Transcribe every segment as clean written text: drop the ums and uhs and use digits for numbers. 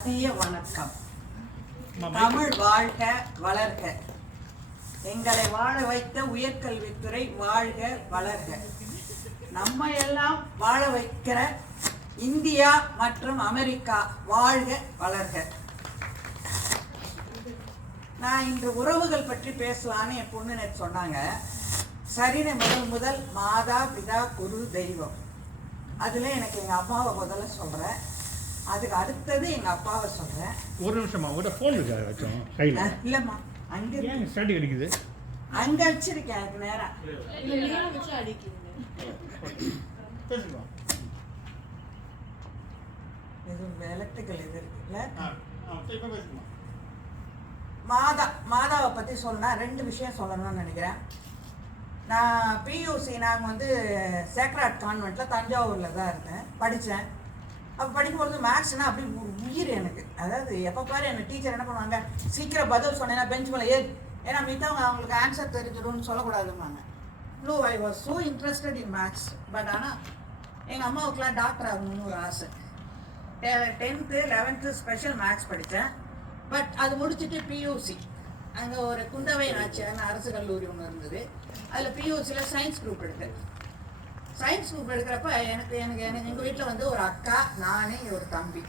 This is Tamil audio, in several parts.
வணக்கம். தமிழ் வாழ்க வளர்க. எங்களை வாழ வைத்த உயர்கல்வித்துறை வாழ்க வளர்க. நம்ம எல்லாம் வாழ வைக்கிற இந்தியா மற்றும் அமெரிக்கா வாழ்க வளர்க. நான் இந்த உறவுகள் பற்றி பேசலான்னு என் பொண்ணு நேற்று சொன்னாங்க. சரின்னு முதல் மாதா பிதா குரு தெய்வம். அதில் எனக்கு எங்கள் அம்மாவை முதல்ல சொல்கிறேன், அதுக்கு அடுத்தது எங்கள் அப்பாவை சொல்கிறேன். ஒரு நிமிஷமா உங்கள்கிட்ட ஃபோன் இருக்கா வச்சோம் கையில்? இல்லைம்மா, அங்கே ஸ்டார்ட் அடிக்குது, அங்கே வச்சிருக்கேன். அதுக்கு நேரம் எதுவும் எலக்ட்ரிக்கல் இது இருக்குல்ல. மாதாவை பற்றி சொல்லணும்னா ரெண்டு விஷயம் சொல்லணும்னு நினைக்கிறேன். நான் பியூசி நாங்கள் சேக்ராட் கான்வெண்ட்டில் தஞ்சாவூரில் தான் இருந்தேன், படித்தேன். அப்போ படிக்கும்போது மேக்ஸ்னால் அப்படி உயிர் எனக்கு. அதாவது எப்போ பாரு என்ன டீச்சர் என்ன பண்ணுவாங்க, சீக்கிரம் பதில் சொன்னேன்னா பெஞ்ச் மேலே ஏன்னா மித்தவங்க அவங்களுக்கு ஆன்சர் தெரிஞ்சிடும்னு சொல்லக்கூடாதுமாங்க. No, I was so interested in maths. But ஆனால் எங்கள் அம்மாவுக்குலாம் டாக்டர் ஆகணும்னு ஒரு ஆசை. 10th 11th ஸ்பெஷல் மேக்ஸ் படித்தேன். பட் அது முடிச்சுட்டு பியூசி அங்கே ஒரு குந்தவை நாச்சியார்னு அரசு கல்லூரி ஒன்று இருந்தது. அதில் பியூசியில் சயின்ஸ் குரூப் எடுத்தேன். சயின்ஸ் குரூப் எடுக்கிறப்ப எனக்கு எங்கள் வீட்டில் ஒரு அக்கா, நான், ஒரு தம்பி.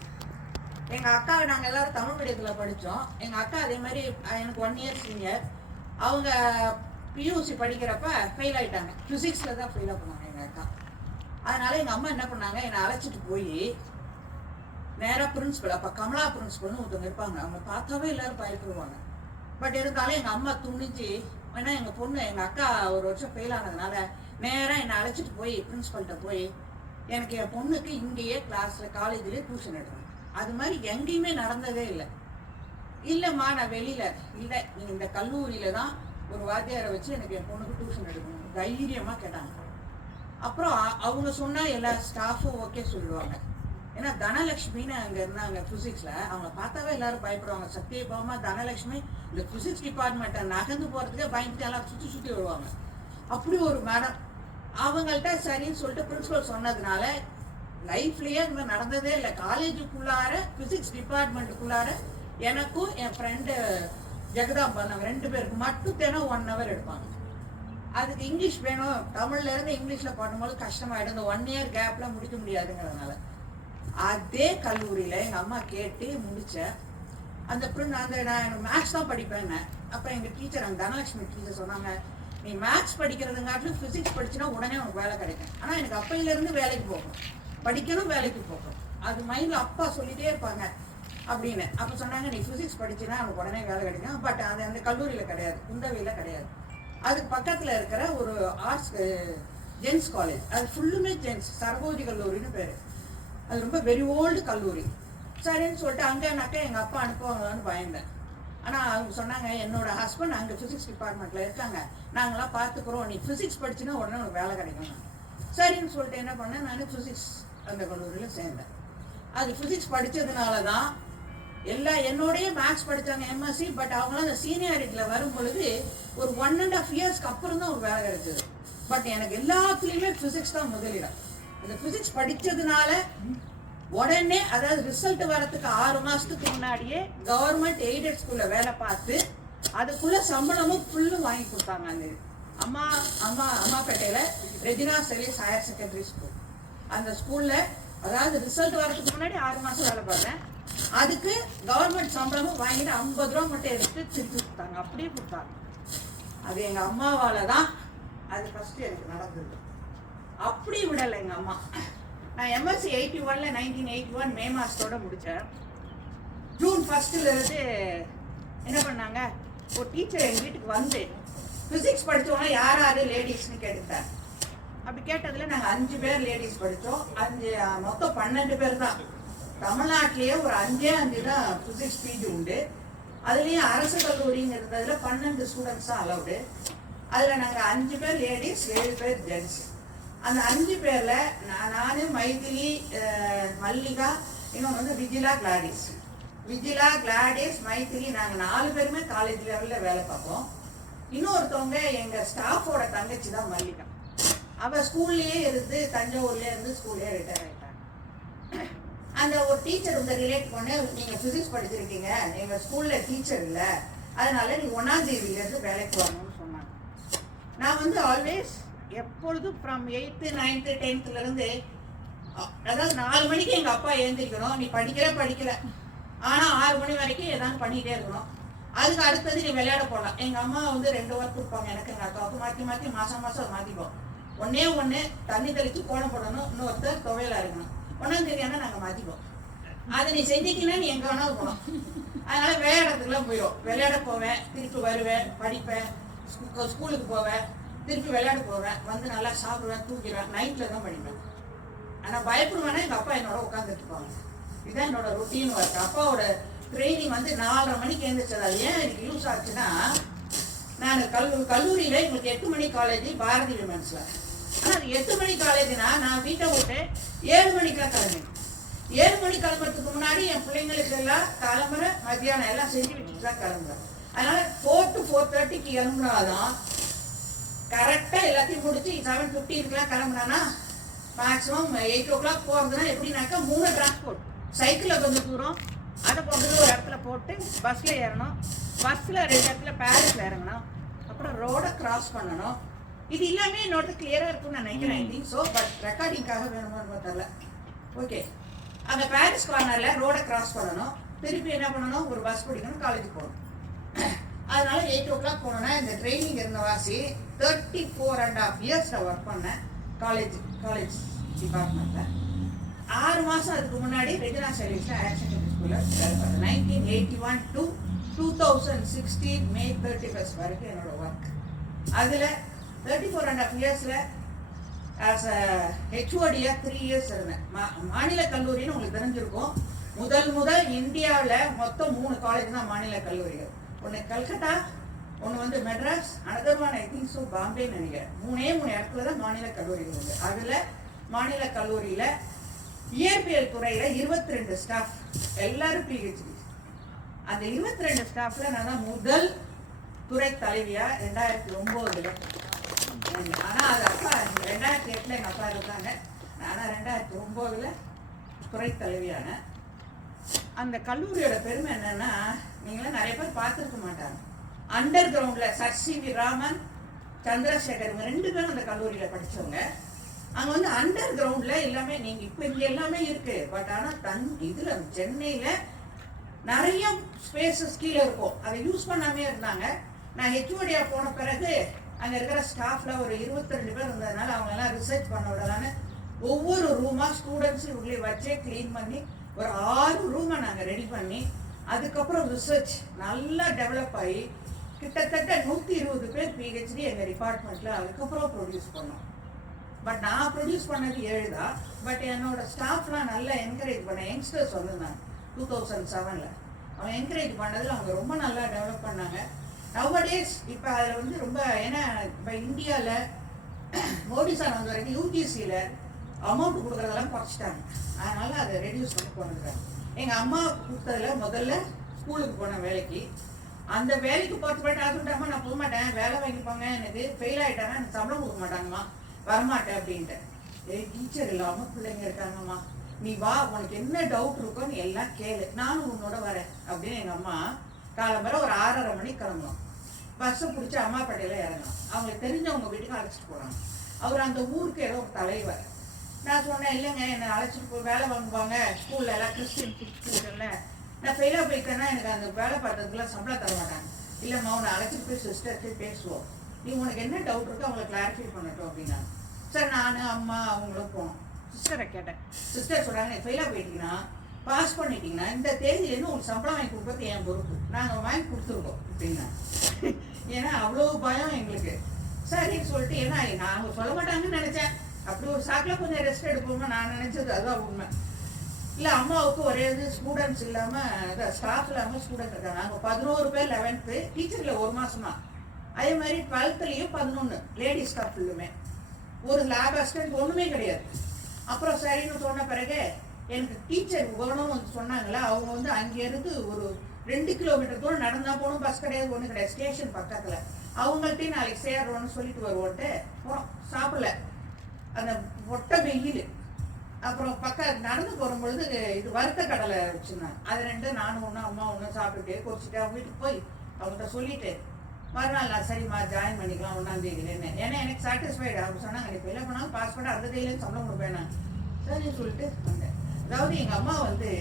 எங்கள் அக்காவை நாங்கள் எல்லோரும் தமிழ் மீடியத்தில் படித்தோம். எங்கள் அக்கா அதே மாதிரி எனக்கு 1 year சீனியர். அவங்க பியூசி படிக்கிறப்ப ஃபெயில் ஆகிட்டாங்க. ஃபிசிக்ஸில் தான் ஃபெயிலாக பண்ணாங்க எங்கள் அக்கா. அதனால் எங்கள் அம்மா என்ன பண்ணாங்க, என்னை அழைச்சிட்டு போய் நேராக பிரின்ஸிபல், அப்போ கமலா பிரின்ஸிபல்னு ஒருத்தவங்க இருப்பாங்க, அவங்க பார்த்தாவே எல்லோரும் பயப்படுவாங்க. பட் இருந்தாலும் எங்கள் அம்மா துணிஞ்சு, ஏன்னா எங்கள் பொண்ணு எங்கள் அக்கா ஒரு வருஷம் ஃபெயில் ஆனதுனால நேராக என்னை அழைச்சிட்டு போய் பிரின்ஸிபல்கிட்ட போய் எனக்கு என் பொண்ணுக்கு இங்கேயே கிளாஸில் காலேஜ்லேயே டியூஷன் எடுக்கணும். அது மாதிரி எங்கேயுமே நடந்ததே இல்லை. இல்லைம்மா நான் வெளியில் இல்லை, நீங்கள் இந்த கல்லூரியில் தான் ஒரு வாத்தியாரை வச்சு எனக்கு என் பொண்ணுக்கு டியூஷன் எடுக்கணும் தைரியமாக கேட்டாங்க. அப்புறம் அவங்க சொன்னால் எல்லா ஸ்டாஃபும் ஓகே சொல்லுவாங்க. ஏன்னா தனலட்சுமின்னு அங்கே இருந்தாங்க ஃபிசிக்ஸில், அவங்க பார்த்தாவே எல்லாரும் பயப்படுவாங்க. சத்தியபாமா தனலட்சுமி இந்த ஃபிசிக்ஸ் டிபார்ட்மெண்ட்டை நகர்ந்து போகிறதுக்கே பயந்துட்டு எல்லாம் சுற்றி வருவாங்க. அப்படி ஒரு மேடம். அவங்கள்ட்ட சரின்னு சொல்லிட்டு பிரின்சிபல் சொன்னதுனால லைஃப்லேயே இந்த நடந்ததே இல்லை. காலேஜுக்குள்ளார ஃபிசிக்ஸ் டிபார்ட்மெண்ட்டுக்குள்ளார எனக்கும் என் ஃப்ரெண்டு ஜெகதாம்பா நாங்கள் 2 பேருக்கு மட்டும் தினம் 1 hour எடுப்பாங்க. அதுக்கு இங்கிலீஷ் வேணும், தமிழ்லேருந்து இங்கிலீஷில் பண்ணும்போது கஷ்டமாயிடும். இந்த 1 year கேப்பில் முடிக்க முடியாதுங்கிறதுனால அதே கல்லூரியில் எங்கள் அம்மா கேட்டு முடித்தேன். நான் மேக்ஸ் தான் படிப்பேன். அப்போ எங்கள் டீச்சர், அந்த தனலட்சுமி டீச்சர் சொன்னாங்க, நீ மேக்ஸ் படிக்கிறதுங்காட்டிலும் ஃபிசிக்ஸ் படிச்சுன்னா உடனே உனக்கு வேலை கிடைக்கும். ஆனால் எனக்கு அப்பையிலேருந்து வேலைக்கு போகணும், படிக்கணும், வேலைக்கு போகணும், அது மைண்டில் அப்பா சொல்லிகிட்டே இருப்பாங்க அப்படின்னு. அப்போ சொன்னாங்க, நீ ஃபிசிக்ஸ் படிச்சுன்னா உனக்கு உடனே வேலை கிடைக்கும். பட் அது அந்த கல்லூரியில் கிடையாது, குந்தவையில் கிடையாது. அதுக்கு பக்கத்தில் இருக்கிற ஒரு ஆர்ட்ஸ் ஜென்ஸ் காலேஜ், அது ஃபுல்லுமே ஜென்ஸ், சரபோஜி கல்லூரின்னு பேர். அது ரொம்ப வெரி ஓல்டு கல்லூரி. சரின்னு சொல்லிட்டு அங்கேனாக்கா எங்கள் அப்பா அனுப்புவாங்களான்னு பயந்தேன். ஆனால் அவங்க சொன்னாங்க, என்னோட ஹஸ்பண்ட் அங்கே ஃபிசிக்ஸ் டிபார்ட்மெண்ட்டில் இருக்காங்க, நாங்களாம் பார்த்துக்குறோம், நீ ஃபிசிக்ஸ் படிச்சுன்னா உடனே உனக்கு வேலை கிடைக்கும். சரின்னு சொல்லிட்டு என்ன பண்ணேன், நான் ஃபிசிக்ஸ் அந்த கல்லூரியில் சேர்ந்தேன். அது ஃபிசிக்ஸ் படித்ததுனால தான் என்னோடய மேக்ஸ் படித்தாங்க எம்எஸ்சி. பட் அவங்களாம் அந்த சீனியாரிட்டியில் வரும் பொழுது ஒரு 1.5 years அப்புறம் தான் ஒரு வேலை கிடைச்சது. பட் எனக்கு எல்லாத்துலேயுமே ஃபிசிக்ஸ் தான் முதலிடம். அந்த ஃபிசிக்ஸ் படித்ததுனால உடனே, அதாவது ரிசல்ட் வரத்துக்கு 6 மாதத்துக்கு முன்னாடியே கவர்மெண்ட் எய்டட் ஸ்கூலில் வேலை பார்த்து அதுக்குள்ளே சம்பளமும் ஃபுல்லும் வாங்கி கொடுத்தாங்க. அந்த அம்மாப்பேட்டையில் ரெஜினா செலிஸ் ஹையர் செகண்டரி ஸ்கூல், அந்த ஸ்கூலில் அதாவது ரிசல்ட் வரதுக்கு முன்னாடி 6 மாதம் வேலை பார்த்தேன். அதுக்கு கவர்மெண்ட் சம்பளமும் வாங்கிட்டு 50 ரூபா மட்டும் எடுத்து திருப்பி கொடுத்தாங்க, அப்படியே கொடுத்தாங்க. அது எங்கள் அம்மாவால் தான் அது ஃபஸ்ட்டு எனக்கு நடந்தது. அப்படி விடலை எங்கள் அம்மா. நான் எம்எஸ்சி 1981 மே மாதத்தோடு முடித்தேன். ஜூன் 1 என்ன பண்ணாங்க, ஒரு டீச்சர் எங்கள் வீட்டுக்கு வந்து ஃபிசிக்ஸ் படித்தவங்க யார் யார் லேடிஸ்னு கேட்டுட்டார். அப்படி கேட்டதில் நாங்கள் 5 பேர் லேடிஸ் படித்தோம். மொத்தம் 12 பேர் தான். தமிழ்நாட்டிலேயே ஒரு 5 தான் ஃபிசிக்ஸ் பிஜி உண்டு. அதுலேயும் அரசு கல்லூரின்னு இருந்ததில் 12 ஸ்டூடெண்ட்ஸ் தான் அலவுடு. அதில் நாங்கள் 5 பேர் லேடிஸ், 7 பேர் ஜென்ஸ். அந்த 5 பேரில் நான், மைதிலி, மல்லிகா, இன்னொன்று விஜிலா, கிளாடிஸ், மைதிலி, நாங்கள் 4 பேருமே காலேஜ் லெவலில் வேலை பார்ப்போம். இன்னொருத்தவங்க எங்கள் ஸ்டாஃபோட தங்கச்சி தான் மல்லிகா. அவள் ஸ்கூல்லையே இருந்து, தஞ்சாவூர்லேயே இருந்து ஸ்கூல்லேயே ரிட்டையர் ஆகிட்டாங்க. அந்த ஒரு டீச்சர் வந்து ரிலேட் பண்ணி, நீங்கள் ஃபிசிக்ஸ் படிச்சிருக்கீங்க, நீங்கள் ஸ்கூலில் டீச்சர் இல்லை, அதனால நீ 1ஆம் தேதியிலேருந்து வேலைக்கு வரணும்னு சொன்னாங்க. நான் வந்து ஆல்வேஸ் எப்பொழுதும் ஃப்ரம் 8th 9th 10th அதாவது 4 மணிக்கு எங்கள் அப்பா எழுந்திரிக்கணும், நீ படிக்கல ஆனால் 6 மணி வரைக்கும் ஏதாவது பண்ணிகிட்டே இருக்கணும். அதுக்கு அடுத்தது நீ விளையாட போகலாம். எங்கள் அம்மா வந்து 2 ஒர்க் கொடுப்பாங்க, எனக்கு எங்கள் அக்காவுக்கு மாற்றி மாதம் மாற்றிப்போம். ஒன்று தண்ணி தெளித்து கோலம் போடணும், இன்னொருத்தர் துவையலாக இருக்கணும். 1ஆம் தேதி ஆனால் நாங்கள் மாற்றிப்போம். அதை நீ செஞ்சிட்டீங்கன்னா நீ எங்கே வேணாலும் போகலாம். அதனால் விளையாடுறதுக்குலாம் போயிடும். விளையாட போவேன், திருப்பி வருவேன், படிப்பேன், ஸ்கூலுக்கு போவேன், திருப்பி விளையாட போவேன், வந்து நல்லா சாப்பிடுவேன், தூக்கிடுவேன், நைட்டில் தான் படிப்பேன். ஆனால் பயப்படுவேன்னா எங்கள் அப்பா என்னோட உட்காந்துட்டு இருப்பாங்க. இதுதான் என்னோட ரொட்டீன் ஒர்க். அப்பாவோட ட்ரைனிங் வந்து 4:30 மணிக்கு எழுந்திரிச்சது. அது ஏன் எனக்கு யூஸ் ஆச்சுன்னா, நான் கல்லூரியில் எங்களுக்கு 8 மணி காலேஜ் பாரதி விமன்ஸில். ஆனால் அது 8 மணி காலேஜ்னா நான் வீட்டை விட்டு 7 மணிக்கெலாம் கிளம்பினேன். 7 மணி கிளம்புறதுக்கு முன்னாடி என் பிள்ளைங்களுக்கு எல்லாம் கிளம்புற மத்தியானம் எல்லாம் செஞ்சு வச்சுட்டு தான் கிளம்புறேன். அதனால 4 to 4:30க்கு கிளம்புனாதான் கரெக்டாக எல்லாத்தையும் முடிச்சு 7:15க்கெலாம் கிளம்புனானா மேக்ஸிமம் 8 o'clock போகிறதுனா எப்படின்னாக்கா 3 டிரான்ஸ்போர்ட். சைக்கிளில் கொஞ்சம் தூரம், அதை கொண்டு ஒரு இடத்துல போட்டு பஸ்ஸில் ஏறணும், பஸ்ஸில் 2 இடத்துல பேரிஸில் இறங்கணும், அப்புறம் ரோடை கிராஸ் பண்ணணும். இது எல்லாமே என்னோட கிளியராக இருக்கும்னு நான் நினைக்கிறேன். ஐ திங்க் ஸோ. பட் ரெக்கார்டிங்காக வேணுமோ தெரில. ஓகே, அந்த பாரிஸ் கார்னரில் ரோடை கிராஸ் பண்ணணும், திருப்பி என்ன பண்ணணும், ஒரு பஸ் பிடிக்கணும், காலேஜுக்கு போகணும். அதனால 8 o'clock போனோன்னா இந்த ட்ரைனிங் இருந்த வாசி 34.5 years ஒர்க் பண்ணேன் காலேஜ் டிபார்ட்மெண்ட்டில். 6 மாதம் அதுக்கு முன்னாடி ரெஜினா சர்வீஸில் ஹையர் செகண்டரி ஸ்கூலில் வேலை பார்த்தேன். 1981 to 2016 May 31st வரைக்கும் என்னோட ஒர்க். அதில் 34.5 yearsல ஆஸ் அ ஹெச்ஓடியாக 3 years இருந்தேன். மாநில கல்லூரின்னு உங்களுக்கு தெரிஞ்சிருக்கும். முதல் இந்தியாவில் மொத்தம் 3 காலேஜ் தான் மாநில கல்லூரிகள். ஒன்று கல்கட்டா, ஒன்று வந்து Madras, another one I think so பாம்பேன்னு நினைக்கிறேன். 3 இடத்துல தான் மாநில கல்லூரிகள் உண்டு. அதில் மாநில கல்லூரியில் இயற்பியல் துறையில் 22 ஸ்டாஃப், எல்லாரும் பிஹெச்டி. அந்த 22 ஸ்டாஃபில் நான் தான் முதல் துறை தலைவியாக 2009. ஆனால் அது அப்பா 2008 எங்கள் அப்பா இருக்காங்க. ஆனால் 2009 துறை தலைவியான. அந்த கல்லூரியோட பெருமை என்னன்னா, நீங்களாம் நிறைய பேர் பார்த்துருக்க மாட்டாங்க. அண்டர் கிரவுண்டில் சர் சி.வி. ராமன், சந்திரசேகர், இவங்க 2 பேரும் அந்த கல்லூரியில் படித்தவங்க. அங்கே வந்து அண்டர் கிரவுண்டில் எல்லாமே நீங்கள் இப்போ இங்கே எல்லாமே இருக்குது. பட் ஆனால் இதில் சென்னையில் நிறைய ஸ்பேஸஸ் கீழே இருக்கும். அதை யூஸ் பண்ணாமே இருந்தாங்க. நான் ஹெச்ஓடியாக போன பிறகு அங்கே இருக்கிற ஸ்டாஃபில் ஒரு 22 பேர் இருந்ததுனால அவங்களெல்லாம் ரிசர்ச் பண்ண விடலான்னு ஒவ்வொரு ரூமாக ஸ்டூடெண்ட்ஸ் இவங்களே வச்சே க்ளீன் பண்ணி ஒரு 6 ரூமை நாங்கள் ரெடி பண்ணி அதுக்கப்புறம் ரிசர்ச் நல்லா டெவலப் ஆகி கிட்டத்தட்ட 120 பேர் பிஹெச்டி எங்கள் டிபார்ட்மெண்ட்டில் அதுக்கப்புறம் ப்ரொடியூஸ் பண்ணோம். பட் நான் ப்ரொடியூஸ் பண்ணது 7 தான். பட் என்னோட ஸ்டாஃப்லாம் நல்லா என்கரேஜ் பண்ண யங்ஸ்டர்ஸ் வந்திருந்தாங்க 2007. அவங்க என்கரேஜ் பண்ணதில் அவங்க ரொம்ப நல்லா டெவலப் பண்ணாங்க. நவடேஸ் இப்போ அதில் வந்து ரொம்ப, ஏன்னா இப்போ இந்தியாவில் மோடி சார் வந்த வரைக்கும் யூஜிசியில் அமௌண்ட் கொடுக்குறதெல்லாம் குறைச்சிட்டாங்க. அதனால் அதை ரெடியூஸ் பண்ணி கொண்டுருக்காங்க. எங்கள் அம்மா கொடுத்ததில் முதல்ல ஸ்கூலுக்கு போன வேலைக்கு, அந்த வேலைக்கு பொறுத்த போய்ட்டு அதுட்டாமல் நான் போக மாட்டேன், வேலை வாங்கிப்பாங்க, எனக்கு ஃபெயில் ஆகிட்டாங்கன்னா எனக்கு சம்பளம் கொடுக்க மாட்டாங்கம்மா, வரமாட்டேன் அப்படின்ட்டு. டீச்சர் இல்லாமல் பிள்ளைங்க இருக்காங்கம்மா, நீ வா, உனக்கு என்ன டவுட் இருக்கோ நீ எல்லாம் கேளு, நானும் உன்னோட வரேன் அப்படின்னு எங்கள் அம்மா காலம்பர ஒரு 6:30 மணிக்கு கிளம்பணும். பஸ்ஸை பிடிச்சி அம்மாப்பேட்டையில் இறங்கணும். அவங்களுக்கு தெரிஞ்சவங்க வீட்டுக்கு அழைச்சிட்டு போகிறாங்க. அவர் அந்த ஊருக்கு ஏதோ ஒரு தலைவர். நான் சொன்னேன், இல்லைங்க என்னை அழைச்சிட்டு போய் வேலை வாங்குவாங்க ஸ்கூலில், எல்லாம் கிறிஸ்டின் ஸ்கூல்ல, நான் ஃபெயிலாக போயிட்டேன்னா எனக்கு அந்த வேலை பார்த்ததுக்குலாம் சம்பளம் தர மாட்டாங்க. இல்லைம்மா, உன்னை அழைச்சிட்டு போய் சிஸ்டர்கிட்ட பேசுவோம், நீ உனக்கு என்ன டவுட் இருக்கோ அவங்களை கிளாரிஃபை பண்ணட்டும் அப்படின்னா. சார் நான் அம்மா அவங்களும் போனோம். சிஸ்டரை கேட்டேன். சிஸ்டர் சொல்கிறாங்க, நீ ஃபெயிலாக போயிட்டீங்கன்னா பாஸ் பண்ணிட்டீங்கன்னா இந்த தேதியிலேருந்து உங்களுக்கு சம்பளம் வாங்கி கொடுக்குறது என் பொறுப்பு, நாங்கள் வாங்கி கொடுத்துருக்கோம் அப்படின்னா. ஏன்னா அவ்வளோ பயம் எங்களுக்கு. சரின்னு சொல்லிட்டு, ஏன்னா நாங்கள் சொல்ல மாட்டாங்கன்னு நினச்சேன். அப்படி ஒரு சாக்கில் கொஞ்சம் ரெஸ்ட் எடுப்போமா நான் நினச்சது, அதுதான் உண்மை. இல்லை, அம்மாவுக்கு ஒரே இது ஸ்டூடெண்ட்ஸ் இல்லாமல், ஸ்டாஃப் இல்லாமல் ஸ்டூடெண்ட் இருக்காங்க. நாங்கள் 11 பேர் 11th, டீச்சரில் 1 மாதமா. அதே மாதிரி 12thலேயும் 11 லேடி ஸ்டாஃப் ஃபுல்லுமே. ஒரு லேப் அசிஸ்டன்ட் ஒன்றுமே கிடையாது. அப்புறம் சரின்னு சொன்ன பிறகு எனக்கு டீச்சர் வேணும்னு வந்து சொன்னாங்களா, அவங்க வந்து அங்கேருந்து ஒரு 2 கிலோமீட்டர் தூரம் நடந்தால் போகணும், பஸ் கிடையாது, ஒன்றும் கிடையாது, ஸ்டேஷன் பக்கத்தில். அவங்கள்ட்டையும் நாளைக்கு சேர்றோன்னு சொல்லிட்டு வருவோன்ட்டு போகிறோம். சாப்பிடல, அந்த ஒட்டை வெயில் அப்புறம் பக்கம் நடந்து போகும்பொழுது இது வறுத்த கடலை வச்சுருந்தாங்க. அது ரெண்டு நானும் ஒன்று அம்மா ஒன்று சாப்பிட்டுட்டு குடிச்சிட்டு அவங்க வீட்டுக்கு போய் அவங்கள்ட்ட சொல்லிட்டு மறுநாள் நான் சரிம்மா ஜாயின் பண்ணிக்கலாம் 1ஆம் தேதியிலேன்னு. ஏன்னா எனக்கு சாட்டிஸ்ஃபைடு. அவங்க சொன்னாங்க நீ வெளில போனாலும் பாஸ்போர்ட் அந்த தேதியிலேருந்து சம்பளம் கொடுப்பேன். நான் சரின்னு சொல்லிட்டு வந்தேன். அதாவது எங்கள் அம்மா வந்து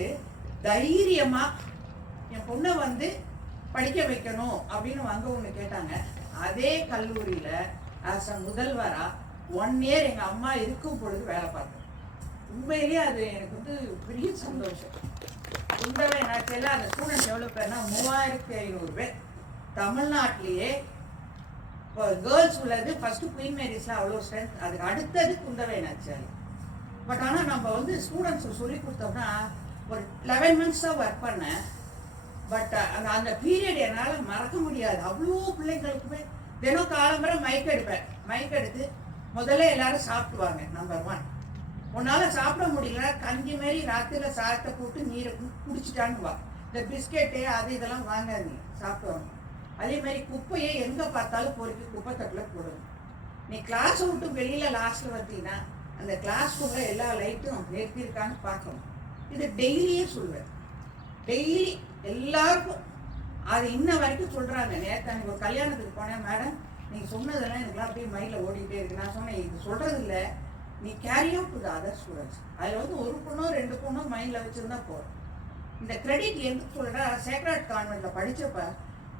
தைரியமாக என் பொண்ணை வந்து படிக்க வைக்கணும் அப்படின்னு வந்தவங்க கேட்டாங்க. அதே கல்லூரியில் ஆஸ் அ முதல்வராக 1 year எங்கள் அம்மா இருக்கும் பொழுது வேலை பார்த்தேன். உண்மையிலேயே அது எனக்கு வந்து பெரிய சந்தோஷம். உண்மையிலே என்னாச்செல்லாம் அந்த ஸ்டூடெண்ட்ஸ் எவ்வளோ பேர்னா 3500 பேர் தமிழ்நாட்டிலேயே. இப்போ கேர்ள்ஸ் உள்ளது ஃபஸ்ட்டு குயின் மேரிஸ்லாம் அவ்வளோ ஸ்ட்ரென்த், அதுக்கு அடுத்தது குந்தவை நாச்சியார். பட் ஆனால் நம்ம வந்து ஸ்டூடெண்ட்ஸுக்கு சொல்லி கொடுத்தோம்னா ஒரு 11 months தான் ஒர்க் பண்ணேன். பட் அந்த பீரியட் என்னால் மறக்க முடியாது. அவ்வளோ பிள்ளைங்களுக்குமே தினம் காலம்பரை மைக் எடுப்பேன். மைக் எடுத்து முதல்ல எல்லாரும் சாப்பிடுவாங்க. நம்பர் 1, உன்னால் சாப்பிட முடியல கஞ்சி மாரி ராத்திரியில் சாதத்தை போட்டு நீரை குடிச்சிட்டான்னு வா. இந்த பிஸ்கெட்டு அது இதெல்லாம் வாங்காதீங்க, சாப்பிடுவாங்க. அதே மாதிரி குப்பையை எங்கே பார்த்தாலும் பொறுக்கி குப்பை தட்டில் போடணும். நீ கிளாஸை விட்டு வெளியில் லாஸ்ட்டில் வந்தீங்கன்னா அந்த கிளாஸ்க்குள்ளே எல்லா லைட்டும் நிறுத்தியிருக்கான்னு பார்க்கணும். இது டெய்லியே சொல்வேன். டெய்லி எல்லாருக்கும் அது இன்ன வரைக்கும் சொல்கிறாங்க. நேற்று அன்றைக்கி ஒரு கல்யாணத்துக்கு போனேன். மேடம் நீங்கள் சொன்னதெல்லாம் எனக்குலாம் அப்படியே மைண்டில் ஓடிக்கிட்டே இருக்கு. நான் சொன்னேன் இது சொல்கிறது இல்லை, நீ carry out to the other students. அதில் வந்து 1 பொண்ணோ 2 பொண்ணோ மைண்டில் வச்சுருந்தா போதும். இந்த கிரெடிட் எதுக்கு சொல்கிறா, சேக்ரட் கான்வென்ட்டில் படித்தப்ப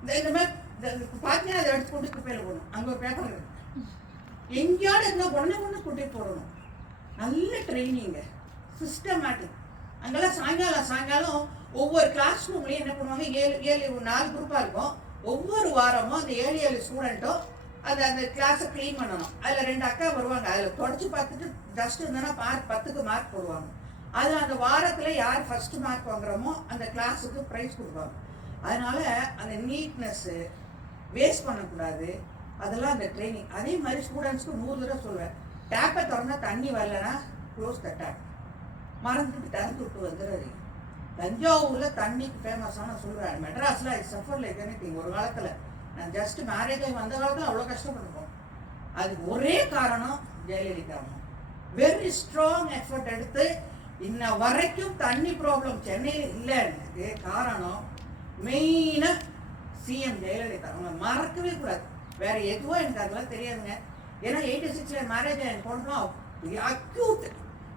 இந்த மாதிரி பார்த்தீங்கன்னா அதை எடுத்து கொண்டு குப்பையில் போடணும். அங்கே ஒரு பேப்பர் இருக்கு, எங்கேயாவது இருந்தால் உடனே கூட்டிகிட்டு போடணும். நல்ல ட்ரைனிங்க, சிஸ்டமேட்டிக். அங்கெல்லாம் சாயங்காலம் ஒவ்வொரு கிளாஸ் ரூம்லேயும் என்ன பண்ணுவாங்க, 7 4 குரூப்பாக இருக்கும். ஒவ்வொரு வாரமும் அந்த 7 ஸ்டூடெண்ட்டும் அந்த கிளாஸை க்ளீன் பண்ணணும். அதில் 2 அக்கா வருவாங்க. அதில் தொடச்சி பார்த்துட்டு டஸ்ட் இருந்ததுன்னா 10க்கு மார்க் போடுவாங்க. அதில் அந்த வாரத்தில் யார் ஃபஸ்ட்டு மார்க் வாங்குறோமோ அந்த கிளாஸுக்கு ப்ரைஸ் கொடுப்பாங்க. அதனால் அந்த நீட்னஸ்ஸு வேஸ்ட் பண்ணக்கூடாது, அதெல்லாம் அந்த ட்ரைனிங். அதே மாதிரி ஸ்டூடெண்ட்ஸ்க்கு 100 தடவை சொல்வேன், டேப்பை திறந்தா தண்ணி வரலன்னா க்ளோஸ் த டேப், மறந்துட்டு திறந்து விட்டு வந்துடுறது. தஞ்சாவூரில் தண்ணிக்கு ஃபேமஸாக நான் சொல்கிறேன். மெட்ராஸில் ஐ சஃபர் லைக் எனிதிங். ஒரு காலத்தில் நான் ஜஸ்ட் மேரேஜ் ஆகி வந்த காலத்தில் அவ்வளோ கஷ்டப்பட்டுருக்கோம். அதுக்கு ஒரே காரணம் ஜெயலலிதா அம்மா. வெரி ஸ்ட்ராங் எஃபர்ட் எடுத்து இன்ன வரைக்கும் தண்ணி ப்ராப்ளம் சென்னையில் இல்லைன்னு காரணம் மெயினாக சிஎம் ஜெயலலிதா. அவங்க மறக்கவே கூடாது. வேறு எதுவும் எனக்கு அதெல்லாம் தெரியாதுங்க. ஏன்னா 86 மேரேஜ் எனக்கு பண்ணுறோம் அக்யூட்.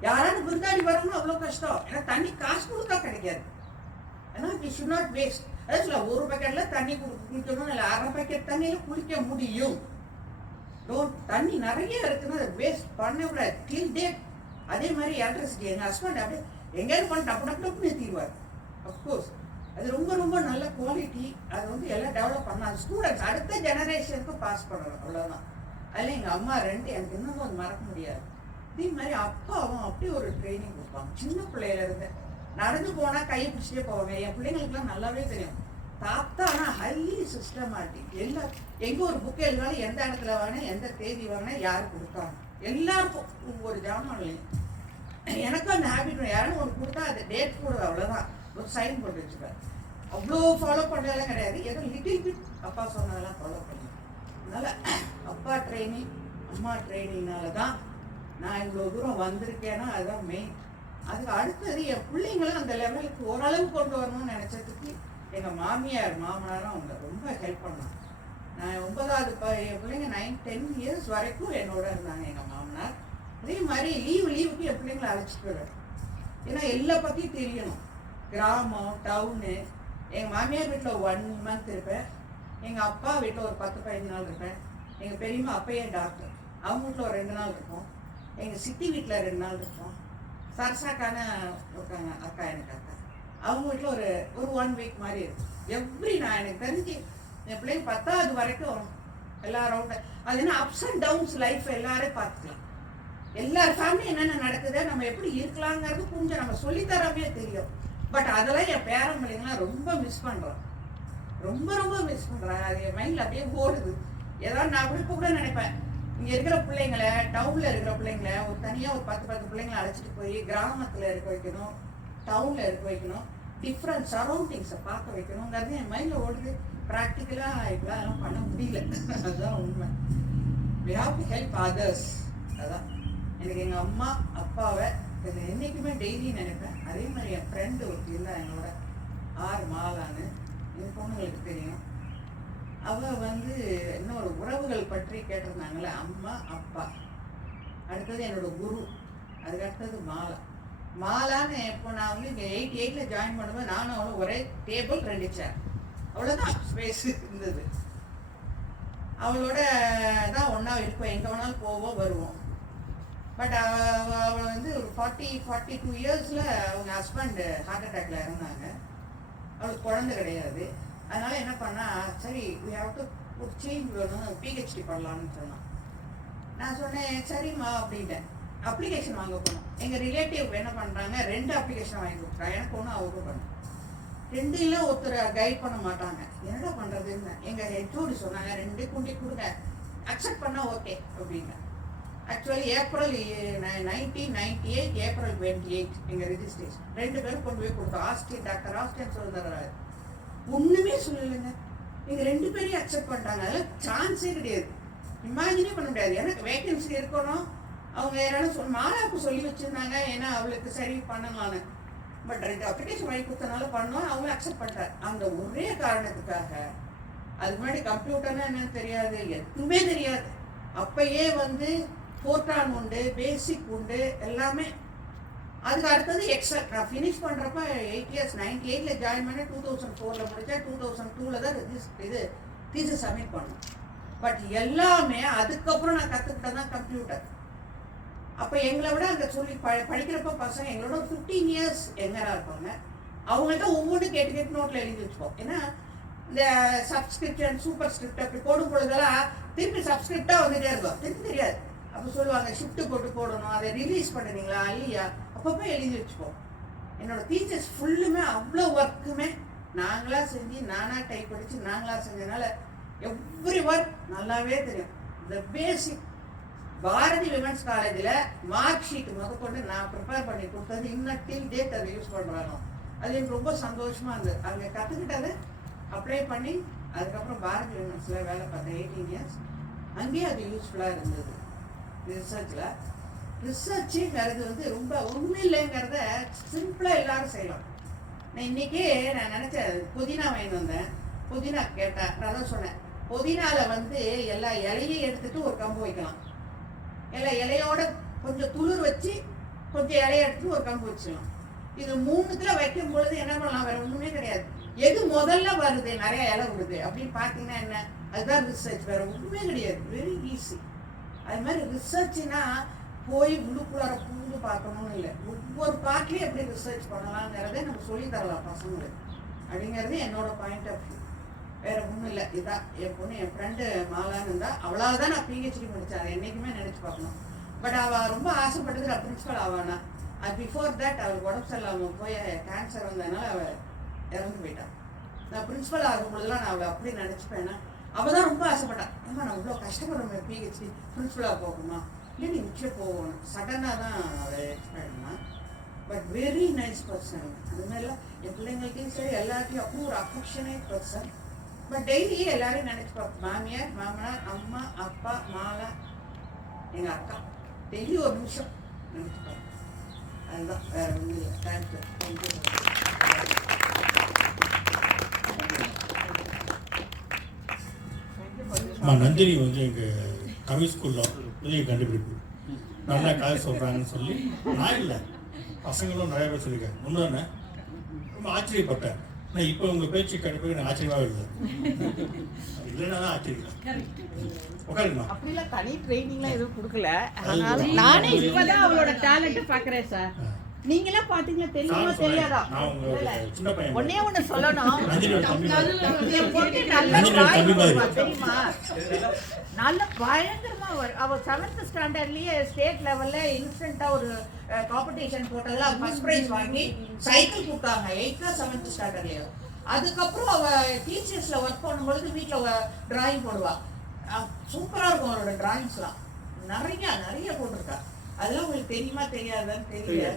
யாராவது விருந்தாடி வரணும்னு அவ்வளோ கஷ்டம். ஏன்னா தண்ணி காசு கொடுத்தா கிடைக்காது. ஏன்னா வி ஷுட் நாட் வேஸ்ட். அதான் சொல்ல, 1 பக்கெட்டில் தண்ணி குளிக்கணும், இல்லை 1/2 பக்கெட் தண்ணியில் குளிக்க முடியும். தண்ணி நிறைய இருக்குன்னு அதை வேஸ்ட் பண்ணக்கூடாது டில் டேட். அதே மாதிரி எலக்ட்ரிசிட்டி எங்கள் ஹஸ்பண்ட் அப்படியே எங்கேயாவது பண்ண டப்பு நிறுத்திடுவார். அஃப்கோர்ஸ் அது ரொம்ப ரொம்ப நல்ல குவாலிட்டி. அது வந்து எல்லாம் டெவலப் பண்ணலாம். ஸ்டூடெண்ட்ஸ் அடுத்த ஜெனரேஷனுக்கு பாஸ் பண்ணணும், அவ்வளோதான். அதில் எங்கள் அம்மா 2 எனக்கு இன்னமும் அது மறக்க முடியாது. இதே மாதிரி அப்பாவும் அப்படி ஒரு ட்ரைனிங் கொடுப்பாங்க. சின்ன பிள்ளையிலேருந்து நடந்து போனால் கையை பிடிச்சிட்டே போவாங்க. என் பிள்ளைங்களுக்குலாம் நல்லாவே தெரியும். தாத்தா ஆனால் ஹைலி சிஸ்டமேட்டிக். எங்கே ஒரு புக்கு எழுதினாலும் எந்த இடத்துல வாங்கினா எந்த தேதி வாங்கினா யார் கொடுத்தாங்க எல்லாருக்கும் ஒவ்வொரு ஜாமான்லையும். எனக்கும் அந்த ஹேபிட். யாரும் ஒன்று கொடுத்தா அது டேட் கூட அவ்வளோதான் ஒரு சைன் போட்டு வச்சுருப்பார். அவ்வளோ ஃபாலோ பண்ணுறதெல்லாம் கிடையாது. ஏதோ லிட்டில் பிட் அப்பா சொன்னதெல்லாம் ஃபாலோ பண்ணுவேன். அதனால் அப்பா ட்ரைனிங் அம்மா ட்ரைனிங்னால தான் நான் இவ்வளோ தூரம் வந்திருக்கேன்னா அதுதான் மெயின். அதுக்கு அடுத்தது என் பிள்ளைங்களும் அந்த லெவலுக்கு ஓரளவு கொண்டு வரணும்னு நினச்சதுக்கு எங்கள் மாமியார் மாமனாரும் அவங்க ரொம்ப ஹெல்ப் பண்ணாங்க. நான் 9வது என் பிள்ளைங்க 9-10 years வரைக்கும் என்னோட இருந்தாங்க எங்கள் மாமனார். அதே மாதிரி லீவுக்கு என் பிள்ளைங்களை அழைச்சிட்டு வருவேன். ஏன்னா எல்லா பற்றியும் தெரியணும். கிராமம், டவுனு. எங்கள் மாமியார் வீட்டில் 1 month இருப்பேன். எங்கள் அப்பா வீட்டில் ஒரு 10-15 நாள் இருப்பேன். எங்கள் பெரியம்மா அப்பையே டாக்டர், அவங்க வீட்டில் ஒரு 2 நாள் இருக்கும். எங்கள் சித்தி வீட்டில் 2 நாள் இருக்கும். சரசாக்கான இருக்காங்க அக்கா, எனக்கு அக்கா, அவங்க வீட்டில் ஒரு 1 week மாதிரி இருக்கும். நான் எனக்கு தெரிஞ்சு என் பிள்ளைங்க 10வது வரைக்கும் எல்லாரும் அது என்ன அப்ஸ் அண்ட் டவுன்ஸ் லைஃப் எல்லாரையும் பார்த்துக்கலாம். எல்லார் ஃபேமிலி என்னென்ன நடக்குது, நம்ம எப்படி இருக்கலாங்கிறது கொஞ்சம் நம்ம சொல்லித்தராமே தெரியும். பட் அதெல்லாம் என் பேரன் பிள்ளைங்களாம் ரொம்ப மிஸ் பண்ணுறோம். ரொம்ப ரொம்ப மிஸ் பண்ணுறாங்க. அது என் மைண்டில் அப்படியே ஓடுது. ஏதாவது நான் கூட இப்போ கூட நினைப்பேன், இங்கே இருக்கிற பிள்ளைங்களை, டவுனில் இருக்கிற பிள்ளைங்களை ஒரு தனியாக ஒரு 10 பிள்ளைங்களை அழைச்சிட்டு போய் கிராமத்தில் இருக்க வைக்கணும், டவுனில் இருக்க வைக்கணும், டிஃப்ரெண்ட் சரௌண்டிங்ஸை பார்க்க வைக்கணுங்கிறது என் மைண்டில் ஓடுது. ப்ராக்டிக்கலாக இப்பெல்லாம் பண்ண முடியல. அதுதான் உண்மை. We have to help others. அதான் எனக்கு எங்கள் அம்மா அப்பாவை இதில் என்றைக்குமே டெய்லி நினைப்பேன். அதே மாதிரி என் ஃப்ரெண்டு ஒருத்தி இல்லை என்னோட ஆர் மாலான்னு, என் பொண்ணுங்களுக்கு தெரியும். அவள் வந்து இன்னொரு உறவுகள் பற்றி கேட்டிருந்தாங்களே, அம்மா அப்பா, அடுத்தது என்னோட குரு, அதுக்கு அடுத்தது மாலா. மாலான்னு இப்போ நான் வந்து இங்கே 88 ஜாயின் பண்ணும்போது நானும் அவளும் ஒரே டேபிள் 2 சேர், அவ்வளோதான் ஸ்பேஸ் இருந்தது. அவளோட தான் ஒன்றா இருப்போம், எங்கே வேணாலும் போவோம் வருவோம். பட் அவள் வந்து ஒரு 42 இயர்ஸில் அவங்க ஹஸ்பண்ட் ஹார்ட் அட்டாக்ல இருந்தாங்க. அவளுக்கு குழந்தை கிடையாது. அதனால என்ன பண்ணா, சரி we have to ஒரு சேஞ்ச் வேணும், பிஹெச்டி பண்ணலான்னு சொன்னான். நான் சொன்னேன் சரிம்மா அப்படின்ட்டேன். அப்ளிகேஷன் வாங்க போனோம். எங்கள் ரிலேட்டிவ் என்ன பண்ணுறாங்க, 2 அப்ளிகேஷன் வாங்கி கொடுக்குறாங்க. எனக்கு ஒன்று அவருக்கும் பண்ணேன். 2 ஒருத்தர் கைட் பண்ண மாட்டாங்க. என்னடா பண்ணுறதுன்னு எங்கள் ஹெச்ஓடி சொன்னாங்க, 2 குண்டி கொடுங்க, அக்செப்ட் பண்ணால் ஓகே அப்படின்னு. ஆக்சுவலி ஏப்ரல் 1998 ஏப்ரல் 28 எங்கள் ரிஜிஸ்ட்ரேஷன். 2 பேரும் கொண்டு போய் கொடுத்தோம். ஆஸ்டின் டாக்டர் ஆஸ்டின் சொல்லுறாரு, ஒன்றுமே சொல்லலைங்க. எங்கள் 2 பேரையும் அக்செப்ட் பண்ணிட்டாங்க. அதில் சான்ஸே கிடையாது, இமேஜினே பண்ண முடியாது. எனக்கு வேகன்சி இருக்கணும். அவங்க யாராலும் மாலாவுக்கு சொல்லி வச்சுருந்தாங்க, ஏன்னா அவளுக்கு சரி பண்ணலான்னு. பட் 2 அப்ளிகேஷன் வாங்கி கொடுத்தனால பண்ணோம், அவங்க அக்செப்ட் பண்ணிட்டார். அந்த ஒரே காரணத்துக்காக, அதுக்கு முன்னாடி கம்ப்யூட்டர்னா என்னன்னு தெரியாது, எதுவுமே தெரியாது. அப்பயே வந்து ஃபோர்ட்ரான் உண்டு, பேசிக் உண்டு, எல்லாமே. அதுக்கு அடுத்தது எக்ஸல். நான் ஃபினிஷ் பண்ணுறப்ப 8 இயர்ஸ், 98 ஜாயின் பண்ணி 2004 முடித்தேன். 2002 தான் இது தீசிஸ் சப்மிட் பண்ணோம். பட் எல்லாமே அதுக்கப்புறம் நான் கற்றுக்கிட்டது தான் கம்ப்யூட்டர். அப்போ எங்களை விட அங்கே சொல்லி படிக்கிறப்ப பசங்க எங்களோட 15 இயர்ஸ் எங்கரா இருப்பாங்க. அவங்கள்ட்ட ஒவ்வொன்றும் கேட்டு கேட்டு நோட்டில் எழுதி வச்சுப்போம். ஏன்னா இந்த சப்ஸ்கிரிப்ஷன் சூப்பர் ஸ்கிரிப்ட் அப்படி போடும் பொழுதெல்லாம் திருப்பி சப்ஸ்கிரிப்டாக வந்துட்டே இருக்கும், திருப்பி தெரியாது. அப்போ சொல்லுவாங்க ஷிஃப்ட்டு போட்டு போடணும், அதை ரிலீஸ் பண்ணுறீங்களா இல்லையா, அப்பப்போ எழுதி வச்சுப்போம். என்னோடய டீச்சர்ஸ் ஃபுல்லுமே அவ்வளோ ஒர்க்குமே நாங்களாக செஞ்சு, நானாக டைப் படித்து நாங்களாக செஞ்சதுனால எவ்ரி ஒர்க் நல்லாவே தெரியும். இந்த பேசிக் பாரதி விமன்ஸ் காலேஜில் மார்க் ஷீட் முதற்கொண்டு நான் ப்ரிப்பேர் பண்ணி கொடுத்தது இன்னும் டில் டேட் அதை யூஸ் பண்ணுறாங்க. அது எனக்கு ரொம்ப சந்தோஷமாக இருந்தது. அங்கே கற்றுக்கிட்டதை அப்ளை பண்ணி அதுக்கப்புறம் பாரதி விமன்ஸில் வேலை பார்த்தேன் 18 இயர்ஸ். அங்கேயே அது யூஸ்ஃபுல்லாக இருந்தது. ரிசர்ச்சில் ரிசர்ச்சுங்கிறது வந்து ரொம்ப ஒன்றும் இல்லைங்கிறத சிம்பிளாக எல்லாரும் செய்யலாம். நான் இன்றைக்கே நான் நினச்சேன், புதினா வாங்கி வந்தேன். புதினா கேட்டேன், நான் தான் சொன்னேன், புதினாவில் வந்து எல்லா இலையும் எடுத்துகிட்டு ஒரு கம்பு வைக்கலாம், எல்லா இலையோட கொஞ்சம் துளிர் வச்சு கொஞ்சம் இலையை எடுத்துட்டு ஒரு கம்பு வச்சுக்கலாம். இது 3த்துல வைக்கும் பொழுது என்ன பண்ணலாம், வேறு ஒன்றுமே கிடையாது. எது முதல்ல வருது நிறைய இலை விடுது அப்படின்னு பார்த்தீங்கன்னா என்ன, அதுதான் ரிசர்ச், வேறு ஒன்றுமே கிடையாது. Very easy. அது மாதிரி ரிசர்ச்னா போய் உள்ளுக்குள்ளார பூந்து பார்க்கணும்னு இல்லை, ஒவ்வொரு பார்ட்லேயும் எப்படி ரிசர்ச் பண்ணலாங்கிறத நம்ம சொல்லித்தரலாம் பசங்களுக்கு அப்படிங்கிறது என்னோட பாயிண்ட் ஆஃப் வியூ. வேறு ஒன்றும் இல்லை. இதுதான் என் பொண்ணு, என் ஃப்ரெண்டு மாலான்னு இருந்தால் அவளால் தான் நான் பிஹெச்டி முடித்தேன். அதை என்றைக்குமே நினச்சி பார்க்கணும். பட் அவள் ரொம்ப ஆசைப்பட்டது நான் பிரின்ஸிபல் ஆவானா. அது பிஃபோர் தட் அவளுக்கு உடம்பு சரியில்லாமல் போய் கேன்சர் வந்ததுனால அவள் இறந்து போயிட்டான். நான் பிரின்ஸிபல் ஆகும்போதெல்லாம் நான் அவளை அப்படி நினச்சிப்பேன்னா, அவள் தான் ரொம்ப ஆசைப்பட்டான். ஏமா நான் இவ்வளோ கஷ்டப்படுறேன், பிஹெச்டி பிரின்ஸிபலாக போகணுமா, இல்லை நீ நிச்சயம் போகணும். சடனாக தான் அவளை எக்ஸ்பெக்ட் பண்ணான். But very nice person. அது மாதிரிலாம் என் பிள்ளைங்களுக்கும் சரி எல்லாத்தையும் அப்போ ஒரு அஃபெக்ஷனேட் பர்சன். பட் டெய்லியே எல்லாரையும் நினச்சிப்போம், மாமியார் மாமனார் அம்மா அப்பா மாலா எங்கள் அக்கா, டெய்லி ஒரு நிமிஷம் நினச்சிப்போம். அதுதான் வேறு ஒன்றும் இல்லை. தேங்க்யூ. நந்தினி வந்து எங்கள் தமிழ் ஸ்கூலில் புதிய கண்டுபிடிப்பு நல்லா கதை சொல்கிறாங்கன்னு சொல்லி நான் இல்லை, பசங்களும் நிறைய பேர் சொல்லியிருக்கேன். முன்னாடி ரொம்ப ஆச்சரியப்பட்டேன். நான் இப்போ உங்கள் பேச்சு கண்டிப்பாக எனக்கு ஆச்சரியமாகவே இல்லை, இல்லைன்னா தான் ஆச்சரியம். உட்காருமா. அப்படிலாம் தனி ட்ரைனிங்லாம் எதுவும் கொடுக்கல. ஆனாலும் நானே இப்போதான் அவளோட டேலண்ட்டை பார்க்குறேன் சார். நீங்களாம் பார்த்தீங்களா, தெரியுமா தெரியாதா? ஒன்னே ஒன்று சொல்லணும், தெரியுமா, நல்ல பயங்கரமா அவ 7th ஸ்டாண்டர்ட்லயே ஸ்டேட் லெவல்ல இன்ஸ்டன்ட்டாக ஒரு காம்படிஷன் போட்டதில் அவ ஃபர்ஸ்ட் ப்ரைஸ் வாங்கி சைக்கிள் கொடுத்தாங்க 8th 7th ஸ்டாண்டர்ட்லேயே. அதுக்கப்புறம் அவ டீச்சர்ஸில் ஒர்க் பண்ணும்பொழுது வீட்டில் டிராயிங் போடுவா. சூப்பராக இருக்கும் அவரோட டிராயிங்ஸ்லாம், நிறைய போட்டிருக்கா. அதெல்லாம் உங்களுக்கு தெரியுமா தெரியாதான்னு தெரியல.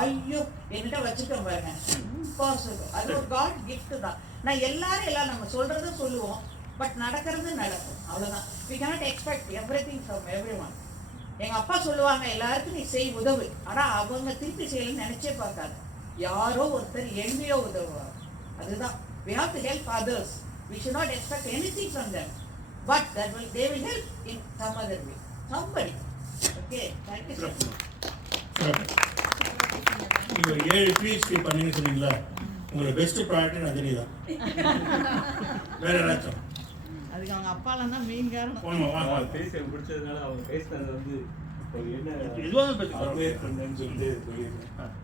ஐயோ என்கிட்ட வச்சுட்டோம் பாருங்க, இம்பாசிபிள். அது ஒரு காட் கிஃப்ட் தான். நான் எல்லாம் நம்ம சொல்றத சொல்லுவோம், பட் நடக்கிறது நடக்கும், அவ்வளோதான். we cannot expect everything from everyone. எங்க அப்பா சொல்லுவாங்க எல்லாருக்கும் நீ செய் உதவு, ஆனா அவங்க திருப்பி செய்யலன்னு நினைச்சே பார்த்தாங்க. யாரோ ஒருத்தர் எங்கேயோ உதவுவாங்க. அதுதான் we have to help others. We should not expect anything from them, but they will help in some other way, somebody. Okay, thank you so much. நீங்கள் 7 PhD பண்ணீங்கன்னு சொன்னீங்களா, உங்களோட பெஸ்ட் ப்ராடக்ட் நந்தினி தான். வேற ஏதாச்சும்? அதுக்கு அவங்க அப்பாலாம் தான் மெயின் காரணம். வாங்க பேசி எனக்கு பிடிச்சதுனால அவங்க பேசினது வந்து ஒரு என்ன இதுவாக பேசி அப்டேட் பண்ணேன்னு சொல்லிட்டு சொல்லியிருக்கேன்.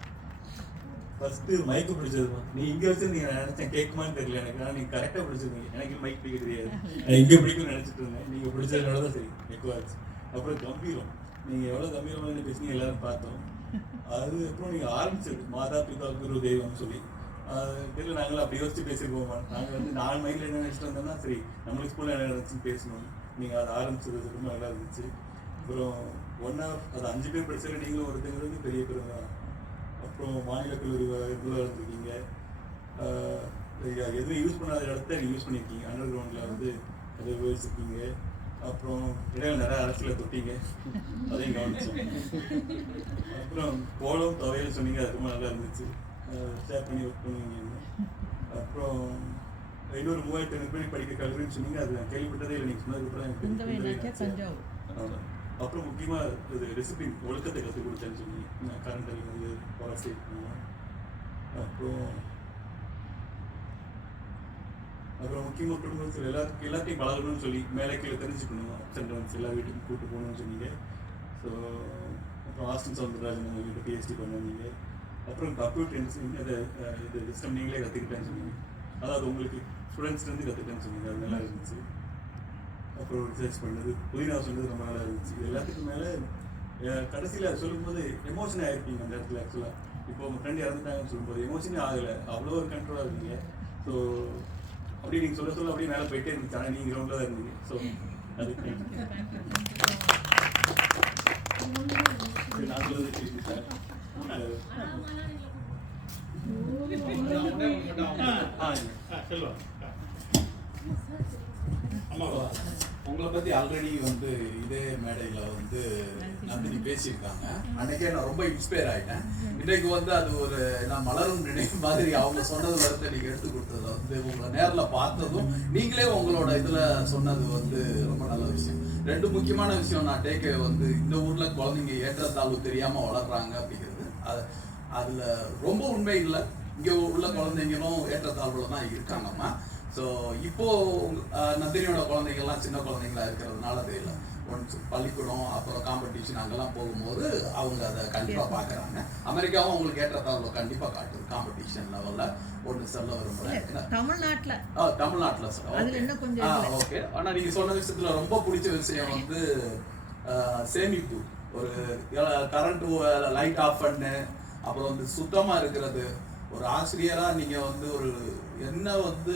ஃபர்ஸ்ட் மைக்கு பிடிச்சதுமா, நீ இங்க வச்சிருந்தீங்க, நான் நினைச்சேன் கேட்குமான்னு தெரியல எனக்கு, ஆனால் நீங்க கரெக்டாக பிடிச்சிருந்தீங்க. எனக்கு மைக் பிடிக்க தெரியாது, நான் இங்கே பிடிக்கும்னு நினைச்சிட்டு இருந்தேன். நீங்க பிடிச்சதுனால தான் சரி எக்குவாச்சு. அப்புறம் கம்பீரம், நீங்க எவ்வளவு கம்பீரமாக பேசுனீங்க எல்லாரும் பார்த்தோம். அதுக்கப்புறம் நீங்க ஆரம்பிச்சது மாதா பிதா குரு தெய்வம்னு சொல்லி தெரியல, நாங்களும் அப்படி யோசிச்சு பேசிருக்கோமா. நாங்கள் வந்து 4 மைண்டில் என்ன நினச்சிட்டு வந்தோம்னா சரி நம்மளுக்கு ஸ்கூலில் என்ன நினச்சின்னு பேசணும். நீங்கள் அதை ஆரம்பிச்சது ரொம்ப நல்லா இருந்துச்சு. அப்புறம் அது 5 பேர் படிச்சதில் நீங்களும் ஒருத்தங்கிறது பெரிய பெருமை தான். அப்புறம் மாநில கல்லூரி இதில் இருந்திருக்கீங்க, எதுவும் யூஸ் பண்ணாத இடத்த நீங்கள் யூஸ் பண்ணியிருக்கீங்க, அண்டர் கிரவுண்டில் வந்து அதை உபயோகிச்சிருக்கீங்க. அப்புறம் இடையில நிறைய அரசியல் தொட்டிங்க, அதையும் கவனிச்சோம். அப்புறம் கோலம் துவையல் சொன்னீங்க, அது ரொம்ப நல்லா இருந்துச்சு, ஷேர் பண்ணி ஒர்க் பண்ணுவீங்க. அப்புறம் இன்னொரு 3500 பேர் படிக்க கல்லூரின்னு சொன்னீங்க, அது நான் கேள்விப்பட்டதே இல்லை. நீங்கள் சொன்னதுக்கப்புறம் எனக்கு அப்புறம் முக்கியமாக இது டிசிப்ளின் ஒழுக்கத்தை கற்றுக் கொடுத்தேன்னு சொல்லி நான் கரண்ட் வந்து பாலிசி பண்ணுவேன். அப்புறம் முக்கியமாக குடும்பத்தில் எல்லாத்தையும் பழகணும்னு சொல்லி மேலே கீழே தெரிஞ்சுக்கணும், அப்சன்ட் எல்லா வீட்டுக்கும் கூப்பிட்டு போகணும்னு சொன்னீங்க. ஸோ அப்புறம் ஆஸ்டன் சவுந்தரராஜன் வீட்டு PhD பண்ணுவீங்க. அப்புறம் கம்ப்யூட்டர் இது சிஸ்டம் நீங்களே கற்றுக்கிட்டேன்னு சொன்னீங்க, அதாவது உங்களுக்கு ஸ்டூடெண்ட்ஸ்லேருந்து கற்றுக்கிட்டேன்னு சொன்னீங்க, அது நல்லா இருந்துச்சு. அப்புறம் ரிசர்ச் பண்ணது புதினா சொன்னது ரொம்ப நல்லா இருந்துச்சு. இது எல்லாத்துக்கும் மேலே கடைசியில் அது சொல்லும்போது எமோஷனே ஆகிருப்பீங்க அந்த இடத்துல. ஆக்சுவலாக இப்போ உங்கள் ஃப்ரெண்ட் இறந்துட்டாங்கன்னு சொல்லும்போது எமோஷனே ஆகலை, அவ்வளோ ஒரு கண்ட்ரோலாக இருந்தீங்க. ஸோ அப்படியே நீங்கள் சொல்ல அப்படியே மேலே போயிட்டே இருந்துச்சு, ஆனால் நீங்கள் கிரௌண்டில் தான் இருந்தீங்க. ஸோ அதுக்கு நான் சொல்லுறது சார். உங்களை பத்தி ஆல்ரெடி வந்து இதே மேடையில வந்து நந்தினி பேசியிருக்காங்க. அன்னைக்கே நான் ரொம்ப இன்ஸ்பயர் ஆயிட்டேன். இன்னைக்கு வந்து அது ஒரு நான் மலரும் நினைவு மாதிரி அவங்க சொன்னது வந்து நீங்க எடுத்து கொடுத்ததுல வந்து உங்களை நேர்ல பார்த்ததும் நீங்களே உங்களோட இதுல சொன்னது வந்து ரொம்ப நல்ல விஷயம். 2 முக்கியமான விஷயம் நான் டேக் வந்து இந்த ஊர்ல குழந்தைங்க ஏற்றத்தாழ்வு தெரியாம வளர்றாங்க அப்படிங்கிறது. அதுல ரொம்ப உண்மை இல்லை. இங்க உள்ள குழந்தைங்களும் ஏற்றத்தாழ்வுல தான் இருக்காங்கம்மா. ஸோ இப்போ நந்தினியோட குழந்தைங்கள்லாம் சின்ன குழந்தைங்களா இருக்கிறதுனால அது இல்லை. ஒன்ஸ் பள்ளிக்கூடம் அப்புறம் காம்படிஷன் அங்கெல்லாம் போகும்போது அவங்க அதை கண்டிப்பாக பார்க்குறாங்க. அமெரிக்காவும் அவங்களுக்கு ஏற்றத்தாழ்வு கண்டிப்பாக காட்டுது காம்படிஷன் லெவலில். ஒன்று சொல்ல விரும்புகிறேன், தமிழ்நாட்டில் சார். ஓகே. ஆனால் நீங்கள் சொன்ன விஷயத்தில் ரொம்ப பிடிச்ச விஷயம் வந்து சேமிப்பு. ஒரு கரண்ட் லைட் ஆஃப் பண்ணு, அப்புறம் வந்து சுத்தமாக இருக்கிறது. ஒரு ஆசிரியராக நீங்கள் வந்து ஒரு என்ன வந்து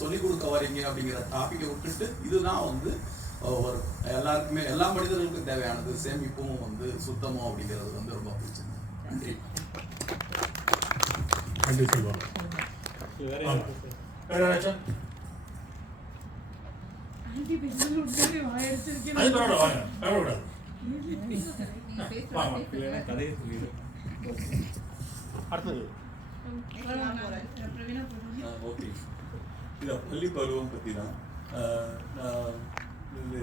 சொல்லிக் கொடுக்க வரீங்க அப்படிங்கிற டாப்பிக்கை விட்டுட்டு இதுதான் வந்து ஒரு எல்லாருக்குமே எல்லா மனிதர்களுக்கும் தேவையானது, சேமிப்பும் வந்து சுத்தமும் அப்படிங்கிறது வந்து ரொம்ப பிடிச்சது. நன்றி. நன்றி சொல்லுவாங்க. கதையை சொல்லிடு. அடுத்தது ஓகே, இது பள்ளி பருவம் பற்றி தான். நான் இது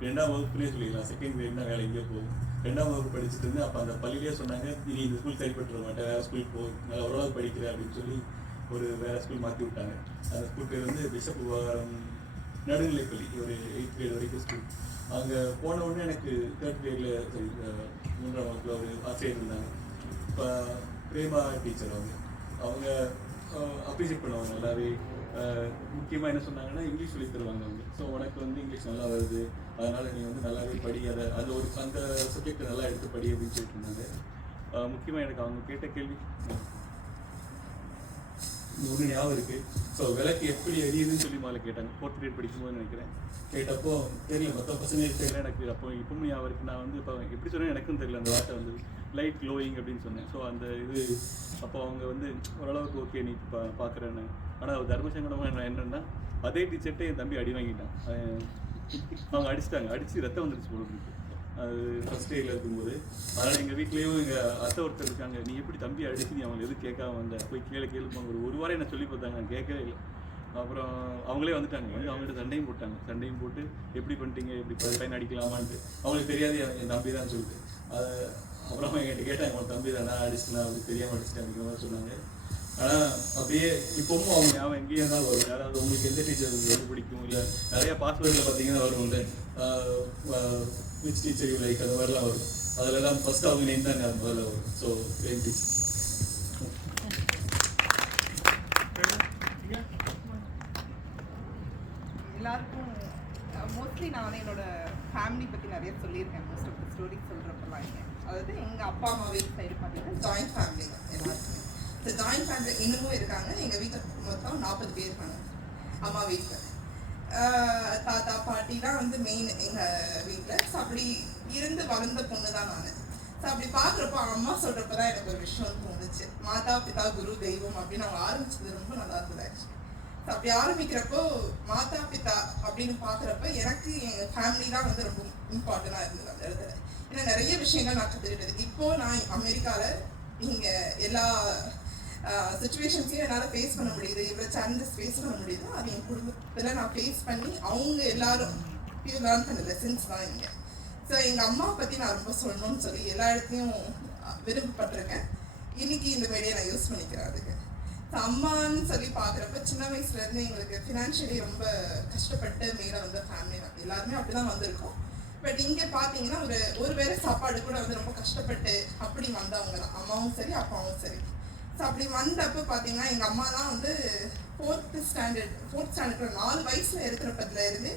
2ஆம் வகுப்புலேயே சொல்லிக்கலாம், செகண்ட் கிரேட் தான் வேலை எங்கேயோ போகும். 2ஆம் வகுப்பு படிச்சுட்டு இருந்தேன். அப்போ அந்த பள்ளியிலே சொன்னாங்க, நீ இந்த ஸ்கூல் சரிப்பட்டு மாட்டேன், வேறு ஸ்கூலுக்கு போ, நல்லா ஓரளவு படிக்கிறேன் அப்படின்னு சொல்லி ஒரு வேறு ஸ்கூல் மாற்றி விட்டாங்க. அந்த ஸ்கூல் பேர் வந்து பிஷப் விவகாரம் நடுநிலைப்பள்ளி, ஒரு 8th grade வரைக்கும் ஸ்கூல். அங்கே போன உடனே எனக்கு 3rd grade சரி 3ஆம் வகுப்பில் ஒரு ஆசிரியர் இருந்தாங்க. இப்போ பிரேமா டீச்சர் அவங்க அப்ரிஷியேட் பண்ணுவாங்க நல்லாவே. முக்கியமாக என்ன சொன்னாங்கன்னா, இங்கிலீஷ் சொல்லி தருவாங்க அவங்க. ஸோ உனக்கு வந்து இங்கிலீஷ் நல்லா வருது, அதனால் நீ வந்து நல்லாவே படி, அது ஒரு அந்த சப்ஜெக்டை நல்லா எடுத்து படி அப்படின்னு சொல்லிட்டு இருந்தாங்க. முக்கியமாக எனக்கு அவங்க கேட்ட கேள்வி ஒன்று ஞாபகம் இருக்குது. ஸோ விளக்கு எப்படி எரியுதுன்னு சொல்லி மேலே கேட்டாங்க, 4th grade படிக்கும்போது நினைக்கிறேன். கேட்டப்போ தெரியல, மற்ற பசங்க தெரியல எனக்கு. அப்போ இப்பவும் ஞாபகம் இருக்குது. நான் வந்து இப்போ எப்படி சொன்னேன் எனக்கும் தெரியல, அந்த வார்த்தை வந்து லைட் க்ளோயிங் அப்படின்னு சொன்னேன். ஸோ அந்த இது அப்போ அவங்க வந்து ஓரளவுக்கு ஓகே நீ பார்க்குறேன்னு. ஆனால் தர்மசங்கடமாக என்னென்னா, அதே டீச்சர்கிட்ட என் தம்பி அடி வாங்கிட்டான். அவங்க அடிச்சிட்டாங்க, அடித்து ரத்தம் வந்துருச்சு போல. அது ஃபர்ஸ்ட் டேயில் இருக்கும்போது. அதனால் எங்கள் வீட்லேயும் எங்கள் அத்தை ஒருத்தர் இருக்காங்க, நீ எப்படி தம்பி அடிச்சு நீ அவங்க எதுவும் கேட்காம வந்த, போய் கேளுப்பாங்க. ஒரு வாரம் என்ன சொல்லி பார்த்தாங்க, நான் கேட்கவே இல்லை. அப்புறம் அவங்களே வந்துட்டாங்க, வந்து அவங்கள்ட்ட சண்டையும் போட்டு எப்படி பண்ணிட்டீங்க, எப்படி பையன் அடிக்கலாமான்ட்டு. அவங்களுக்கு தெரியாது என் தம்பி தான் சொல்லிட்டு. அது அப்புறம் என்கிட்ட கேட்டாங்க, உங்கள் தம்பி தானே அடிச்சுனா, அப்படி தெரியாமல் அடிச்சுட்டேன் அப்படிங்கிற மாதிரி சொன்னாங்க. ஆனால் அப்படியே இப்போவும் அவங்க ஞாபகம் எங்கேயும் இருந்தாலும் வரும். யாராவது உங்களுக்கு எந்த டீச்சர் ரொம்ப பிடிக்கும், இல்லை நிறையா பாஸ்வேர்டில் பார்த்தீங்கன்னா வரும் இல்லை, விச் டீச்சர் யூ லைக், அந்த மாதிரிலாம் வரும். அதிலலாம் ஃபர்ஸ்ட் அவங்க நேம் தான் முதல்ல வரும். So great teacher. எல்லாருக்கும் மோஸ்ட்லி நான் வந்து என்னோட ஃபேமிலி பற்றி நிறைய சொல்லியிருக்கேன். மோஸ்ட் ஆஃப் த ஸ்டோரி சொல்கிறப்பெல்லாம் இங்கே, அதாவது எங்கள் அப்பா அம்மா வீட்டு சைடு பார்த்தீங்கன்னா ஜாயிண்ட் ஃபேமிலி தான் எல்லாருக்குமே. ஸோ ஜாயிண்ட் ஃபேமிலி இன்னமும் இருக்காங்க. எங்கள் வீட்டில் மொத்தம் 40 பேர் இருக்காங்க அம்மா வீட்டில். தாத்தா பாட்டிலாம் வந்து மெயின் எங்கள் வீட்டில். ஸோ அப்படி இருந்து வளர்ந்த பொண்ணு தான் நான். ஸோ அப்படி பார்க்குறப்போ அம்மா சொல்கிறப்ப தான் எனக்கு ஒரு விஷயம் தோணுச்சு, மாதா பிதா குரு தெய்வம் அப்படின்னு அவங்க ஆரம்பிச்சது ரொம்ப நல்லா இருந்தது ஆக்சுவலி. ஸோ அப்படி ஆரம்பிக்கிறப்போ மாதா பிதா அப்படின்னு பார்க்குறப்ப எனக்கு எங்கள் ஃபேமிலி தான் வந்து ரொம்ப இம்பார்ட்டண்டாக இருந்தது அந்த இடத்துல. ஏன்னா நிறைய விஷயங்கள் நான் கற்றுக்கிட்டது. இப்போது நான் அமெரிக்காவில் இங்கே எல்லா சுச்சுவேஷன்ஸையும் என்னால் ஃபேஸ் பண்ண முடியுது, இவ்வளோ சேலஞ்சஸ் ஃபேஸ் பண்ண முடியுது. அது என் குடும்பத்தில் நான் ஃபேஸ் பண்ணி அவங்க எல்லாரும் லேர்ன் பண்ண லெசன்ஸ் தான் இங்கே. ஸோ எங்கள் அம்மா பற்றி நான் ரொம்ப சொல்லணும்னு சொல்லி எல்லா இடத்துலையும் விருப்பப்பட்டிருக்கேன். இன்னைக்கு இந்த மீடியா நான் யூஸ் பண்ணிக்கிறேன் அதுக்கு. ஸோ அம்மான்னு சொல்லி பார்க்குறப்ப சின்ன வயசுலேருந்து எங்களுக்கு ஃபினான்ஷியலி ரொம்ப கஷ்டப்பட்டு மேலே வந்த ஃபேமிலி தான். எல்லாருமே அப்படி தான் வந்திருக்கோம். பட் இங்கே பார்த்தீங்கன்னா ஒரு வேளை சாப்பாடு கூட வந்து ரொம்ப கஷ்டப்பட்டு அப்படி வந்தவங்க தான், அம்மாவும் சரி அப்பாவும் சரி. ஸோ அப்படி வந்தப்போ பார்த்தீங்கன்னா எங்கள் அம்மா தான் வந்து ஃபோர்த் ஸ்டாண்டர்ட் 4 வயசில் இருக்கிறப்பத்துல இருந்து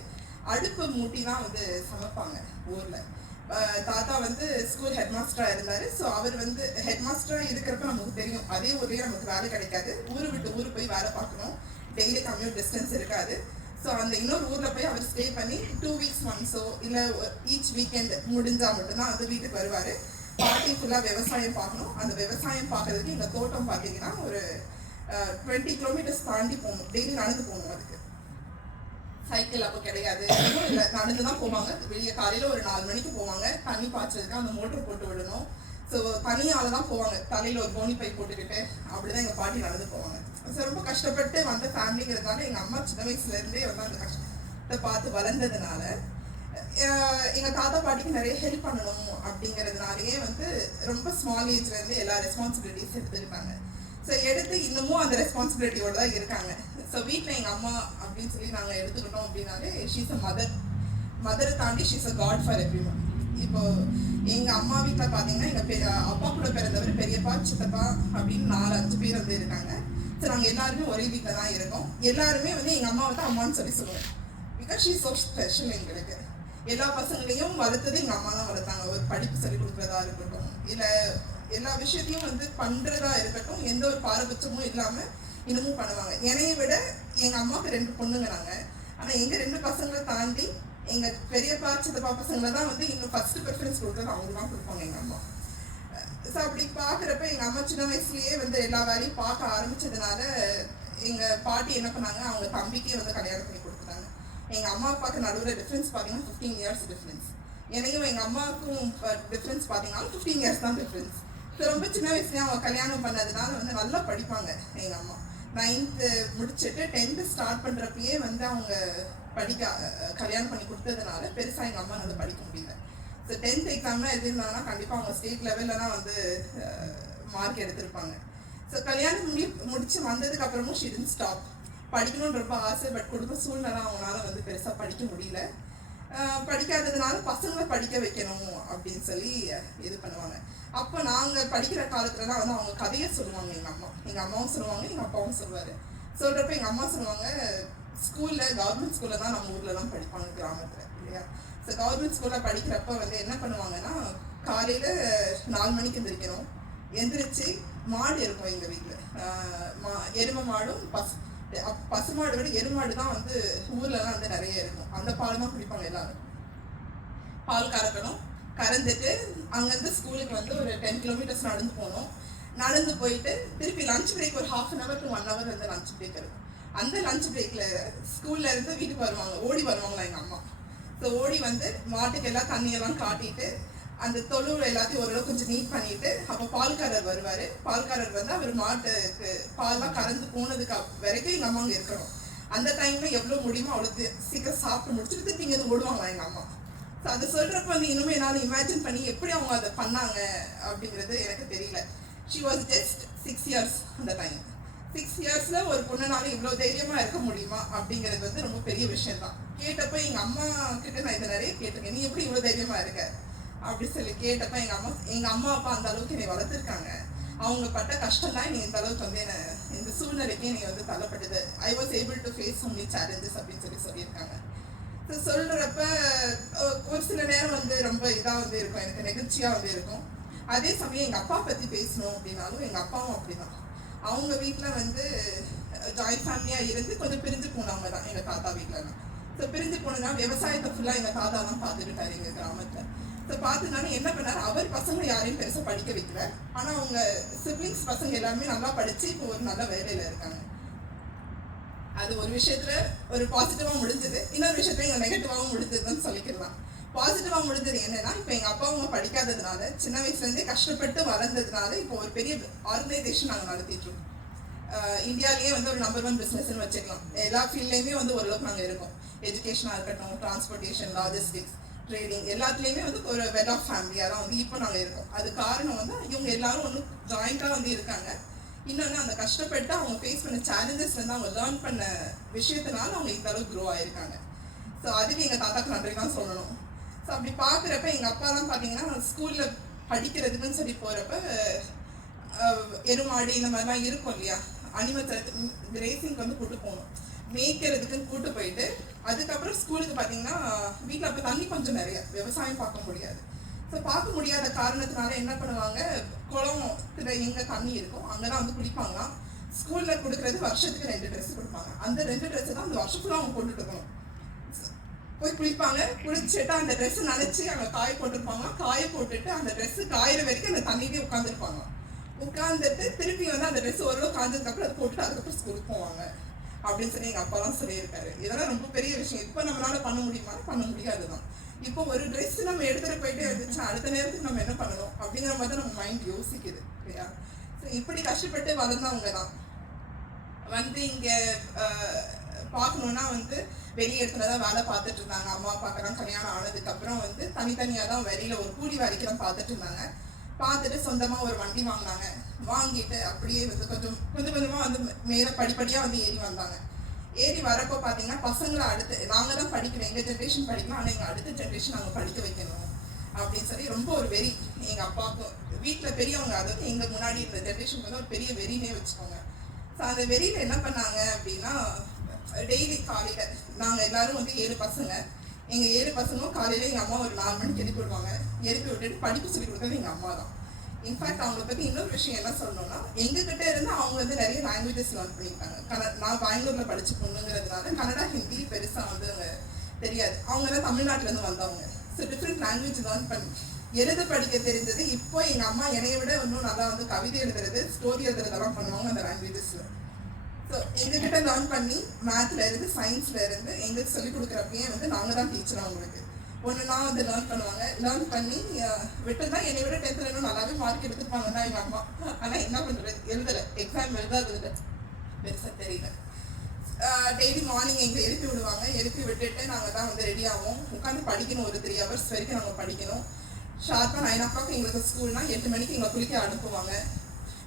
அடுப்பு மூட்டி தான் வந்து சமைப்பாங்க ஊரில். தாத்தா வந்து ஸ்கூல் ஹெட் மாஸ்டராக இருந்தார். ஸோ அவர் வந்து ஹெட் மாஸ்டராக இருக்கிறப்ப நமக்கு தெரியும், அதே ஊர்லேயே நமக்கு வேலை கிடைக்காது. ஊரை விட்டு ஊர் போய் வேலை பார்க்கணும், டெய்லி கம்யூட் டிஸ்டன்ஸ் இருக்காது. ஸோ அந்த இன்னொரு ஊரில் போய் அவர் ஸ்டே பண்ணி 2 வீக்ஸ் ஒன்ஸோ இல்லை ஈச் வீக்கெண்ட் முடிஞ்சால் மட்டும்தான் வந்து வீட்டுக்கு வருவார். பாட்டி ஃபுல்லாக விவசாயம் பார்க்கணும். அந்த விவசாயம் பார்க்கறதுக்கு எங்கள் தோட்டம் பார்த்தீங்கன்னா ஒரு 20 கிலோமீட்டர்ஸ் தாண்டி போகணும், டெய்லி நடந்து போகணும். அதுக்கு சைக்கிள் அப்போ கிடையாது, இல்லை நடந்து தான் போவாங்க. வெளியே காலையில் ஒரு 4 மணிக்கு போவாங்க. தண்ணி பாய்ச்சதுக்கு அந்த மோட்டர் போட்டு விடணும். ஸோ தனியால் தான் போவாங்க, தலையில் ஒரு கோனி பை போட்டுக்கிட்டு அப்படிதான் எங்கள் பாட்டி நடந்து போவாங்க. ஸோ ரொம்ப கஷ்டப்பட்டு வந்த ஃபேமிலிங்கிறதுனால எங்கள் அம்மா சின்ன வயசுலேருந்தே வந்து அந்த கஷ்டத்தை பார்த்து வளர்ந்ததுனால எங்கள் தாத்தா பாட்டிக்கு நிறைய ஹெல்ப் பண்ணணும் அப்படிங்கிறதுனாலேயே வந்து ரொம்ப ஸ்மால் ஏஜ்லேருந்து எல்லா ரெஸ்பான்சிபிலிட்டிஸ் எடுத்துக்கிட்டாங்க. ஸோ எடுத்து இன்னமும் அந்த ரெஸ்பான்சிபிலிட்டியோடு தான் இருக்காங்க. ஸோ வீட்டில் எங்கள் அம்மா அப்படின்னு சொல்லி நாங்கள் எடுத்துக்கிட்டோம் அப்படின்னாலே ஷீஸ் அ மதரை தாண்டி she's a god for everyone. இப்போ எங்கள் அம்மா வீட்டில் பார்த்தீங்கன்னா எங்கள் அப்பா கூட பிறந்தவர் பெரியப்பா சித்தப்பா அப்படின்னு 4-5 பேர் வந்து இருக்காங்க. ஸோ நாங்கள் எல்லாருமே ஒரே வீட்டில் தான் இருக்கோம். எல்லாருமே வந்து எங்கள் அம்மா வந்து அம்மான்னு சொல்லி சொல்லுவோம். Because she's so special. எங்களுக்கு எல்லா பசங்களையும் வளர்த்தது எங்கள் அம்மா தான் வளர்த்தாங்க. ஒரு படிப்பு சொல்லிக் கொடுக்குறதா இருக்கட்டும், இல்லை எல்லா விஷயத்தையும் வந்து பண்ணுறதா இருக்கட்டும், எந்த ஒரு பாரபட்சமும் இல்லாமல் இன்னமும் பண்ணுவாங்க. என்னைய விட எங்கள் அம்மாவுக்கு 2 பொண்ணுங்க நாங்கள். ஆனால் எங்கள் 2 பசங்களை தாண்டி எங்கள் பெரியப்பா சித்தப்பா பசங்களை தான் வந்து இன்னும் ஃபஸ்ட்டு ப்ரிஃபரன்ஸ் கொடுக்குறது அவங்க தான் கொடுப்பாங்க எங்கள் அம்மா. ஸோ அப்படி பார்க்குறப்ப எங்கள் அம்மா சின்ன வயசுலேயே வந்து எல்லா வேலையும் பார்க்க ஆரம்பித்ததுனால எங்கள் பாட்டி என்ன பண்ணாங்க, அவங்க தம்பிக்கே வந்து கல்யாணம் பண்ணி கொடுத்துட்டாங்க. எங்கள் அம்மா அப்பாவுக்கு நடுவில் டிஃப்ரென்ஸ் பார்த்தீங்கன்னா 15 இயர்ஸ் டிஃப்ரென்ஸ். எனக்கும் எங்கள் அம்மாவுக்கும் டிஃப்ரென்ஸ் பார்த்தீங்கன்னா 15 இயர்ஸ் தான் டிஃப்ரென்ஸ். ஸோ ரொம்ப சின்ன வயசுலேயே அவங்க கல்யாணம் பண்ணதுனால வந்து நல்லா படிப்பாங்க. எங்கள் அம்மா 9th முடிச்சுட்டு 10th ஸ்டார்ட் பண்ணுறப்பயே வந்து அவங்க கல்யாணம் பண்ணி கொடுத்ததுனால பெருசாக எங்கள் அம்மா வந்து படிக்க முடியல. ஸோ 10th எக்ஸாம்லாம் எது இருந்தாங்கன்னா கண்டிப்பாக அவங்க ஸ்டேட் லெவல்லலாம் வந்து மார்க் எடுத்திருப்பாங்க. ஸோ கல்யாணம் முடிச்சு வந்ததுக்கு அப்புறமும் ஷி டிட்ன்ட் ஸ்டாப். படிக்கணும்னு ரொம்ப ஆசை, பட் குடும்ப சூழ்நிலை அவங்களால வந்து பெருசாக படிக்க முடியல. படிக்காததுனால பசங்களை படிக்க வைக்கணும் அப்படின்னு சொல்லி இது பண்ணுவாங்க. அப்போ நாங்கள் படிக்கிற காலத்துலலாம் வந்து அவங்க கதையை சொல்லுவாங்க. எங்கள் அம்மாவும் சொல்லுவாங்க, எங்கள் அப்பாவும் சொல்லுவார். சொல்கிறப்ப எங்கள் அம்மா சொல்லுவாங்க, ஸ்கூலில் கவர்மெண்ட் ஸ்கூலில் தான் நம்ம ஊரில் தான் படிப்பாங்க கிராமத்தில் இல்லையா. ஸோ கவர்மெண்ட் ஸ்கூலில் படிக்கிறப்ப வந்து என்ன பண்ணுவாங்கன்னா, காலையில் 4 மணிக்கு எந்திரிக்கணும். எந்திரிச்சு மாடு இருக்கும் எங்கள் வீட்டில், எருமை மாடும் பசுமாடு விட எருமாடு தான் வந்து ஊர்லலாம் வந்து நிறைய இருக்கும். அந்த பால் தான் குடிப்பாங்க எல்லாரும். பால் கறக்கணும், கறந்துட்டு அங்கேருந்து ஸ்கூலுக்கு வந்து ஒரு 10 கிலோமீட்டர்ஸ் நடந்து போகணும். நடந்து போயிட்டு திருப்பி லஞ்ச் பிரேக் ஒரு 1/2 hour to 1 hour வந்து லஞ்ச் பிரேக் இருக்கும். அந்த லஞ்ச் பிரேக்கில் ஸ்கூல்ல இருந்து வீட்டுக்கு வருவாங்க, ஓடி வருவாங்களா எங்கள் அம்மா. ஸோ ஸோ ஓடி வந்து மாட்டுக்கு எல்லாம் தண்ணியெல்லாம் காட்டிட்டு அந்த தொழுவு எல்லாத்தையும் ஓரளவு கொஞ்சம் நீட் பண்ணிட்டு அப்போ பால்காரர் வருவார். பால்காரர் வந்து அவர் மாட்டுக்கு பால்லாம் கறந்து போனதுக்கு வரைக்கும் எங்கள் அம்மா அங்கே இருக்கணும். அந்த டைம்ல எவ்வளோ முடியுமோ அவ்வளோ சீக்கிரம் சாப்பிட்டு முடிச்சுட்டு திருப்பி இங்கே ஓடுவாங்க எங்கள் அம்மா. ஸோ அதை சொல்கிறப்ப வந்து இன்னுமே என்னால் இமேஜின் பண்ணி எப்படி அவங்க அதை பண்ணாங்க அப்படிங்கிறது எனக்கு தெரியல. ஷி வாஸ் ஜஸ்ட் 6 years அந்த டைம். 6 yearsல ஒரு பொண்ணுனால இவ்வளோ தைரியமாக இருக்க முடியுமா அப்படிங்கிறது வந்து ரொம்ப பெரிய விஷயம் தான். கேட்டப்போ எங்கள் அம்மா கிட்ட நான் இதை நிறைய கேட்டிருக்கேன், நீ எப்படி இவ்வளோ தைரியமாக இருக்க அப்படி சொல்லி கேட்டப்ப எங்கள் அம்மா அப்பா அந்த அளவுக்கு என்னை வளர்த்துருக்காங்க. அவங்க பட்ட கஷ்டம் தான் நீ இந்த அளவுக்கு வந்து என்ன இந்த சூழ்நிலைக்கு நீ வந்து தள்ளப்பட்டது. I was able to face so many challenges அப்படின்னு சொல்லியிருக்காங்க. ஸோ சொல்கிறப்ப ஒரு சில நேரம் வந்து ரொம்ப இதாக வந்து இருக்கும், எனக்கு நெகிழ்ச்சியாக வந்து இருக்கும். அதே சமயம் எங்கள் அப்பா பற்றி பேசணும் அப்படின்னாலும் எங்கள் அப்பாவும் அப்படி தான். அவங்க வீட்டில் வந்து ஜாயிண்ட் ஃபேமிலியாக இருந்து கொஞ்சம் பிரிஞ்சு போனவங்க தான் எங்கள் தாத்தா வீட்டிலலாம். ஸோ பிரிஞ்சு போனதுனா விவசாயத்தை ஃபுல்லாக எங்கள் தாத்தா தான் பார்த்துக்கிட்டாரு எங்கள் கிராமத்தில். ஸோ பார்த்துனால என்ன பண்ணார், அவர் பசங்க யாரையும் பெருசாக படிக்க வைக்கல. ஆனால் அவங்க சிப்ளிங்ஸ் பசங்க எல்லாருமே நல்லா படித்து இப்போ ஒரு நல்ல வேலையில் இருக்காங்க. அது ஒரு விஷயத்துல ஒரு பாசிட்டிவாக முடிஞ்சது, இன்னொரு விஷயத்துல எங்கள் நெகட்டிவாகவும் முடிஞ்சதுன்னு சொல்லிக்கலாம். பாசிட்டிவாக முடிஞ்சது என்னன்னா, இப்போ எங்கள் அப்பா அவங்க படிக்காததுனால சின்ன வயசுலேருந்தே கஷ்டப்பட்டு வளர்ந்ததுனால இப்போ ஒரு பெரிய ஆர்கனைசேஷன் நாங்கள் நடத்திட்டு இருக்கோம். இந்தியாவிலேயே வந்து ஒரு நம்பர் 1 பிஸ்னஸ்ன்னு வச்சுக்கலாம். எல்லா ஃபீல்ட்லேயுமே வந்து ஓரளவுக்கு நாங்கள் இருக்கோம். எஜுகேஷனாக இருக்கட்டும், டிரான்ஸ்போர்ட்டேஷன், லாஜிஸ்டிக்ஸ், ட்ரேடிங், எல்லாத்துலேயுமே வந்து ஒரு வெல் ஆஃப் ஃபேமிலியாக தான் வந்து இப்போ நாங்கள் இருக்கோம். அது காரணம் வந்து இவங்க எல்லாரும் ஒன்றும் ஜாயிண்டாக வந்து இருக்காங்க. இன்னொன்று அந்த கஷ்டப்பட்டு அவங்க ஃபேஸ் பண்ண சேலஞ்சஸ்லேருந்து அவங்க லேர்ன் பண்ண விஷயத்தினால அவங்க இந்த அளவுக்கு க்ரோ ஆகிருக்காங்க. ஸோ அதுக்கு எங்கள் தாத்தாக்கு நன்றி தான் சொல்லணும். ஸோ அப்படி பார்க்குறப்ப எங்கள் அப்பா தான் பார்த்தீங்கன்னா ஸ்கூலில் படிக்கிறதுக்குன்னு சொல்லி போகிறப்ப எருமாடு இந்த மாதிரிலாம் இருக்கும் இல்லையா, அனிமல்ஸ் ரேசிங்க்கு வந்து கூட்டு போகணும், மேய்க்கிறதுக்குன்னு கூட்டு போயிட்டு அதுக்கப்புறம் ஸ்கூலுக்கு பார்த்தீங்கன்னா வீட்டில் அப்போ தண்ணி கொஞ்சம் நிறைய, விவசாயம் பார்க்க முடியாது. ஸோ பார்க்க முடியாத காரணத்தினால என்ன பண்ணுவாங்க, குளத்துல எங்கே தண்ணி இருக்கும் அங்கே தான் வந்து குளிப்பாங்களாம். ஸ்கூலில் கொடுக்குறது வருஷத்துக்கு 2 ட்ரெஸ் கொடுப்பாங்க. அந்த 2 ட்ரெஸ்ஸை தான் அந்த வருஷம் ஃபுல்லாக அவங்க போட்டுட்டு இருக்கணும். போய் குளிப்பாங்க, குளிச்சுட்டு அந்த ட்ரெஸ் நினச்சி அவங்க காய போட்டிருப்பாங்க. காய போட்டுட்டு அந்த ட்ரெஸ்ஸு காயிற வரைக்கும் அந்த தண்ணியிலே உட்காந்துருப்பாங்க. உட்காந்துட்டு திருப்பி வந்து அந்த ட்ரெஸ் ஓரளவு காய்ஞ்சதுக்கப்புறம் அதை போட்டுட்டு அதுக்கப்புறம் ஸ்கூலுக்கு போவாங்க அப்படின்னு சொல்லி எங்கள் அப்பா தான் சொல்லியிருக்காரு. இதெல்லாம் ரொம்ப பெரிய விஷயம். இப்போ நம்மளால பண்ண முடியுமா, பண்ண முடியாது தான். இப்போ ஒரு ட்ரெஸ் நம்ம எடுத்துகிட்டு போயிட்டு இருந்துச்சு, அடுத்த நேரத்துக்கு நம்ம என்ன பண்ணணும் அப்படிங்கிற மாதிரி நம்ம மைண்ட் யோசிக்குது இல்லையா. ஸோ இப்படி கஷ்டப்பட்டு வளர்ந்தவங்க தான் வந்து இங்கே பார்க்கணுன்னா வந்து வெளி இடத்துல தான் வேலை பார்த்துட்டு இருந்தாங்க. அம்மா அப்பாக்கெல்லாம் கல்யாணம் ஆனதுக்கப்புறம் வந்து தனித்தனியாக தான் வெளியில் ஒரு கூலி வேலைக்கு தான் பார்த்துட்டு இருந்தாங்க. பார்த்துட்டு சொந்தமாக ஒரு வண்டி வாங்கினாங்க. வாங்கிட்டு அப்படியே வந்து கொஞ்சம் கொஞ்சமாக வந்து மேலே படிப்படியாக வந்து ஏறி வந்தாங்க. ஏறி வரப்போ பார்த்தீங்கன்னா பசங்களை அடுத்து நாங்கள் தான் படிக்கணும், எங்கள் ஜென்ரேஷன் படிக்கலாம், ஆனால் எங்கள் அடுத்த ஜென்ரேஷன் நாங்கள் படிக்க வைக்கணும் அப்படின்னு சொல்லி ரொம்ப ஒரு வெறி எங்கள் அப்பாவுக்கும். வீட்டில் பெரியவங்க, அதாவது எங்கள் முன்னாடி இருந்த ஜென்ரேஷனுக்கு வந்து ஒரு பெரிய வெறினே வச்சுக்கோங்க. ஸோ அந்த வெறியில் என்ன பண்ணாங்க அப்படின்னா, டெய்லி காலையில் நாங்கள் எல்லோரும் வந்து 7 பசங்க, எங்கள் 7 பசங்களும் காலையில் எங்கள் அம்மா ஒரு 4 மணிக்கு எழுப்பி விடுவாங்க. எழுப்பி விட்டுட்டு படிப்பு சொல்லி கொடுக்குறது எங்கள் அம்மா தான். இன்ஃபேக்ட் அவங்கள பற்றி இன்னொரு விஷயம் என்ன சொல்லணும்னா, எங்ககிட்ட இருந்து அவங்க வந்து நிறைய லாங்குவேஜஸ் லேர்ன் பண்ணியிருக்காங்க. நான் பெங்களூரில் படித்த பொண்ணுங்கிறதுனால கன்னடா, ஹிந்தி பெருசாக வந்து அவங்க தெரியாது. அவங்களாம் தமிழ்நாட்டிலேருந்து வந்தவங்க. ஸோ டிஃப்ரெண்ட் லாங்குவேஜ் லேர்ன் பண்ணி எழுத படிக்க தெரிஞ்சது. இப்போ எங்கள் அம்மா என்னைய விட இன்னும் நல்லா வந்து கவிதை எழுதுறது, ஸ்டோரி எழுதுறதெல்லாம் பண்ணுவாங்க அந்த லாங்குவேஜஸில். ஸோ எங்ககிட்ட லேர்ன் பண்ணி மேத்தில் இருந்து சயின்ஸில் இருந்து எங்களுக்கு சொல்லிக் கொடுக்குறப்பயே வந்து நாங்கள் தான் டீச்சர். அவங்களுக்கு ஒன்றுனா வந்து லேர்ன் பண்ணுவாங்க. லேர்ன் பண்ணி விட்டு தான் என்னை விட 10th இன்னும் நல்லாவே மார்க் எடுத்துப்பாங்க தான் எங்கள் அம்மா. ஆனால் என்ன பண்ணுறது, எழுதலை, எக்ஸாம் எழுதாததில்லை, பெருசாக தெரியல. டெய்லி மார்னிங் எங்களை எழுப்பி விடுவாங்க. எழுப்பி விட்டுட்டு நாங்கள் தான் வந்து ரெடி ஆகும், உட்காந்து படிக்கணும். ஒரு 3 hours வரைக்கும் நாங்கள் படிக்கணும். ஷார்ப்பாக 9 o'clock எங்களுக்கு ஸ்கூல்னால் 8 மணிக்கு எங்களை குளிக்க அனுப்புவாங்க.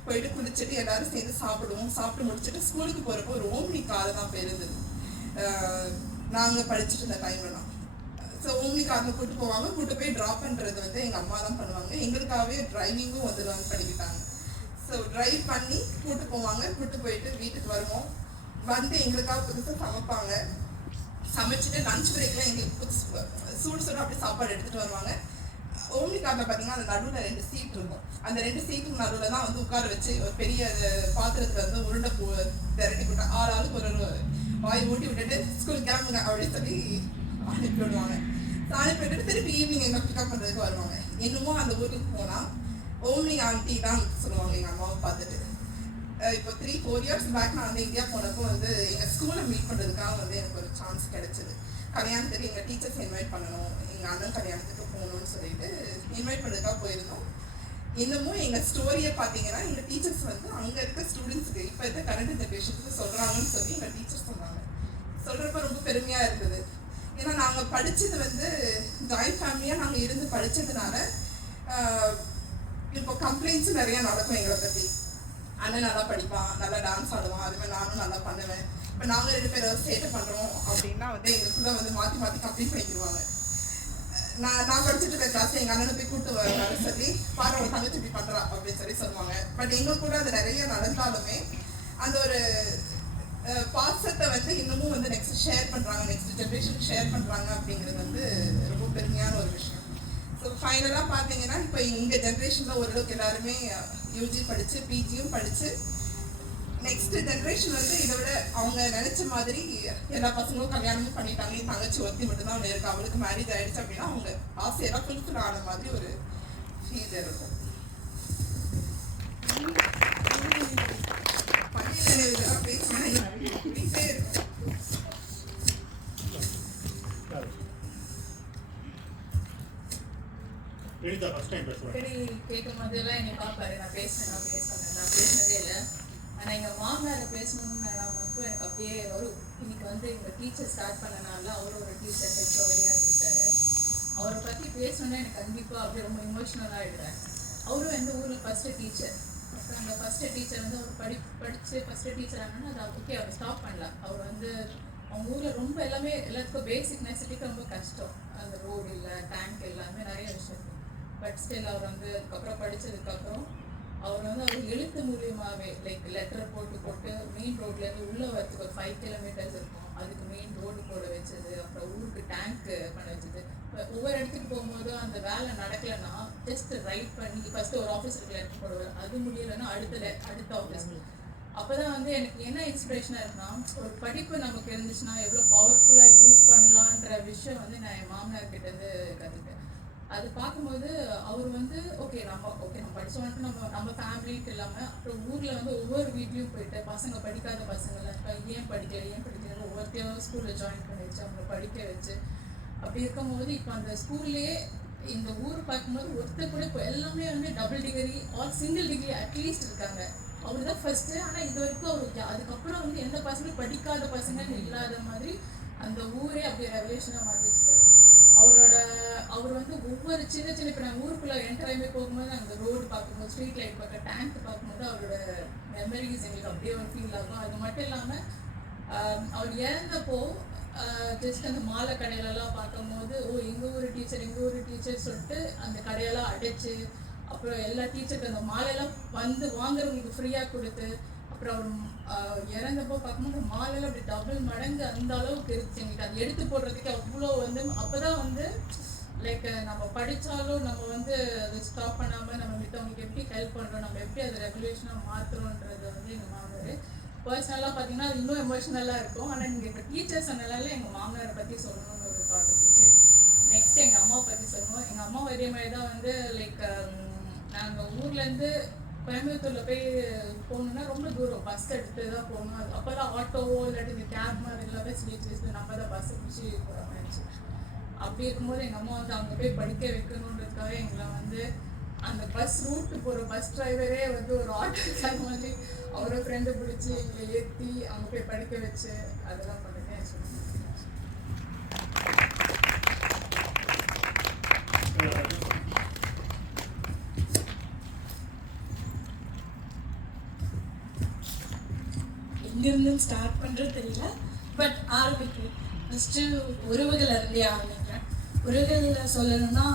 போயிட்டு குளிச்சுட்டு எல்லோரும் சேர்ந்து சாப்பிடுவோம். சாப்பிட்டு முடிச்சுட்டு ஸ்கூலுக்கு போகிறப்போ ஒரு ஓம்னி கார் தான் போயிருந்தது நாங்கள் படிச்சுட்டு இருந்த டைம்லாம். ஸோ ஓம்னி காரில் கூப்பிட்டு போவாங்க. கூப்பிட்டு போய் ட்ராப் பண்ணுறது வந்து எங்கள் அம்மா தான் பண்ணுவாங்க. எங்களுக்காகவே ட்ரைவிங்கும் வந்து லேர்ன் பண்ணிக்கிட்டாங்க. ஸோ ட்ரைவ் பண்ணி கூப்பிட்டு போவாங்க. கூப்பிட்டு போயிட்டு வீட்டுக்கு வருவோம். வந்து எங்களுக்காக புதுசாக சமைப்பாங்க. சமைச்சிட்டு லஞ்ச் பிரேக்கில் எங்களுக்கு சூடு சூடு அப்படி சாப்பாடு எடுத்துகிட்டு வருவாங்க. ஓம்னி காரில் பார்த்தீங்கன்னா அந்த நடுவில் 2 சீட் இருக்கும். அந்த 2 சீட்டுக்கு நடுவில் தான் வந்து உட்கார வச்சு ஒரு பெரிய பாத்திரத்தில் வந்து உருண்டை திரட்டி போட்டு 6 ஆளுக்கு ஒரு வாய் ஊட்டி விட்டுட்டு ஸ்கூல் கிளம்புங்க அப்படின்னு சொல்லி அனுப்பி விடுவாங்க. அனுப்பி விட்டுட்டு திருப்பி ஈவினிங் எங்களை பிக்கப் பண்ணுறதுக்கு வருவாங்க. இன்னமும் அந்த ஊருக்கு போனால் ஓம்னி ஆண்டி தான் சொல்லுவாங்க எங்கள் அம்மாவை பார்த்துட்டு. இப்போ 3-4 இயர்ஸ் பேக் நான் வந்து இந்தியா போனப்போ வந்து எங்கள் ஸ்கூலை மீட் பண்ணுறதுக்காக வந்து எனக்கு ஒரு சான்ஸ் கிடைச்சிது. கல்யாணத்துக்கு எங்கள் டீச்சர்ஸ் இன்வைட் பண்ணணும், எங்கள் அண்ணன் கல்யாணத்துக்கு போகணும்னு சொல்லிட்டு இன்வைட் பண்ணுறதுக்காக போயிருந்தோம். இன்னமும் எங்கள் ஸ்டோரியை பார்த்தீங்கன்னா எங்கள் டீச்சர்ஸ் வந்து அங்கே இருக்க ஸ்டூடெண்ட்ஸுக்கு இப்போ இருக்க கரண்ட் ஜென்ரேஷனுக்கு சொல்கிறாங்கன்னு சொல்லி எங்கள் டீச்சர்ஸ் சொன்னாங்க. சொல்கிறப்ப ரொம்ப பெருமையாக இருக்குது. ஏன்னா நாங்கள் படித்தது வந்து ஜாயின்ட் ஃபேமிலியாக நாங்கள் இருந்து படித்ததுனால இப்போ கம்ப்ளைண்ட்ஸும் நிறையா நடக்கும் எங்களை பற்றி. அண்ணன் நல்லா படிப்பான், நல்லா டான்ஸ் ஆடுவான், அதுமாதிரி நானும் நல்லா பண்ணுவேன். இப்போ நாங்கள் 2 பேரும் சேட்டை பண்ணுறோம் அப்படின்னா வந்து எங்களுக்குள்ளே வந்து மாற்றி மாற்றி கம்ப்ளைண்ட் பண்ணிக்கிடுவாங்க. நான் படிச்சுட்டு இருக்க கிளாஸ் எங்கள் அண்ணனை போய் கூப்பிட்டு வர சொல்லி பாரு ஒரு தங்கச்சி இப்படி பண்ணுறா அப்படின்னு சொல்லி சொல்லுவாங்க. பட் எங்களுக்கு கூட அது நிறைய நடந்தாலுமே அந்த ஒரு பாசத்தை வந்து இன்னமும் வந்து நெக்ஸ்ட் ஷேர் பண்ணுறாங்க, நெக்ஸ்ட் ஜென்ரேஷனுக்கு ஷேர் பண்ணுறாங்க அப்படிங்கிறது வந்து ரொம்ப பெருமையான ஒரு விஷயம். ஸோ ஃபைனலாக பார்த்தீங்கன்னா இப்போ எங்கள் ஜென்ரேஷனில் ஓரளவுக்கு எல்லாருமே யூஜி படித்து பிஜியும் படித்து நெக்ஸ்ட் ஜென்ரேஷன் வந்து இதை விட அவங்க நினச்ச மாதிரி எல்லா பசங்களும் கல்யாணமும் பண்ணிட்டாங்க. என் தங்கச்சி ஒருத்தி மட்டும்தான் அவள் இருக்கு, அவளுக்கு மேரேஜ் ஆகிடுச்சு அப்படின்னா அவங்க ஆசையெல்லாம் ஃபுல்ஃபில் ஆன மாதிரி ஒரு ஃபீல் இருக்கும். பழைய நினைவுகளாக பேசினா இப்படியே இருக்கும். எளிதா ஃபர்ஸ்ட் டைம் பேசுகிறேன். கேட்கும் போதெல்லாம் என்னை பார்ப்பாரு, நான் பேசினதே இல்லை. ஆனால் எங்கள் மாமனாரை பேசணும்னு நான் மட்டும் எனக்கு அப்படியே வரும். இன்னைக்கு வந்து எங்கள் டீச்சர் ஸ்டார்ட் பண்ணனால அவர் ஒரு டீச்சர் ஹெச்ஓடியாக இருந்துட்டாரு. அவரை பற்றி பேசணுன்னா எனக்கு கண்டிப்பாக அப்படியே ரொம்ப இமோஷ்னலாக ஆகிடுறேன். அவரும் எந்த ஊரில் ஃபஸ்ட்டு டீச்சர். அப்புறம் அந்த ஃபஸ்ட்டு டீச்சர் வந்து அவர் படித்து ஃபஸ்ட்டு டீச்சர் ஆனோன்னா அது ஓகே அவர் ஸ்டாப் பண்ணலாம். அவர் வந்து அவங்க ஊரில் ரொம்ப எல்லாத்துக்கும் பேசிக் நெசிட்டிக்கு ரொம்ப கஷ்டம். அந்த ரோடு இல்லை, டேங்க் எல்லாமே நிறைய விஷயம். பட் ஸ்டில் அவர் வந்து அதுக்கப்புறம் படித்ததுக்கப்புறம் அவர் வந்து அவர் எழுத்து மூலியமாகவே லைக் லெட்டர் போட்டு மெயின் ரோட்லேருந்து உள்ளே வரதுக்கு ஒரு 5 கிலோமீட்டர்ஸ் இருக்கும், அதுக்கு மெயின் ரோடு போட வச்சது. அப்புறம் ஊருக்கு டேங்க் பண்ண வச்சது. ஒவ்வொரு இடத்துக்கு போகும்போதும் அந்த வேலை நடக்கலைன்னா ஜஸ்ட் ரைட் பண்ணி ஃபஸ்ட்டு ஒரு ஆஃபீஸருக்கு லெட்டர் போடுவார், அது முடியலைன்னா அடுத்த ஆஃபீஸ். அப்போ தான் வந்து எனக்கு என்ன இன்ஸ்பிரேஷனாக இருக்குன்னா ஒரு படிப்பு நமக்கு இருந்துச்சுன்னா எவ்வளோ பவர்ஃபுல்லாக யூஸ் பண்ணலான்ற விஷயம் வந்து நான் என் மாமனார்கிட்டேருந்து கற்றுக்கிட்டேன். அது பார்க்கும்போது அவர் வந்து நம்ம படித்த வந்துட்டு நம்ம ஃபேமிலிக்கு இல்லாமல் அப்புறம் ஊரில் வந்து ஒவ்வொரு வீட்லேயும் போயிட்டு பசங்க படிக்காத பசங்கள்லாம் ஏன் படிக்கல ஒவ்வொருத்தையும் ஸ்கூலில் ஜாயின் பண்ணி வச்சு அவங்கள படிக்க வச்சு அப்படி இருக்கும்போது இப்போ அந்த ஸ்கூல்லேயே இந்த ஊர் பார்க்கும்போது ஒருத்தர் கூட இப்போ எல்லாமே வந்து double degree or single degree at least இருக்காங்க. அவர் தான் ஃபஸ்ட்டு. ஆனால் இது வரைக்கும் அவருக்கு அதுக்கப்புறம் வந்து எந்த பசங்களும் படிக்காத பசங்கன்னு இல்லாத மாதிரி அந்த ஊரே அப்படி ரெவல்யூஷனாக மாற்றிச்சிட்டாரு. அவர் வந்து ஒவ்வொரு சின்ன இப்போ நாங்கள் ஊருக்குள்ளே என்டராகவே போகும்போது அந்த ரோடு பார்க்கும்போது ஸ்ட்ரீட் லைட் பார்க்க டேங்க் பார்க்கும்போது அவரோட மெமரிஸ் எங்களுக்கு அப்படியே ஒரு ஃபீல் ஆகும். அது மட்டும் இல்லாமல் அவர் இறந்தப்போ ஜஸ்ட் அந்த மாலை கடையிலலாம் பார்க்கும்போது எங்கள் ஊர் டீச்சர் சொல்லிட்டு அந்த கடையெல்லாம் அடைச்சி அப்புறம் எல்லா டீச்சருக்கு அந்த மாலையெல்லாம் வந்து வாங்குறவங்களுக்கு ஃப்ரீயாக கொடுத்து அப்புறம் அவர் இறந்தப்போ பார்க்கும்போது மாலையெல்லாம் அப்படி டபுள் மடங்கு அந்த அளவுக்கு இருந்துச்சு எங்களுக்கு. அது எடுத்து போடுறதுக்கு அவ்வளோ வந்து அப்போ தான் வந்து லைக் நம்ம படித்தாலும் நம்ம வந்து அதை ஸ்டாப் பண்ணாமல் நம்ம மித்தவங்களுக்கு எப்படி ஹெல்ப் பண்ணுறோம், நம்ம எப்படி அதை ரெகுலேஷனாக மாற்றுறோன்றது வந்து எங்கள் மாமனார். பர்சனலாக பார்த்தீங்கன்னா அது இன்னும் எமோஷ்னலாக இருக்கும். ஆனால் நீங்கள் இப்போ டீச்சர்ஸ் சொன்னதால எங்கள் மாமனாரை பற்றி சொல்லணும்னு ஒரு தாட் இருந்துச்சு. நெக்ஸ்ட் எங்கள் அம்மாவை பற்றி சொல்லணும். எங்கள் அம்மா இதே மாதிரி தான் வந்து லைக் நாங்கள் ஊர்லேருந்து கோயம்புத்தூரில் போய் போகணுன்னா ரொம்ப தூரம் பஸ் எடுத்து தான் போகணும். அது அப்போ தான் ஆட்டோவோ இல்லாட்டி இந்த கேப் மாதிரி எல்லாமே ஸ்வீட்ஸ் நம்ம தான் பஸ்ஸை பிடிச்சி போகிற மாதிரி இருந்துச்சு. அப்படி இருக்கும்போது எங்கள் அம்மா வந்து அங்கே போய் படிக்க வைக்கணுன்றதுக்காக எங்களை வந்து அந்த பஸ் ரூட்டு போகிற பஸ் டிரைவரே வந்து ஒரு ஆட்டோ மாதிரி அவரை ஃப்ரெண்டு பிடிச்சி எங்களை ஏற்றி அங்கே போய் படிக்க வச்சு அதெல்லாம் பண்ணுறேன் சொல்லுங்கள். எங்கேருந்து ஸ்டார்ட் பண்ணுறது தெரியல, பட் ஆரம்பிக்கிறேன். ஃபஸ்ட்டு உறவுகள் இருந்தே ஆரம்பிக்கிறேன். உறவுகளில் சொல்லணும்னா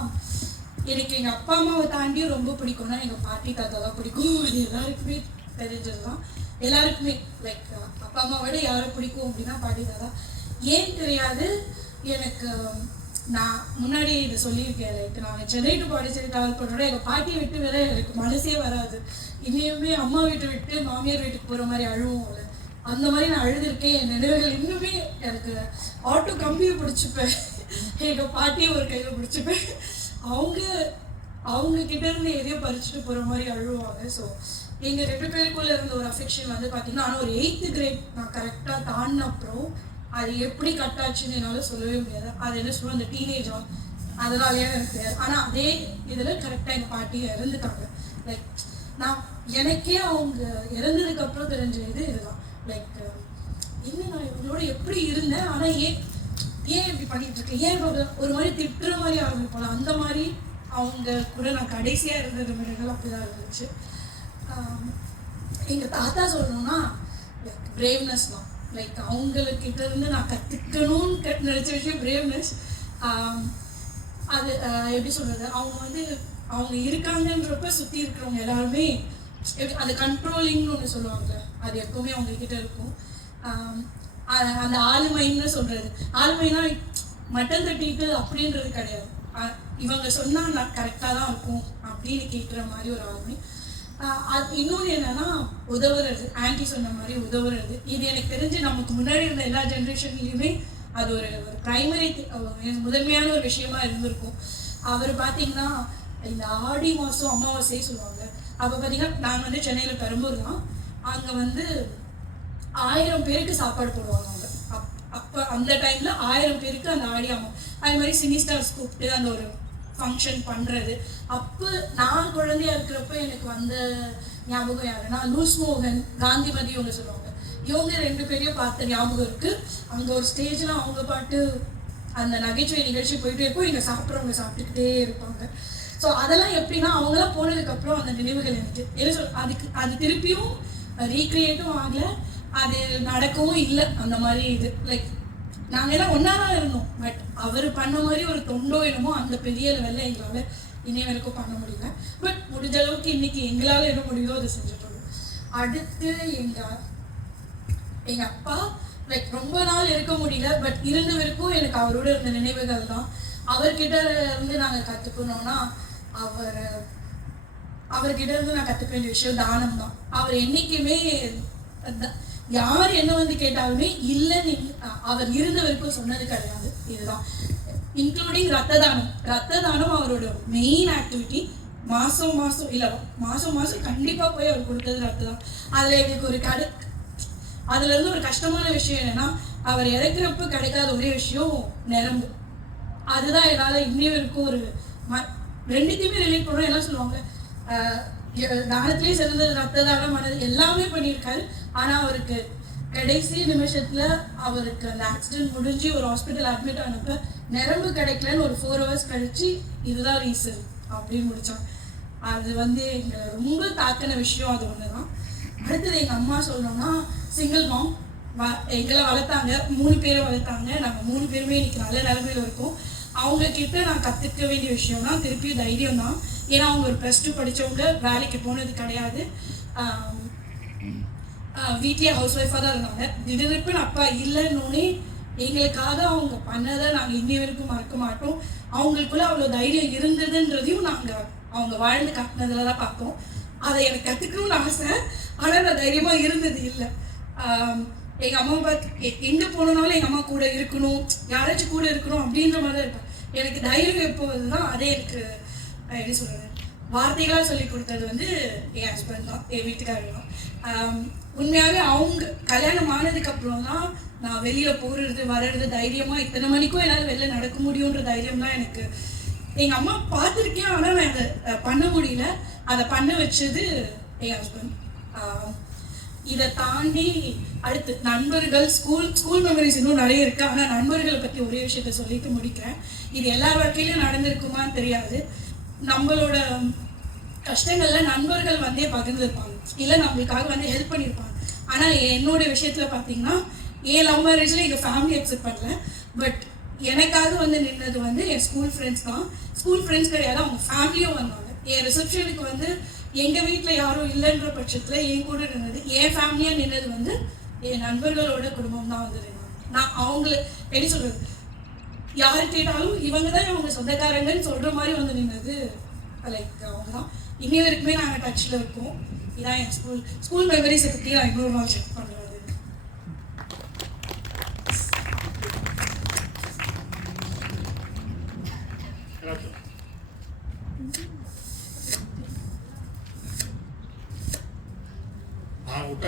எனக்கு எங்கள் அப்பா அம்மாவை தாண்டி ரொம்ப பிடிக்கும்னா எங்கள் பாட்டி தாத்தா தான் பிடிக்கும். அது எல்லாருக்குமே தெரிஞ்சது தான். எல்லாருக்குமே லைக் அப்பா அம்மாவை விட யாரை பிடிக்கும் அப்படின்னா பாட்டி தாத்தா. ஏன் தெரியாது எனக்கு. நான் முன்னாடி இதை சொல்லியிருக்கேன், லைக் நான் சென்னை டு பாண்டிச்சேரி ட்ராவல் பண்ணோட எங்கள் பாட்டியை விட்டு வேற எனக்கு மனசே வராது. இனியுமே அம்மா வீட்டை விட்டு மாமியார் வீட்டுக்கு போகிற மாதிரி அழுவோம். அந்த மாதிரி நான் அழுதுருக்கேன். என் நினைவுகள் இன்னுமே எனக்கு ஆட்டோ கம்பியை பிடிச்சிப்பேன், எங்கள் பாட்டியை ஒரு கையில் பிடிச்சிப்பேன். அவங்க கிட்டேருந்து எதையோ பறிச்சுட்டு போகிற மாதிரி அழுவாங்க. ஸோ எங்கள் 2 பேருக்குள்ளே இருந்த ஒரு அஃபெக்ஷன் வந்து பார்த்தீங்கன்னா, ஆனால் ஒரு 8th கிரேட் நான் கரெக்டாக தாண்டின அப்புறம் அது எப்படி கட் ஆச்சுன்னு என்னால் சொல்லவே முடியாது. அது என்ன சொல்லுவோம், அந்த டீனேஜா அதனாலேயே எனக்கு தெரியாது. ஆனால் அதே இதில் கரெக்டாக எங்கள் பாட்டி இறந்துட்டாங்க. லைக் நான் எனக்கே அவங்க இறந்ததுக்கப்புறம் தெரிஞ்ச இதுதான். லைக் இன்னும் நான் இவங்களோட எப்படி இருந்தேன், ஆனால் ஏன் இப்படி பண்ணிட்டு இருக்கேன், ஏன் ஒரு மாதிரி திட்டுற மாதிரி ஆரம்பிப்போம், அந்த மாதிரி அவங்க கூட நான் கடைசியாக இருந்தது மிருகங்கள் அப்படி தான் இருந்துச்சு. எங்கள் தாத்தா சொல்லணும்னா லைக் பிரேவ்னஸ் தான். லைக் அவங்கக்கிட்ட இருந்து நான் கற்றுக்கணும்னு நினச்ச விஷயம் பிரேவ்னஸ். அது எப்படி சொல்கிறது, அவங்க இருக்காங்கன்றப்ப சுற்றி இருக்கிறவங்க எல்லாருமே அது கண்ட்ரோலிங்னு ஒன்று சொல்லுவாங்க, அது எப்போவுமே அவங்கக்கிட்ட இருக்கும். அந்த ஆளுமைன்னு சொல்கிறது, ஆளுமைனா மட்டன் தட்டிட்டு அப்படின்றது கிடையாது. இவங்க சொன்னால் நான் கரெக்டாக தான் இருக்கும் அப்படின்னு கேட்குற மாதிரி ஒரு ஆளுமை. அது இன்னொன்று என்னென்னா உதவுறது, ஆன்டி சொன்ன மாதிரி உதவுறது. இது எனக்கு தெரிஞ்சு நமக்கு முன்னாடி இருந்த எல்லா ஜென்ரேஷன்லேயுமே அது ஒரு ப்ரைமரி முதன்மையான ஒரு விஷயமா இருந்திருக்கும். அவர் பார்த்தீங்கன்னா இந்த ஆடி மாதம் அமாவாசையே சொல்லுவாங்க. அப்போ பார்த்தீங்கன்னா நாங்கள் வந்து சென்னையில் பெரம்பூர் தான், அங்கே வந்து 1000 பேருக்கு சாப்பாடு போடுவாங்க அவங்க. அப்போ அந்த டைமில் 1000 பேருக்கு அந்த ஆடி அம்மா அது மாதிரி சினி ஸ்டார்ஸ் கூப்பிட்டு அந்த ஒரு ஃபங்க்ஷன் பண்ணுறது. அப்போ நான் குழந்தையா இருக்கிறப்ப எனக்கு வந்த ஞாபகம் யாருன்னா லூஸ் மோகன், காந்திமதி இவங்க சொல்லுவாங்க. இவங்க 2 பேரையும் பார்த்த ஞாபகம் இருக்குது. அங்கே ஒரு ஸ்டேஜில் அவங்க பாட்டு அந்த நகைச்சுவை நிகழ்ச்சி போயிட்டே இருக்கும், இங்கே சாப்பிட்றவங்க சாப்பிட்டுக்கிட்டே இருப்பாங்க. ஸோ அதெல்லாம் எப்படின்னா அவங்களாம் போனதுக்கப்புறம் அந்த நினைவுகள் எனக்கு என்ன அது திருப்பியும் ரீக்ரியேட்டும் ஆகலை, அது நடக்கவும் இல்லை. அந்த மாதிரி இது லைக் நாங்கள் எல்லாம் ஒன்றா தான் இருந்தோம். பட் அவர் பண்ண மாதிரி ஒரு தொண்டோ என்னமோ அந்த பெரிய லெவலில் எங்களால் இன்னை வரைக்கும் பண்ண முடியல. பட் முடிஞ்ச அளவுக்கு இன்னைக்கு எங்களால் என்ன முடியுதோ அதை செஞ்சுட்டோம். அடுத்து எங்கள் அப்பா லைக் ரொம்ப நாள் இருக்க முடியல, பட் இருந்த வரைக்கும் எனக்கு அவரோட இருந்த நினைவுகள் தான். அவர்கிட்ட இருந்து நாங்கள் கற்றுக்கணும்னா அவர்கிட்ட இருந்து நான் கற்றுக்க வேண்டிய விஷயம் தானம் தான். அவர் என்றைக்குமே யார் என்ன வந்து கேட்டாலுமே இல்லைன்னு அவர் இருந்த வரைக்கும் சொன்னது கிடையாது. இதுதான் இன்க்ளூடிங் ரத்த தானம் அவரோட மெயின் ஆக்டிவிட்டி. மாதம் கண்டிப்பாக போய் அவர் கொடுத்தது ரத்த தானம். அதில் எங்களுக்கு அதுலேருந்து ஒரு கஷ்டமான விஷயம் என்னென்னா அவர் இறக்குறப்ப கிடைக்காத ஒரே விஷயம் நரம்பு. அதுதான் என்னால் இன்னும் வரைக்கும் ஒரு ரெண்டுத்தையுமே ரிலேட் பண்ணுறோம். என்ன சொல்லுவாங்க, தானத்திலே சிறந்தது ரத்த தானம், மனது எல்லாமே பண்ணியிருக்காரு. ஆனால் அவருக்கு கடைசி நிமிஷத்தில் அவருக்கு அந்த ஆக்சிடென்ட் முடிஞ்சு ஒரு ஹாஸ்பிட்டல் அட்மிட் ஆனப்போ நரம்பு கிடைக்கலன்னு ஒரு 4 hours கழிச்சு இதுதான் ரீசன் அப்படின்னு முடித்தாங்க. அது வந்து எங்களை ரொம்ப தாக்கின விஷயம் அது ஒன்று தான். அடுத்தது எங்கள் அம்மா சொல்லணும்னா சிங்கிள் மாம். எங்களை வளர்த்தாங்க, 3 பேரை வளர்த்தாங்க. நாங்கள் 3 பேருமே இன்னைக்கு நல்ல நிலைமையில் இருக்கோம். அவங்கக்கிட்ட நான் கற்றுக்க வேண்டிய விஷயம்னா திருப்பி தைரியம் தான். ஏன்னா அவங்க ஒரு +2 படித்தவங்க, வேலைக்கு போனது கிடையாது, வீட்லேயே ஹவுஸ் ஒய்ஃபாக தான் இருந்தாங்க. திடீர்னு அப்பா இல்லைன்னொன்னே எங்களுக்காக அவங்க பண்ணதை நாங்கள் இன்னி வரைக்கும் மறக்க மாட்டோம். அவங்களுக்குள்ள அவ்வளோ தைரியம் இருந்ததுன்றதையும் நாங்கள் அவங்க வாழ்ந்து காட்டினதில் தான் பார்த்தோம். அதை எனக்கு கற்றுக்கணும்னு ஆசை, ஆனால் நான் தைரியமாக இருந்தது இல்லை. எங்கள் அம்மா பார்த்து எங்கே போனோம்னாலும் எங்கள் அம்மா கூட இருக்கணும், யாராச்சும் கூட இருக்கணும் அப்படின்ற மாதிரி தான் இருப்பேன். எனக்கு தைரியம் எப்போ வருதுன்னா அதே எனக்கு எப்படி சொல்கிறது, வார்த்தைகளாக சொல்லி கொடுத்தது வந்து என் ஹஸ்பண்ட் தான், என் வீட்டுக்காரர் தான். உண்மையாகவே அவங்க கல்யாணம் ஆனதுக்கப்புறம் தான் நான் வெளியில் போகிறது வர்றது தைரியமாக இத்தனை மணிக்கும் என்னால் வெளில நடக்க முடியுன்ற தைரியம் தான் எனக்கு. எங்கள் அம்மா பார்த்துருக்கேன், ஆனால் நான் அதை பண்ண முடியல. அதை பண்ண வச்சது என் ஹஸ்பண்ட். இதை தாண்டி அடுத்து நண்பர்கள், ஸ்கூல் மெமரிஸ் இன்னும் நிறைய இருக்குது. ஆனால் நண்பர்களை பற்றி ஒரே விஷயத்த சொல்லிட்டு முடிக்கிறேன். இது எல்லார் வாழ்க்கையிலும் நடந்திருக்குமான்னு தெரியாது. நம்மளோட கஷ்டங்களில் நண்பர்கள் வந்தே பகிர்ந்துருப்பாங்க, இல்லை நம்மளுக்காக வந்து ஹெல்ப் பண்ணியிருப்பாங்க. ஆனால் என்னோட விஷயத்தில் பார்த்தீங்கன்னா என் லவ் மேரேஜில் எங்கள் ஃபேமிலி அக்செப்ட் பண்ணல. பட் எனக்காக வந்து நின்னது வந்து என் ஸ்கூல் ஃப்ரெண்ட்ஸ் தான். ஸ்கூல் ஃப்ரெண்ட்ஸ் கிடையாது, அவங்க ஃபேமிலியும் வந்தாங்க. என் ரிசப்ஷனுக்கு வந்து எங்கள் வீட்டில் யாரும் இல்லைன்ற பட்சத்தில் என் கூட நின்னது, என் ஃபேமிலியாக நின்னது வந்து என் நண்பர்களோட குடும்பம் தான் வந்து நின்னாங்க. நான் அவங்கள எப்படி சொல்கிறது, யார் கேட்டாலும் இவங்க தான் அவங்க சொந்தக்காரங்கன்னு சொல்கிற மாதிரி வந்து நின்னது லைக் அவங்க தான். இன்னி வரைக்குமே நாங்கள் டச்சில் இருக்கோம். இதான் என் ஸ்கூல் மெமரிஸை பற்றி நான் இன்னொரு நாள் செக் பண்ணுறது.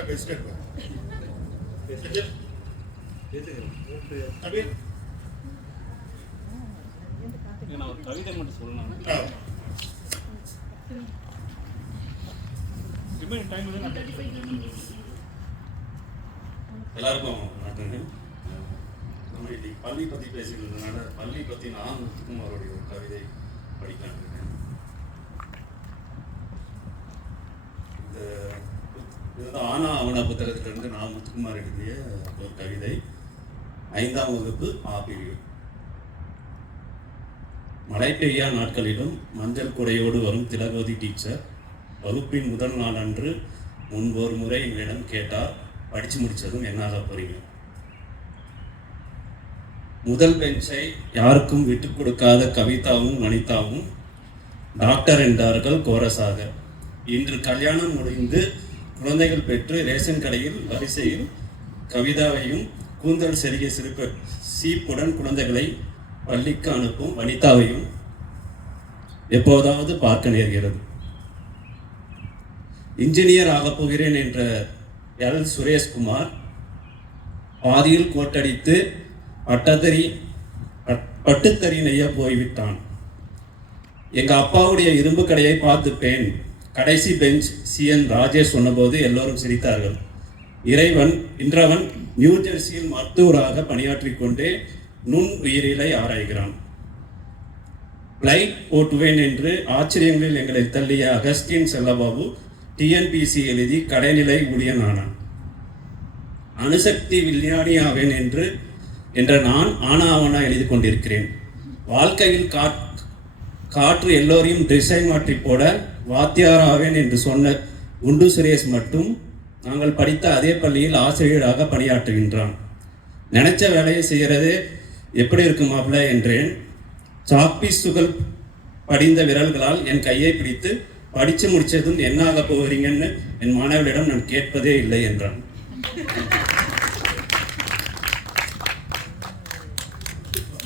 நல்லா பேசிட்டே இருப்பேன். கபீர் நான் ஒரு கவிதை மட்டும் சொல்லலாம். எல்லாருக்கும் வணக்கங்க. நம்ம இன்னைக்கு பள்ளி பற்றி பேசிக்கிறதுனால பள்ளி பற்றி நான் முத்துக்குமாரோடைய ஒரு கவிதை படிக்கலாம் இருக்கேன். இதுதான் ஆனா அவனா புத்தகத்திலிருந்து நான் முத்துக்குமார் எழுதிய ஒரு கவிதை. 5ஆம் வகுப்பு ஆபிரிவு. மழை பெய்யா நாட்களிலும் மஞ்சள் குடையோடு வரும் திலகவதி டீச்சர் வகுப்பின் முதல் நாள் அன்று முன்பு ஒரு முறை என்னிடம் கேட்டார், படித்து முடித்ததும் என்னாக போறீங்க. முதல் பெஞ்சை யாருக்கும் விட்டு கொடுக்காத கவிதாவும் வனிதாவும் டாக்டர் என்றார்கள் கோரஸாக. இன்று கல்யாணம் முடிந்து குழந்தைகள் பெற்று ரேஷன் கடையில் வரிசையில் கவிதாவையும் கூந்தல் செருகிய சீப்புடன் குழந்தைகளை பள்ளிக்கு அனுப்பும் வனிதாவையும் எப்போதாவது பார்க்க நேர்கிறது. இன்ஜினியர் ஆகப் போகிறேன் என்ற எல் சுரேஷ்குமார் பாதியில் கோட்டடித்து பட்டுத்தறி நெய்ய போய்விட்டான். எங்கள் அப்பாவுடைய இரும்பு கடையை பார்த்துப்பேன். கடைசி பெஞ்ச் CN ராஜேஷ் சொன்னபோது எல்லோரும் சிரித்தார்கள். இன்றவன் நியூ ஜெர்சியில் மருத்துவராக பணியாற்றிக் கொண்டே நுண் உயிரியலை ஆராய்கிறான். பிளைட் ஓட்டுவேன் என்று ஆச்சரியங்களில் எங்களை தள்ளிய அகஸ்டின் செல்லபாபு TNPC எழுதி கடைநிலை ஊழியனானான். அணுசக்தி விஞ்ஞானி ஆவேன் என்ற நான் ஆனா எழுதி கொண்டிருக்கிறேன். வாழ்க்கையில் காற்று எல்லோரையும் திசை மாற்றி போட வாத்தியார் ஆவேன் என்று சொன்ன குண்டு சுரேஷ் மட்டும் நாங்கள் படித்த அதே பள்ளியில் ஆசிரியராக பணியாற்றுகின்றான். நினைச்ச வேலையை செய்கிறது எப்படி இருக்கு மாப்பிள்ள என்றேன். சாக்பீஸ் துகள் படிந்த விரல்களால் என் கையை பிடித்து படித்து முடித்ததும் என்ன ஆக போகிறீங்கன்னு என் மாணவர்களிடம் நான் கேட்பதே இல்லை என்றான்.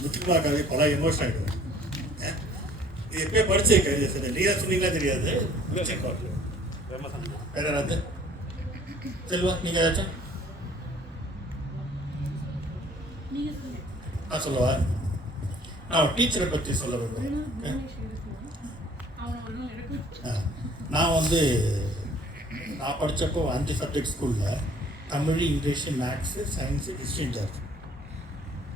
முத்துக்குமார் கவிதை பல எமோஷன் ஆகிடுது. இது எப்பயே படிச்ச கவிதை சார், நீங்க சொன்னீங்களா தெரியாது. வேற யாராவது செல்வா நீங்க ஏதாச்சும் சொல்லவா? நான் டீச்சரை பற்றி சொல்ல விரும்புகிறேன். நான் படித்தப்போ 5 சப்ஜெக்ட் ஸ்கூலில் Tamil, English, maths, science, history, geography.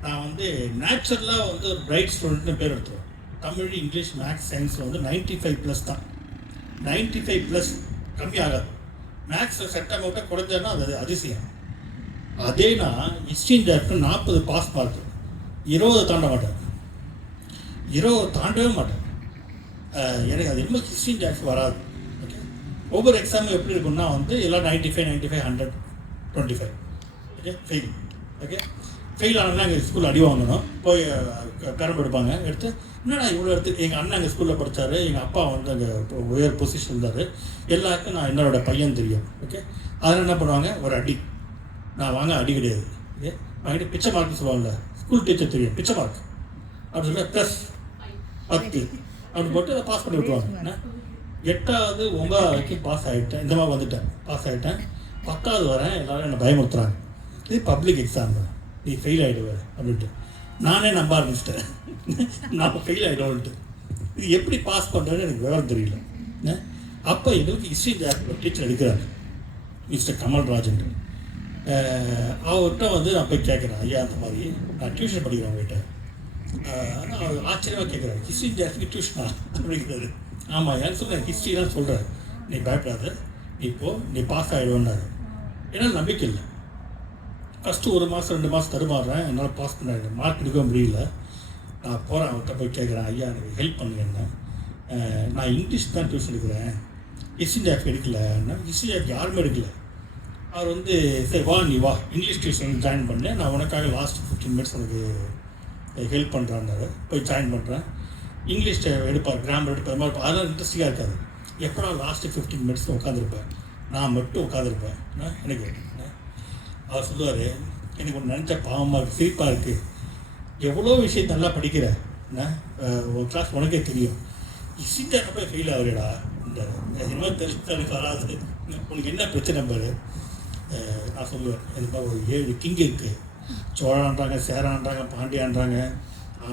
நான் நேச்சுரலாக ஒரு பிரைட் ஸ்டூடெண்ட்னு பேர் எடுத்துருவேன். தமிழ், இங்கிலீஷ், மேக்ஸ், சயின்ஸில் 95+ தான். 95+ கம்மி ஆகாது. மேக்ஸில் செட்டாக விட்டால் குறைஞ்சேன்னா அது அதிசயம். அதே நான் ஹிஸ்ட்ரி, ஜாகிரஃபி 40 பாஸ் மார்க்கு, 20 தாண்ட மாட்டேன். 20 தாண்டவே மாட்டேன். எனக்கு அது இன்னும் ஹிஸ்ட்ரி, ஜாகிரஃபி வராது. ஓகே, ஒவ்வொரு எக்ஸாமும் எப்படி இருக்குன்னா எல்லாம் 95, 100, 25. Okay, fail. ஓகே, ஃபெயில் ஆனால் எங்கள் ஸ்கூலில் அடி வாங்கணும். போய் கரம்பு எடுப்பாங்க. எடுத்து என்னடா இவ்வளோ எடுத்து, எங்கள் அண்ணன் எங்கள் ஸ்கூலில் படித்தார், எங்கள் அப்பா அங்கே உயர் பொசிஷன் இருந்தார், எல்லாருக்கும் நான் என்னோட பையன் தெரியும். ஓகே, அதில் என்ன பண்ணுவாங்க, ஒரு அடி. நான் வாங்க அடி கிடையாது. ஓகே, வாங்கிட்டு பிச்சை மார்க்னு சொல்லுவாங்கல்ல, ஸ்கூல் டீச்சர் தெரியும் பிச்சை மார்க் அப்படி சொல்ல +10 அப்படி போட்டு அதை பாஸ் பண்ணி விட்டுருவாங்க. 8வது 9வது வரைக்கும் பாஸ் ஆகிட்டேன். இந்த மாதிரி வந்துட்டேன், பாஸ் ஆகிட்டேன். 10வது வரேன், எல்லோரும் என்னை பயமுறுத்துறாங்க. இது பப்ளிக் எக்ஸாம் தான், நீ ஃபெயில் ஆகிடுவேன் அப்படின்ட்டு. நானே நம்ப ஆரம்பிச்சிட்டேன், நான் ஃபெயில் ஆகிடுவேன்ட்டு. இது எப்படி பாஸ் பண்ணுறதுன்னு எனக்கு விவரம் தெரியல. அப்போ எங்களுக்கு ஹிஸ்ட்ரி டீச்சர் எடுக்கிறாரு, மிஸ்டர் கமல்ராஜன். அவர்கிட்ட நான் போய் கேட்குறேன், ஐயா அந்த மாதிரி நான் டியூஷன் படிக்கிறேன் அவங்ககிட்ட. ஆனால் ஆச்சரியமாக கேட்குறாரு, ஹிஸ்ட்ரி ஜாஸ்தி டியூஷனா அப்படிங்கிறாரு. ஆமாம், ஏன்னு சொல்கிறேன், ஹிஸ்ட்ரி தான் சொல்கிறேன், நீ பயப்படாத, நீ பாஸ் ஆகிடுவேன்னாரு. ஏன்னா நம்பிக்கை இல்லை. ஃபஸ்ட்டு 1 மாதம் 2 மாதம் தருமாறுறேன், என்னால் பாஸ் பண்ண மார்க் எடுக்க முடியல. நான் போகிறேன், அவர்கிட்ட போய் கேட்குறேன், ஐயா எனக்கு ஹெல்ப் பண்ணுங்கண்ணா, நான் இங்கிலீஷ் தான் டியூஷன் எடுக்கிறேன், ஹிஸ்ட்ரி ஜாஸ்தி எடுக்கலைன்னா. ஹிஸ்ட்ரி ஜாஸ்தி யாருமே எடுக்கல. அவர் சரி நீ வா இங்கிலீஷ் டியூஷன் ஜாயின் பண்ணேன், நான் உனக்காக லாஸ்ட் 15 மினிட்ஸ் உனக்கு ஹெல்ப் பண்ணுறான்னாரு. போய் ஜாயின் பண்ணுறேன். இங்கிலீஷ் எடுப்பார், கிராமர் எடுப்பார், மாதிரி அதெல்லாம் இன்ட்ரெஸ்டிங்காக இருக்காது. எப்போ லாஸ்ட்டு 15 மினிட்ஸ் உட்காந்துருப்பேன், நான் மட்டும் உட்காந்துருப்பேன். எனக்கு அவர் சொல்லுவார், எனக்கு ஒன்று நினச்சா பாவமாக இருக்குது, சிரிப்பாக இருக்குது, எவ்வளோ விஷயம் நல்லா படிக்கிறேன், ஒரு கிளாஸ் உனக்கே தெரியும், ஹிஸ்ட்ரி போய் ஃபெயில் ஆகுறேடா, இந்த மாதிரி தெரிஞ்சு வராது, உனக்கு என்ன பிரச்சனை பாரு, நான் சொல்லுவேன் எனக்கு ஒரு 7 கிங் இருக்குது. சோழான்றாங்க, சேரான்றாங்க, பாண்டியான்றாங்க,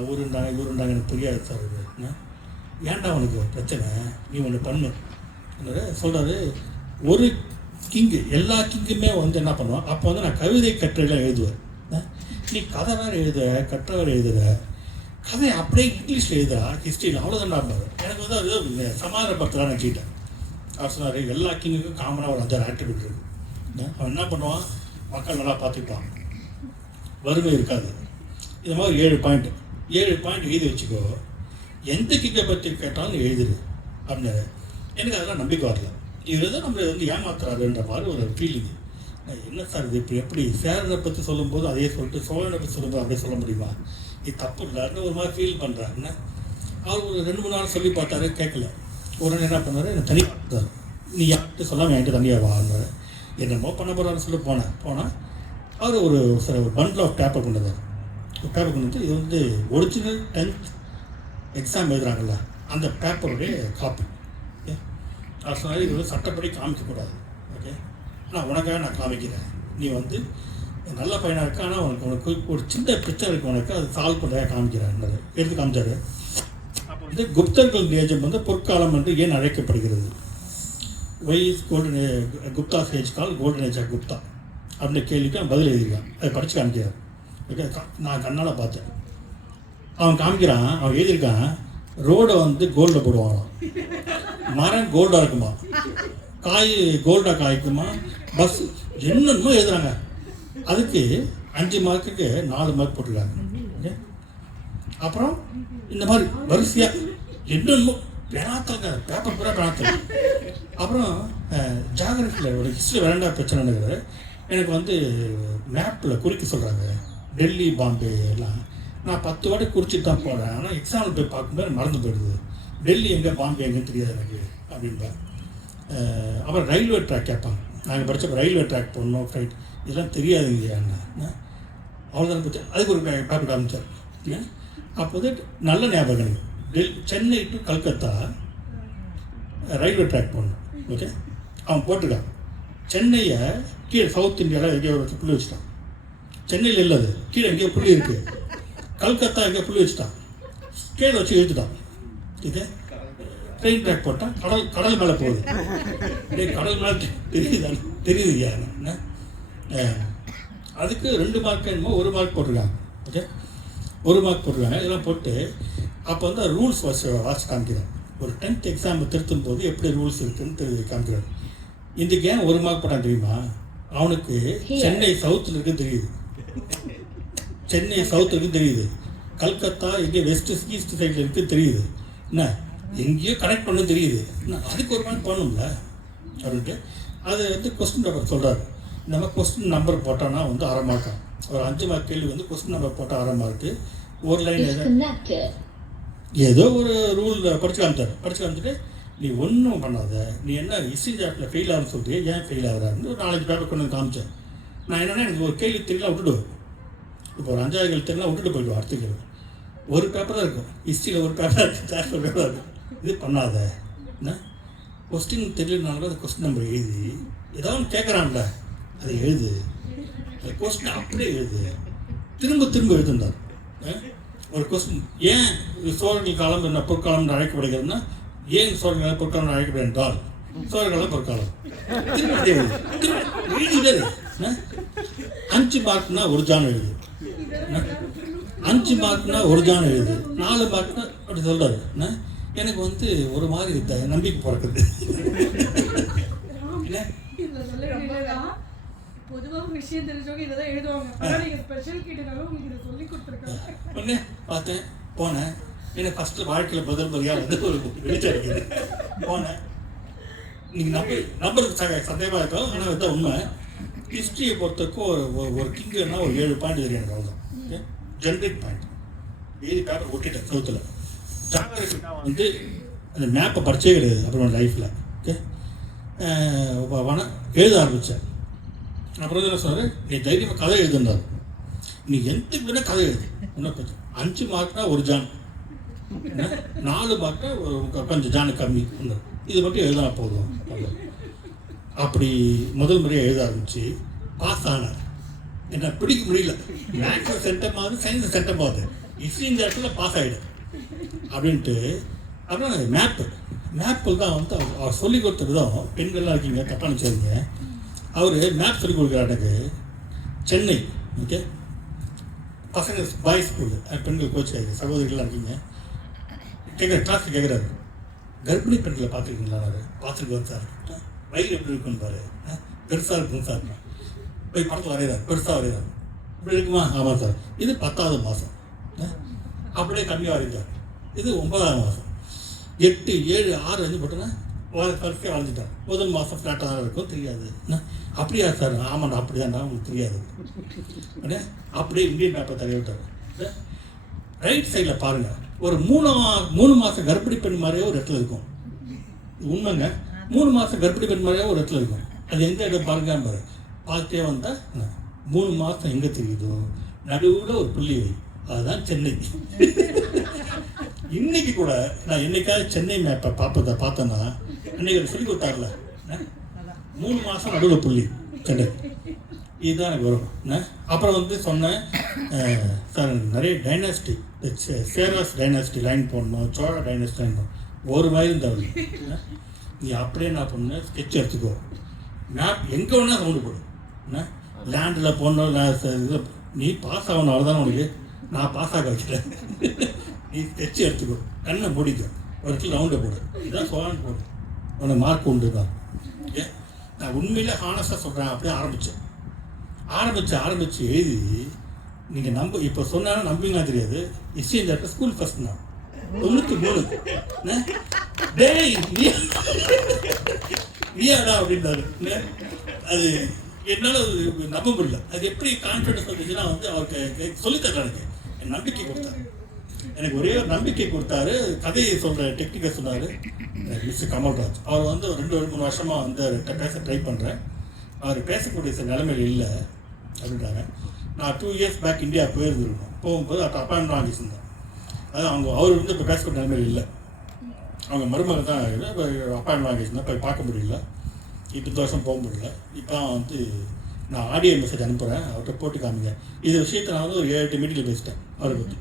ஊருன்றாங்க, இவருன்றாங்க, எனக்கு புரியாது சார். இது ஏன்டா உனக்கு பிரச்சனை, நீ ஒன்று பண்ணு சொல்கிறாரு. ஒரு கிங்கு, எல்லா கிங்குமே வந்து என்ன பண்ணுவான், அப்போ வந்து நான் கவிதை கட்டுரைலாம் எழுதுவேன். நீ கதை வேறு எழுதுற, கட்டுரை வேறு எழுதுற, கதை அப்படியே இங்கிலீஷில் எழுதுறா, ஹிஸ்ட்ரியில் அவ்வளோதான் பாரு. எனக்கு வந்து அது சமாதானப்படுத்தலாம் நான் கேட்டேன். அவர் சொன்னார், எல்லா கிங்குக்கும் காமனாக ஒரு 5 ஆட்ரிபியூட் இருக்குது. அவன் என்ன பண்ணுவான், மக்கள் நல்லா பார்த்துக்கிட்டான், வறுமை இருக்காது. இது மாதிரி 7 பாயிண்ட் எழுதி வச்சுக்கோ, எந்த கிங்கை பற்றி கேட்டாலும் நீ எழுதிரு அப்படின்னாரு. எனக்கு அதெல்லாம் நம்பிக்கை வரல. இவர் தான் நம்மளை வந்து ஏமாத்துறாருன்ற மாதிரி ஒரு ஃபீலிங்கு. என்ன சார் இது இப்படி எப்படி சேரனை பற்றி சொல்லும்போது அதே சொல்லிட்டு சோழனை பற்றி சொல்லும்போது அப்படியே சொல்ல முடியுமா, இது தப்பு இல்லைன்னு ஒரு மாதிரி ஃபீல் பண்ணுறாருன்னு அவர் ஒரு 2-3 நாள் சொல்லி பார்த்தாரு, கேட்கல. உடனே என்ன பண்ணார், என்னை தனியாக பார்த்தார். நீ யார்கிட்ட சொல்லாமல் என்கிட்ட தனியாக வாங்கினார். என்னமோ பண்ண போகிறான்னு சொல்லி போனால் அவர் ஒரு பண்டில் ஆஃப் பேப்பர் கொண்டு வந்தார். ஒரு பேப்பர் கொண்டு வந்து இது வந்து ஒரிஜினல் 10th எக்ஸாம் எழுதுகிறாங்கல்ல அந்த பேப்பருடைய காப்பி. ஓகே, அவர் சொன்னார், இது வந்து சட்டப்படி காமிக்கக்கூடாது. ஓகே, ஆனால் உனக்காக நான் காமிக்கிறேன், நீ வந்து நல்ல பையனாக இருக்கா, ஆனால் உனக்கு ஒரு சின்ன பிரச்சனை இருக்கு, உனக்கு அது சால்வ் பண்ணுறதா காமிக்கிறேன் எடுத்து காமிச்சார். அப்போ வந்து குப்தர்கள் தேஜம் வந்து பொற்காலம் என்று ஏன் அழைக்கப்படுகிறது, why is golden Gupta age call golden age of Gupta அப்படின்ற கேள்விக்கு அவன் பதில் எழுதியிருக்கான். அதை படித்து காமிக்கிறான். ஓகே, நான் கண்ணால் பார்த்தேன். அவன் காமிக்கிறான், அவன் எழுதியிருக்கான், ரோடை வந்து கோல்டில் போடுவாங்களாம், மரம் கோல்டாக இருக்குமா, காய் கோல்டாக காய்க்குமா, பஸ் என்னென்னமோ எழுதுறாங்க. அதுக்கு 5 மார்க்குக்கு 4 மார்க் போட்டிருக்காங்க. ஓகே, அப்புறம் இந்த மாதிரி வரிசையாக என்னென்னமோ பெணாத்தங்க, பேப்பர் பூரா பெணாத்தல். அப்புறம் ஜாகிரபியில் ஒரு ஹிஸ்ட்ரி வேண்டாம் பிரச்சனை நடக்குது. எனக்கு வந்து மேப்பில் குறிக்க சொல்கிறாங்க, டெல்லி பாம்பே எல்லாம். நான் 10 வாட்டி குறிச்சிட்டு தான் போகிறேன், ஆனால் எக்ஸாம்பிள் போய் பார்க்கும்போது மறந்து போயிடுது, டெல்லி எங்கே பாம்பே எங்கேன்னு தெரியாது எனக்கு அப்படின்பேன். அப்புறம் ரயில்வே ட்ராக் கேட்பாங்க, நாங்கள் படித்தப்போ ரயில்வே ட்ராக் போடணும், ஃப்ளைட் இதெல்லாம் தெரியாது இல்லையா என்ன, அவ்வளோதான் பற்றி அதுக்கு ஒரு பேப்பர் காமிச்சார். அப்போது நல்ல ஞாபகம் எனக்கு, Chennai to Calcutta railway track போடணும். ஓகே, அவன் போட்டிருக்கான், சென்னையை கீழே சவுத் இந்தியாவில் எங்கேயோ ஒரு புள்ளி வச்சுட்டான், சென்னையில் இல்லை அது கீழே எங்கேயோ புள்ளி இருக்குது, கல்கத்தா எங்கேயோ புள்ளி வச்சுட்டான், கீழே வச்சு எழுத்துட்டான். இது ட்ரெயின் ட்ராக் போட்டால் கடல் மேலே போகுது, கடல் மேலே தெரியுது என்ன. அதுக்கு 2 மார்க் என்னமோ 1 மார்க் போட்டிருக்காங்க. ஓகே, 1 மார்க் போட்டிருக்காங்க. இதெல்லாம் போட்டு அப்போ வந்து ரூல்ஸ் வாட்ச் காமிக்கிறேன். ஒரு 10th எக்ஸாம் திருத்தும் போது எப்படி ரூல்ஸ் இருக்குன்னு காமிக்கிறார். இதுக்கு ஏன் 1 மார்க் போட்டான் தெரியுமா, அவனுக்கு சென்னை சவுத்தில் இருக்குன்னு தெரியுது, சென்னை சவுத்தில் இருக்குன்னு தெரியுது, கல்கத்தா எங்கே வெஸ்ட் ஈஸ்ட் சைடில் இருக்குன்னு தெரியுது, என்ன எங்கேயோ கனெக்ட் பண்ண தெரியுது, அதுக்கு 1 மார்க் பண்ணணும்ல அப்படின்ட்டு. அது வந்து கொஸ்டின் பேப்பர் சொல்கிறாரு, இந்த மாதிரி கொஸ்டின் நம்பர் போட்டோன்னா வந்து 1/2 மார்க்கா, ஒரு 5 மார்க் கேள்வி வந்து கொஸ்டின் நம்பர் போட்டால் 1/2 மார்க்கு. ஒரு லைன் ஏதோ ஒரு ரூல் படிச்சு காமிச்சிட்டு நீ ஒன்றும் பண்ணாத, நீ என்ன ஹிஸ்ட்ரி சாப்டரில் ஃபெயில் ஆகுன்னு சொல்லிட்டு ஏன் ஃபெயில் ஆகுறாருன்னு ஒரு 4-5 பேப்பர் கொண்டு வந்து காமிச்சேன். நான் என்னென்னா எனக்கு ஒரு கேள்வி தெரியலாம் விட்டுடுவேன், இப்போ ஒரு 5வது கேள்வி தெரியலாம் விட்டுட்டு போயிடுவேன். அடுத்த கேள்வி ஒரு பேப்பர் தான் இருக்கும், ஹிஸ்ட்ரியில் ஒரு பேப்பர் இருக்குது, சாப்டர் ஒரு பேப்பர் இருக்கும். இது பண்ணாத, என்ன கொஸ்டின் தெரியலனாலும் அந்த கொஸ்டின் நம்பர் எழுதி ஏதாவது கேட்குறான்ல அதை எழுது, அந்த கொஸ்டின் அப்படியே எழுது, திரும்ப எழுதுந்தார். ஒரு கொஸ்டின் ஏன் சோழர்கள் காலம் என்ன பொற்காலம் அழைக்கப்படுகிறதுனா, ஏன் சோழர்கள் பொற்காலம் அழைக்கப்படுகிறது என்றால் சோழர்கள் பொற்காலம் எழுதிட்டே 5 மார்க்னா 1 ஜான் எழுது, 5 மார்க்னா 1 ஜான் எழுது, 4 மார்க்னா அப்படி சொல்றாரு. எனக்கு வந்து ஒரு மாதிரி நம்பிக்கை பிறக்குது. பொதுவாக விஷயம் தெரிஞ்சவங்க இதை தான் எழுதுவாங்க, ஆனால் நீங்கள் ஸ்பெஷல் கேட்டனால உங்களுக்கு இதை சொல்லி கொடுத்துருக்காங்க. உடனே பார்த்தேன், போனேன். எனக்கு ஃபஸ்ட்டு வாழ்க்கையில் முதல்முறையாக வந்து ஒரு வெளிச்சம் அடிக்குது. போனேன், நீங்கள் நம்பருக்கு சந்தேகமாக இருக்கும், ஆனால் இதுதான் உண்மை. ஹிஸ்ட்ரியை பொறுத்தவரைக்கும் ஒரு கிங்குன்னா ஒரு 7 பாயிண்ட் தெரியும் எனக்கு, அவ்வளோதான். ஓகே, ஜென்ரிக் பாயிண்ட் எழுதி பேப்பர் ஒட்டிட்டேன் சவுத்தில். ஜாகிரபினா வந்து அந்த மேப்பை படிச்சே கிடையாது அப்புறம் லைஃப்பில். ஓகே, எழுத ஆரம்பித்தேன். அப்புறம் என்ன சொன்னார், நீ தைரியமாக கதை எழுதுனார், நீ எந்த வேணால் கதை எழுது, ஒன்றும் பிரச்சனை. 5 மார்க்னா 1 ஜான், 4 மார்க்னா கொஞ்சம் ஜானு கம்மி, இது மட்டும் எழுதினா போதும். அப்படி முதல் முறையாக எழுத ஆரம்பித்து பாஸ் ஆனார். என்ன பிடிக்க முடியல. மேக்ஸ் சென்டமாவது சயின்ஸ் சென்டமாவது ஹிஸ்ட்ரி இந்த இடத்துல பாஸ் ஆகிடும் அப்படின்ட்டு. அப்புறம் மேப்பு தான் வந்து அவர் சொல்லிக் கொடுத்த விதம், பெண்கள்லாம் இருக்கீங்க தப்பான வச்சுருங்க, அவர் மேப் சொல்லிக் கொடுக்குறாரு எனக்கு. சென்னை ஓகே பசங்க பாய்ஸ் ஸ்கூலு, பெண்கள் கோச் சகோதரிகள்லாம் இருக்கீங்க, கிளாஸில் கேட்குறாரு, கர்ப்பிணி பெண்களை பார்த்துருக்கீங்களா? பார்த்துருக்கோம் சார். வயிறு எப்படி இருக்குன்னு பாரு, பெருசாக இருக்கும் சார். போய் படத்தில் வரைகிறார், பெருசாக வரைகிறார். இப்படி இருக்குமா? ஆமாம் சார். இது 10வது மாதம். அப்படியே கம்மியாக வரைந்தார். இது 9வது மாதம். 8, 7, 6, 5 போட்டோன்னா வரிசையாக வரைஞ்சிட்டார். முதல் மாதம் ஃப்ளாட்டாக தான் இருக்கும், தெரியாது. அப்படியா சார்? ஆமாண்டா அப்படிதான்டா, உங்களுக்கு தெரியாது. அப்படியே இந்தியன் மேப்பை தள்ளி விட்டார். ரைட் சைடில் பாருங்கள், ஒரு 3 மாதம் கர்ப்பிணி பெண் மாதிரியே ஒரு இடத்துல இருக்கும். உண்மைங்க, 3 மாதம் கர்ப்பிணி பெண் மாதிரியே ஒரு இடத்துல இருக்கும். அது எந்த இடம் பாருங்க பாரு. பார்த்துட்டே வந்தால் 3 மாதம் எங்கே தெரியுதோ நடுவில் ஒரு புள்ளி வை, அதுதான் சென்னை. இன்னைக்கு கூட நான் என்னைக்காவது சென்னை மேப்பை பார்த்தேன்னா, இன்னைக்கு சொல்லி கொடுத்தார்ல 3 மாதம் நடுவில் புள்ளி சென்னை, இதுதான் எனக்கு வரும். அப்புறம் வந்து சொன்னேன் சார், நிறைய டைனாஸ்டி, சேராஸ் டைனாஸ்டி லைன் போடணும், சோழ டைனாஸ்டி லைன் போடணும், ஒரு மாதிரி இருந்தால் நீ அப்படியே நான் பண்ணேன், ஸ்கெட்ச் எடுத்துக்கோ, மேப் எங்கே வேணால் சவுண்டு போடு, லேண்டில் போடணும், நீ பாஸ் ஆகணும், அவ்வளோதானே உனக்கு, நான் பாஸ் ஆக வைக்கிறேன், நீ ஸ்கெட்ச் எடுத்துக்கோ, கண்ணை மூடிக்கோ, ஒரு இடத்துல ரவுண்டை போடு, இதுதான் சோழன் போடு, உனக்கு மார்க் உண்டு தான். ஓகே, நான் உண்மையிலே ஹானஸ்டாக சொல்கிறேன். அப்படியே ஆரம்பித்து எழுதி நீங்கள் இப்போ சொன்னாலும் நம்பிங்களா தெரியாது. ஹிஸ்ட்ரி இந்த ஸ்கூல் ஃபஸ்ட் நான் 93 டேய் நீயாடா அப்படின்னாரு. அது என்னால் நம்ப முடியல. அது எப்படி கான்ஃபிடன்ஸ் வந்துச்சுன்னா வந்து அவருக்கு சொல்லித்தர என் நம்பிக்கை கொடுத்தாரு. எனக்கு ஒரே ஒரு நம்பிக்கை கொடுத்தாரு. கதையை சொல்கிற டெக்னிக்கை சொன்னார் மிஸ்டர் கமல்ராஜ். அவர் வந்து 2-3 வருஷமாக வந்து அவர்கிட்ட பேச ட்ரை பண்ணுறேன். அவர் பேசக்கூடிய சில நிலைமையில் இல்லை அப்படின்றாங்க. நான் 2 இயர்ஸ் பேக் இந்தியா போயிருந்துருக்கணும். போகும்போது அப்போ அப்பாயின்மெண்ட் வாங்கிச்சிருந்தேன். அது அவர் வந்து இப்போ பேசக்கூடிய நிலைமையில் இல்லை. அவங்க மருமகன் தான் இப்போ அப்பாயின்மெண்ட் வாங்கிச்சிருந்தேன். போய் பார்க்க முடியல. இப்போ வருஷம் போக முடியல. இப்போ வந்து நான் ஆடியோ மெசேஜ் அனுப்புகிறேன், அவர்கிட்ட போட்டு காமிங்க. இது விஷயத்தை நான் வந்து ஒரு 7-8 மீட்டில் பேசிட்டேன் அவரை பற்றி.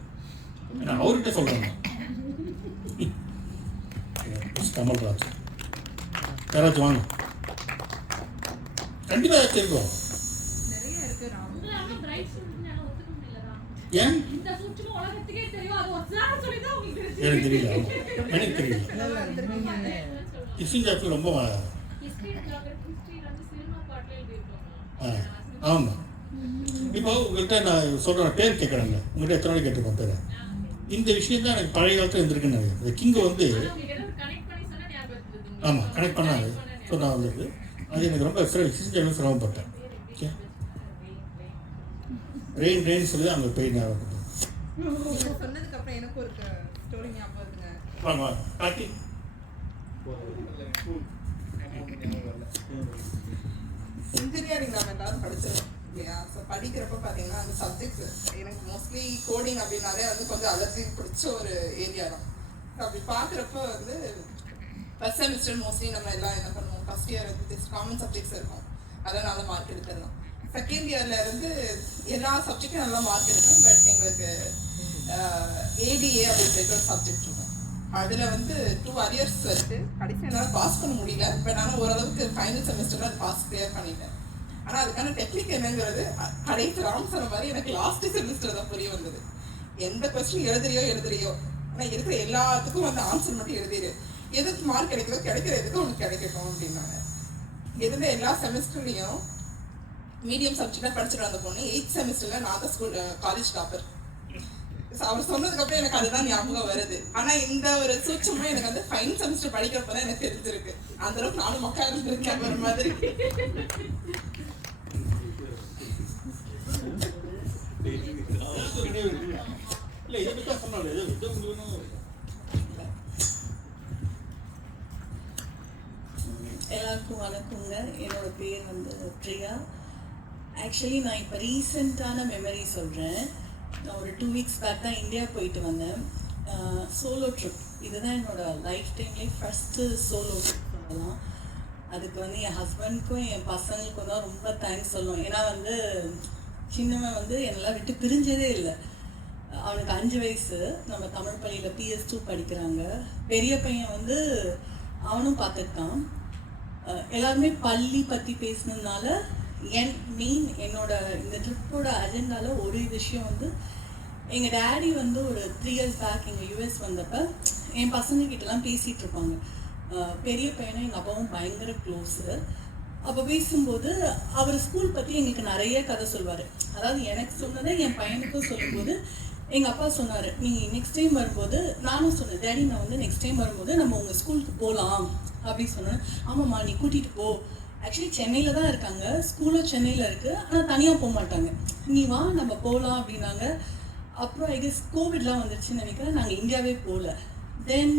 நான் அவர்கிட்ட சொல்கிறேன். கமல்ராஜ் யாராச்சும் வாங்க, கண்டிப்பாக வச்சிருக்கோம். ஏன் எனக்கு தெரியல, எனக்கு தெரியல. ஹிஸ்ட்ரி ரொம்ப ஆமாம். இப்போ உங்கள்கிட்ட நான் சொல்கிறேன், பேர் கேட்குறாங்க, உங்கள்கிட்ட எத்தனை நாள் கேட்டிருக்கோம் பேர். இந்த விஷயம் தான் எனக்கு பழைய காலத்தில் இருந்திருக்குன்னு நினைக்கிறேன். கிங்கை வந்து ஆமாம் கனெக்ட் பண்ணாது சொன்னால் வந்தது. அது எனக்கு ரொம்ப சிரமப்பட்டேன். ஓகே, ரெயின் சொல்லி அங்கே போய் நான் சொன்னதுக்கு அப்புறம் எனக்கு ஒரு ஸ்டோரி ஞாபகம் இருக்குங்க. வாங்க வாங்க காட்டி. இன்ஜினியரிங் நம்ம எல்லாரும் படிச்சிருக்கோம் இல்லையா? ஸோ படிக்கிறப்ப பார்த்தீங்கன்னா அந்த சப்ஜெக்ட்ஸ் எனக்கு மோஸ்ட்லி கோடிங் அப்படின்னாலே வந்து கொஞ்சம் அலர்ஜி பிடிச்ச ஒரு ஏரியா தான். ஸோ அப்படி பார்க்குறப்ப வந்து ஃபர்ஸ்ட் செமிஸ்டர் மோஸ்ட்லி நம்ம எல்லாம் என்ன பண்ணுவோம், ஃபர்ஸ்ட் இயர் வந்து காமன் சப்ஜெக்ட்ஸ் இருக்கும், அதை நல்ல மார்க் எடுத்துடலாம். செகண்ட் இயரில் இருந்து எல்லா சப்ஜெக்டும் நல்லா மார்க் எடுப்பேன். பட் எங்களுக்கு ஏடிஏ அப்படின்ற ஒரு சப்ஜெக்ட் இருக்கும். அதில் வந்து 2 அரியர்ஸ் வருது. கடைசி என்னால் பாஸ் பண்ண முடியல. பட் ஆனால் ஓரளவுக்கு ஃபைனல் செமஸ்டரில் அது பாஸ் கிளியர் பண்ணிட்டேன். ஆனால் அதுக்கான டெக்னிக் என்னங்கிறது கடைசி ராம் சொன்ன மாதிரி எனக்கு லாஸ்ட் செமஸ்டர் தான் புரிய வந்தது. எந்த கொஸ்டின் எழுதுறியோ ஆனால் இருக்கிற எல்லாத்துக்கும் வந்து ஆன்சர் மட்டும் எழுதிடு, எதுக்கு மார்க் கிடைக்குதோ கிடைக்கிற எதுக்கும் உனக்கு கிடைக்கட்டும் அப்படின்னாங்க. இருந்த எல்லா செமஸ்டர்லையும் மீடியம் சப்ஜெக்டாக படிச்சுட்டு வந்த பொண்ணு 8th செமஸ்டரில் நான் தான் காலேஜ் டாப்பர். அவர் சொன்னதுக்கப்புறம் எனக்கு அதுதான் ஞாபகம் வருது. ஆனால் இந்த ஒரு சூட்சமாக எனக்கு வந்து ஃபைனல் செமஸ்டர் படிக்கிறப்ப தான் எனக்கு தெரிஞ்சிருக்கு. அந்த அளவுக்கு நானும் மக்கா இருந்திருக்கேன் ஒரு மாதிரி. எல்லாருக்கும் வணக்கங்க. என்னோட பேர் வந்து பிரியா. ஆக்சுவலி நான் இப்போ ரீசெண்டான மெமரி சொல்கிறேன். நான் ஒரு 2 வீக்ஸ் பேக் தான் இந்தியா போயிட்டு வந்தேன். Solo trip. இதுதான் என்னோட லைஃப் டைம்லேயே ஃபஸ்ட்டு சோலோ ட்ரிப் சொல்லலாம். அதுக்கு வந்து என் ஹஸ்பண்ட்க்கும் என் பசங்களுக்கும் தான் ரொம்ப தேங்க்ஸ் சொல்லணும். ஏன்னா வந்து சின்னவன் வந்து என்னெல்லாம் விட்டு பிரிஞ்சதே இல்லை. அவனுக்கு 5 வயசு, நம்ம தமிழ் பள்ளியில் PS2 படிக்கிறாங்க. பெரிய பையன் வந்து அவனும் பார்த்துருக்கான். எல்லாருமே பள்ளி பற்றி பேசினதுனால என்னோட இந்த ட்ரிப்போட அஜெண்டாவில் ஒரு விஷயம் வந்து எங்கள் டேடி வந்து ஒரு 3 years பேக் எங்கள் US வந்தப்போ என் பசங்கக்கிட்டலாம் பேசிகிட்டு இருப்பாங்க. பெரிய பையனும் எங்கள் அப்பாவும் பயங்கர க்ளோஸு. அப்போ பேசும்போது அவர் ஸ்கூல் பற்றி எங்களுக்கு நிறைய கதை சொல்வார். அதாவது எனக்கு சொன்னதை என் பையனுக்கும் சொல்லும்போது எங்கள் அப்பா சொன்னார், நீ நெக்ஸ்ட் டைம் வரும்போது, நானும் சொன்னேன், டேடி நான் வந்து நெக்ஸ்ட் டைம் வரும்போது நம்ம உங்கள் ஸ்கூலுக்கு போகலாம் அப்படின்னு சொன்னேன். ஆமாம்மா நீ கூட்டிகிட்டு போ. ஆக்சுவலி சென்னையில் தான் இருக்காங்க, ஸ்கூலும் சென்னையில் இருக்குது, ஆனால் தனியாக போக மாட்டாங்க. நீ வா நம்ம போகலாம் அப்படின்னாங்க. அப்புறம் ஐ கெஸ் கோவிட்லாம் வந்துருச்சுன்னு நினைக்கிறேன், நாங்கள் இந்தியாவே போகல. தென்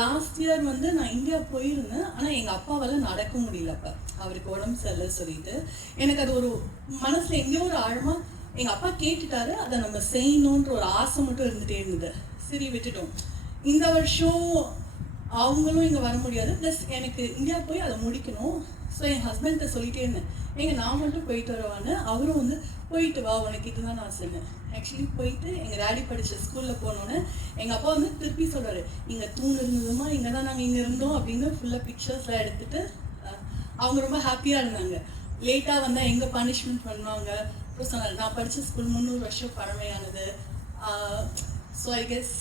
லாஸ்ட் இயர் வந்து நான் இந்தியா போயிருந்தேன், ஆனால் எங்கள் அப்பாவால் நடக்க முடியல. அப்போ அவருக்கு உடம்பு சரியில்லை சொல்லிட்டு எனக்கு அது ஒரு மனசில் எங்கேயோ ஒரு ஆழமாக எங்கள் அப்பா கேட்டுட்டாரு, அதை நம்ம செய்யணுன்ற ஒரு ஆசை மட்டும் இருந்துகிட்டே இருந்தது. சரி விட்டுட்டோம். இந்த வருஷம் அவங்களும் இங்கே வர முடியாது, ப்ளஸ் எனக்கு இந்தியா போய் அதை முடிக்கணும். ஸோ என் ஹஸ்பண்ட்டை சொல்லிகிட்டே இருந்தேன், நான் மட்டும் போயிட்டு வரவான்னு. அவரும் வந்து போயிட்டு வா, உனக்கு இதுதான் நான் சொன்னேன். ஆக்சுவலி போயிட்டு எங்கள் டேடி படித்த ஸ்கூலில் போனோன்னே எங்கள் அப்பா வந்து திருப்பி சொல்கிறாரு, இங்கே தூண் இருந்ததுமா, இங்கே தான் நாங்கள் இங்கே இருந்தோம் அப்படின்னு ஃபுல்லாக பிக்சர்ஸ்லாம் எடுத்துகிட்டு அவங்க ரொம்ப ஹாப்பியாக இருந்தாங்க. லேட்டாக வந்தால் எங்கே பனிஷ்மெண்ட் பண்ணுவாங்க. அப்புறம் சொன்னார், நான் படித்த ஸ்கூல் 300 வருஷம் பழமையானது. ஸோ ஐ கெஸ்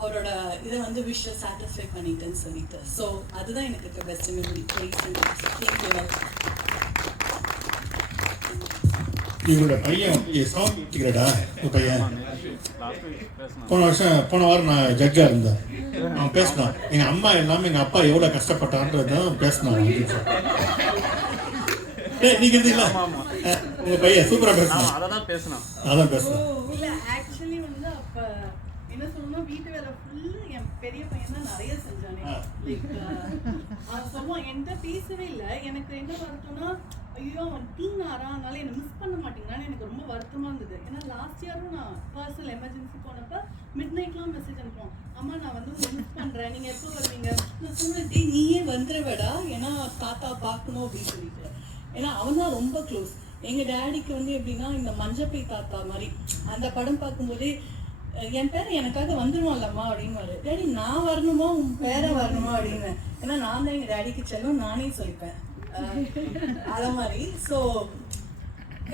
அவரோட இதை வந்து விஷயம் சாட்டிஸ்ஃபை பண்ணிட்டேன்னு சொல்லிட்டு. ஸோ அதுதான் எனக்கு இருக்க பெஸ்ட் மெமரி. இவரோட பையன் வந்து சவுண்ட் ஒரு பையன் போன வாரம் நான் ஜட்ஜாக இருந்தேன். அவன் பேசினான், எங்கள் அம்மா இல்லாமல் எங்கள் அப்பா எவ்வளோ கஷ்டப்பட்டான்றதான் பேசினான். நீங்க இருந்தீங்களா? உங்க பையன் சூப்பரா பேசுறான். அதான் பேசுறான். இல்ல ஆக்சுவலி வந்து அப்ப என்ன சொல்லணும்னா வீட்டு வேலை ஃபுல்லு என் பெரிய பையன் தான் நிறைய செஞ்சானே. லைக் அவன் சொல்லுவான், என்கிட்ட பேசவே இல்லை. எனக்கு என்ன வருத்தம்னா, ஐயோ அவன் டீனாரா, அதனால என்னை மிஸ் பண்ண மாட்டேங்கிறான்னு எனக்கு ரொம்ப வருத்தமா இருந்தது. ஏன்னா லாஸ்ட் இயரும் நான் பர்சனல் எமர்ஜென்சி போனப்ப மிட் நைட்லாம் மெசேஜ் அனுப்புவோம், அம்மா நான் வந்து மிஸ் பண்றேன், நீங்க எப்போ வருவீங்க? நான் சொன்னேன், நீயே வந்துடுவேடா, ஏன்னா தாத்தா பார்க்கணும் அப்படின்னு சொல்லிட்டு. ஏன்னா அவன் தான் ரொம்ப க்ளோஸ். எங்கள் டேடிக்கு வந்து எப்படின்னா இந்த மஞ்சப்பை தாத்தா மாதிரி. அந்த படம் பார்க்கும்போதே என் பேரை எனக்காக வந்துடுவான்லம்மா அப்படின்வாரு. டேடி நான் வரணுமா உன் பேரை வரணுமா அப்படின்னு. ஏன்னா நான் தான் எங்கள் டேடிக்கு செல்லும் நானே சொல்லிப்பேன் அதை மாதிரி. ஸோ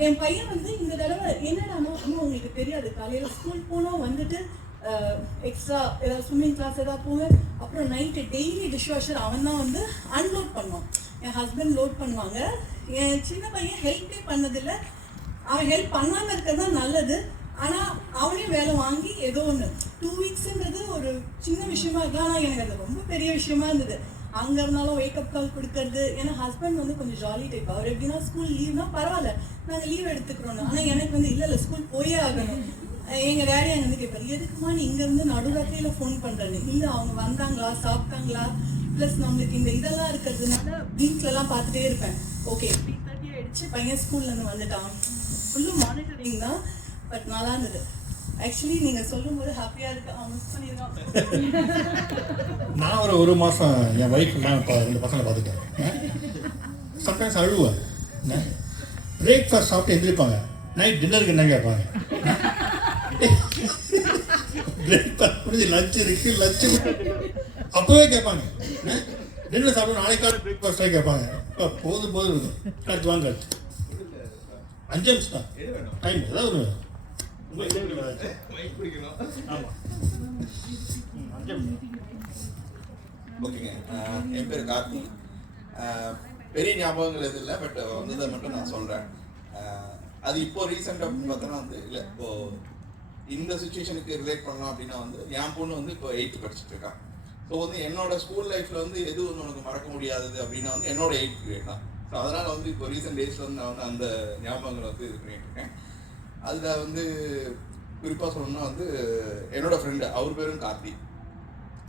என் பையன் வந்து இந்த தடவை என்னடாமா, அம்மா உங்களுக்கு தெரியாது, காலையில் ஸ்கூல் போனோம், வந்துட்டு எக்ஸ்ட்ரா ஏதாவது ஸ்விம்மிங் கிளாஸ் ஏதாவது போங்க, அப்புறம் நைட்டு டெய்லி டிஷ் வாஷர் அவன் தான் வந்து அன்லோட் பண்ணுவான். என் ஹஸ்பண்ட் லோட் பண்ணுவாங்க. என் சின்ன பையன் ஹெல்ப்பே பண்ணதில்லை. அவன் ஹெல்ப் பண்ணாமல் இருக்கிறது தான் நல்லது. ஆனால் அவனே வேலை வாங்கி ஏதோ ஒன்று 2 weeksன்றது ஒரு சின்ன விஷயமா இருக்கலாம், ஆனால் எனக்கு அது ரொம்ப பெரிய விஷயமா இருந்தது. அங்கே இருந்தாலும் வேக்கப் கால் கொடுக்கறது. ஏன்னா ஹஸ்பண்ட் வந்து கொஞ்சம் ஜாலி டைப். அவர் எப்படின்னா ஸ்கூல் லீவ்னா பரவாயில்ல நாங்கள் லீவ் எடுத்துக்கிறோன்னு. ஆனால் எனக்கு வந்து இல்லை ஸ்கூல் போயே ஆகணும். எங்கள் டேடி அங்கே வந்து கேட்பாரு, எதுக்குமா நீ இங்கே வந்து நடுராத்திரியில் ஃபோன் பண்ணுறேன்னு. இல்லை அவங்க வந்தாங்களா, சாப்பிட்டாங்களா, ப்ளஸ் நம்மளுக்கு இந்த இதெல்லாம் இருக்கிறதுனால வீட்லலாம் பார்த்துட்டே இருப்பேன். ஓகே 3:30 ஆகிடுச்சு, பையன் ஸ்கூல்லேருந்து வந்துட்டான். ஃபுல்லும் மானிட்டரிங் தான், பட் நல்லா இருந்தது. ஆக்சுவலி நீங்கள் சொல்லும்போது ஹாப்பியாக இருக்கு. அவன் மிஸ் பண்ணியிருக்கான். நான் ஒரு மாதம் என் ஒய்ஃப் நான் 2 பசங்களை பார்த்துட்டேன். சம்டைம்ஸ் அழுவேன். பிரேக்ஃபாஸ்ட் சாப்பிட்டு எழுந்திருப்பாங்க, நைட் டின்னருக்கு என்ன கேட்பாங்க. பிரேக்ஃபாஸ்ட் முடிஞ்சு லஞ்சு இருக்கு, லஞ்சு அப்போவே கேட்பாங்க, டின்னர் சாப்பிட்டு நாளைக்கு காலை பிரேக்ஃபாஸ்ட்டாக கேட்பாங்க. போதும் இருக்கும், கட்டு வாங்க கட்டு 5 நிமிஷம் தான் டைம். ஏதாவது ஒரு ஓகேங்க. என் பேர் கார்த்தி. பெரிய ஞாபகங்கள் எதுவும் இல்லை, பட் வந்ததை மட்டும் நான் சொல்கிறேன். அது இப்போ ரீசெண்டாக அப்படின்னு பார்த்தோன்னா வந்து இல்லை, இப்போது இந்த சுச்சுவேஷனுக்கு ரிலேட் பண்ணலாம் அப்படின்னா வந்து என் பொண்ணு வந்து இப்போ 8th படிச்சுட்டு இருக்கான். ஸோ வந்து என்னோட ஸ்கூல் லைஃப்பில் வந்து எது வந்து உனக்கு மறக்க முடியாதது அப்படின்னா வந்து என்னோட 8th grade தான். ஸோ அதனால் வந்து இப்போ ரீசெண்ட் டேஸில் வந்து நான் வந்து அந்த ஞாபகங்களை வந்து இது பண்ணிகிட்டு இருக்கேன். அதில் வந்து குறிப்பாக சொல்லணும்னா வந்து என்னோடய ஃப்ரெண்டு, அவர் பேரும் கார்த்தி.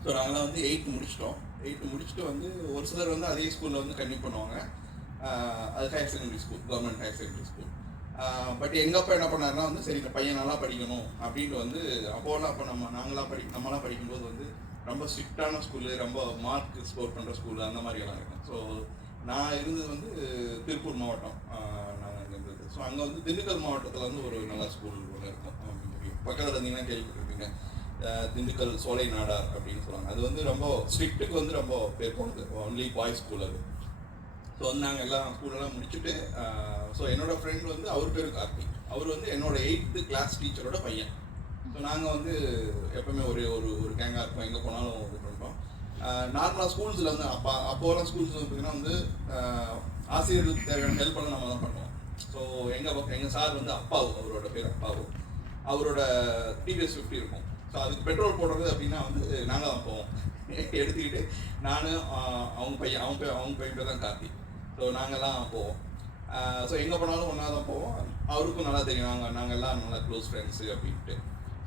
ஸோ நாங்களாம் வந்து 8th முடிச்சிட்டோம். 8th முடிச்சுட்டு வந்து ஒரு சிலர் வந்து அதே ஸ்கூலில் வந்து கன்டினியூ பண்ணுவாங்க. அது higher secondary school, government higher secondary school. But எங்கள் அப்பா என்ன பண்ணாருன்னா வந்து சரி இந்த பையன் நல்லா படிக்கணும் அப்படின்ட்டு வந்து அப்போலாம் அப்போ நம்மளாம் படிக்கும்போது வந்து ரொம்ப ஸ்ட்ரிக்டான ஸ்கூலு, ரொம்ப மார்க் ஸ்கோர் பண்ணுற ஸ்கூலு அந்த மாதிரியெல்லாம் இருக்கும். ஸோ நான் இருந்தது வந்து திருப்பூர் மாவட்டம், நாங்கள் அங்கே இருந்தது. ஸோ அங்கே வந்து திண்டுக்கல் மாவட்டத்தில் வந்து ஒரு நல்ல ஸ்கூல் ஒன்று இருக்கும். பக்கத்தில் இருந்தீங்கன்னா கேள்விப்பட்டிருப்பீங்க, திண்டுக்கல் சோலை நாடார் அப்படின்னு சொல்லுவாங்க. அது வந்து ரொம்ப ஸ்ட்ரிக்ட்டுக்கு வந்து ரொம்ப பேர் போனது, ஒன்லி பாய்ஸ் ஸ்கூல் அது. ஸோ வந்து நாங்கள் எல்லாம் ஸ்கூலெல்லாம் முடிச்சுட்டு, ஸோ என்னோடய ஃப்ரெண்ட் வந்து அவர் பேர் கார்த்திக், அவர் வந்து என்னோட 8th கிளாஸ் டீச்சரோட பையன். ஸோ நாங்கள் வந்து எப்போவுமே ஒரு ஒரு கேங்காக இருப்போம், எங்கே போனாலும் இது பண்ணுறோம். நார்மலாக ஸ்கூல்ஸில் வந்து அப்போலாம் ஸ்கூல்ஸில் பார்த்தீங்கன்னா வந்து ஆசிரியர்களுக்கு தேவையான ஹெல்ப் பண்ண நம்ம தான் பண்ணுவோம். ஸோ எங்கள் சார் வந்து அப்பாவு, அவரோட பேர் அப்பாவு, அவரோட TVS 50 இருக்கும். ஸோ அதுக்கு பெட்ரோல் போடுறது அப்படின்னா வந்து நாங்கள் தான் போவோம் எடுத்துக்கிட்டு. நான் அவங்க பையன் பேர் தான் கார்த்தி. ஸோ நாங்கள்லாம் போவோம். ஸோ எங்கே போனாலும் ஒன்றா தான் போவோம். அவருக்கும் நல்லா தெரியும், நாங்கள் எல்லாம் நல்லா க்ளோஸ் ஃப்ரெண்ட்ஸு அப்படின்ட்டு.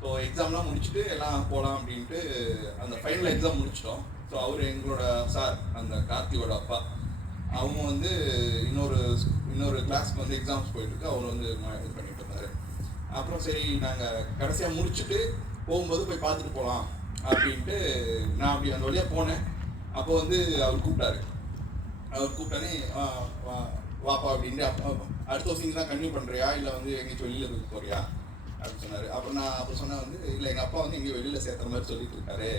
ஸோ எக்ஸாம்லாம் முடிச்சுட்டு எல்லாம் போகலாம் அப்படின்ட்டு அந்த ஃபைனல் எக்ஸாம் முடிச்சிட்டோம். ஸோ அவர் எங்களோட சார், அந்த கார்த்தியோட அப்பா, அவங்க வந்து இன்னொரு கிளாஸ்க்கு வந்து எக்ஸாம்ஸ் போயிட்டுருக்கு, அவர் வந்து இது பண்ணிட்டு இருந்தார். அப்புறம் சரி நாங்கள் கடைசியாக முடிச்சுட்டு போகும்போது போய் பார்த்துட்டு போகலாம் அப்படின்ட்டு நான் அப்படி அந்த வழியாக போனேன். அப்போ வந்து அவர் கூப்பிட்டானே வாப்பா அப்படின்ட்டு, அடுத்த வருஷம் தான் கன்டினியூ பண்ணுறியா இல்லை வந்து எங்கேயும் வெளியில் போய் போறியா அப்படின்னு சொன்னார். அப்புறம் நான் அப்போ சொன்னேன் வந்து இல்லை எங்கள் அப்பா வந்து எங்கேயும் வெளியில் சேர்த்துற மாதிரி சொல்லிட்டு இருக்காரு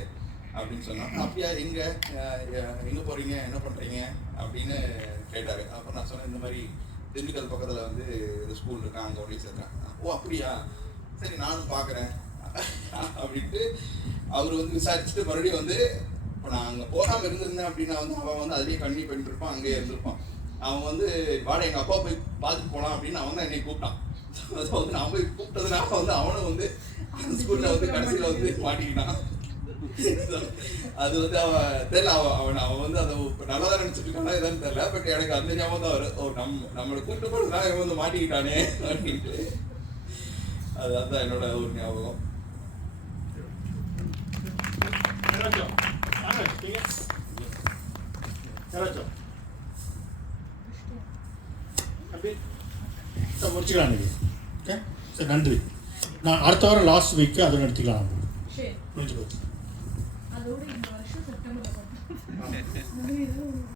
அப்படின்னு சொன்னான். அப்படியா, எங்கே போகிறீங்க, என்ன பண்ணுறீங்க அப்படின்னு கேட்டார். அப்போ நான் சொன்னேன், இந்த மாதிரி திண்டுக்கல் பக்கத்தில் வந்து ஒரு ஸ்கூல் இருக்கேன், அங்கே போய் சேர்த்துறேன். ஓ அப்படியா, சரி நானும் பார்க்குறேன் அப்படின்ட்டு அவர் வந்து விசாரிச்சுட்டு மறுபடியும் வந்து இப்போ நான் அங்கே போகாமல் இருந்திருந்தேன் அப்படின்னா வந்து அவன் வந்து அதுலேயே கண்டினியூ பண்ணிட்டு இருப்பான், அங்கேயே இருந்திருப்பான். அவன் வந்து வாடகை எங்கள் அப்பா போய் பார்த்துட்டு போகலாம் அப்படின்னு அவன் தான் என்னை கூப்பிட்டான். அதை வந்து நான் போய் கூப்பிட்டதுனால வந்து அவனும் வந்து அந்த ஸ்கூலில் வந்து கடைசியில் வந்து மாட்டிக்கிட்டான். அது வந்து அவன் தெரியல, அவன் வந்து அதை நல்லா தான் நினச்சிட்டு இருக்கானா எதான்னு தெரியல. பட் எனக்கு அந்த ஞாபகம் தான் வரும், நம்மளை கூப்பிட்டு போகிறதுனா இவன் வந்து மாட்டிக்கிட்டானே அப்படின்ட்டு. அதுதான் என்னோட ஒரு ஞாபகம். முடிச்சுக்கலாம். ஓகே சரி, நன்றி. நான் அடுத்த வாரம் லாஸ்ட் வீக்கு அதை எடுத்துக்கலாம். முடிஞ்சு போச்சு. அதோட இந்த வருஷம் செப்டம்பர்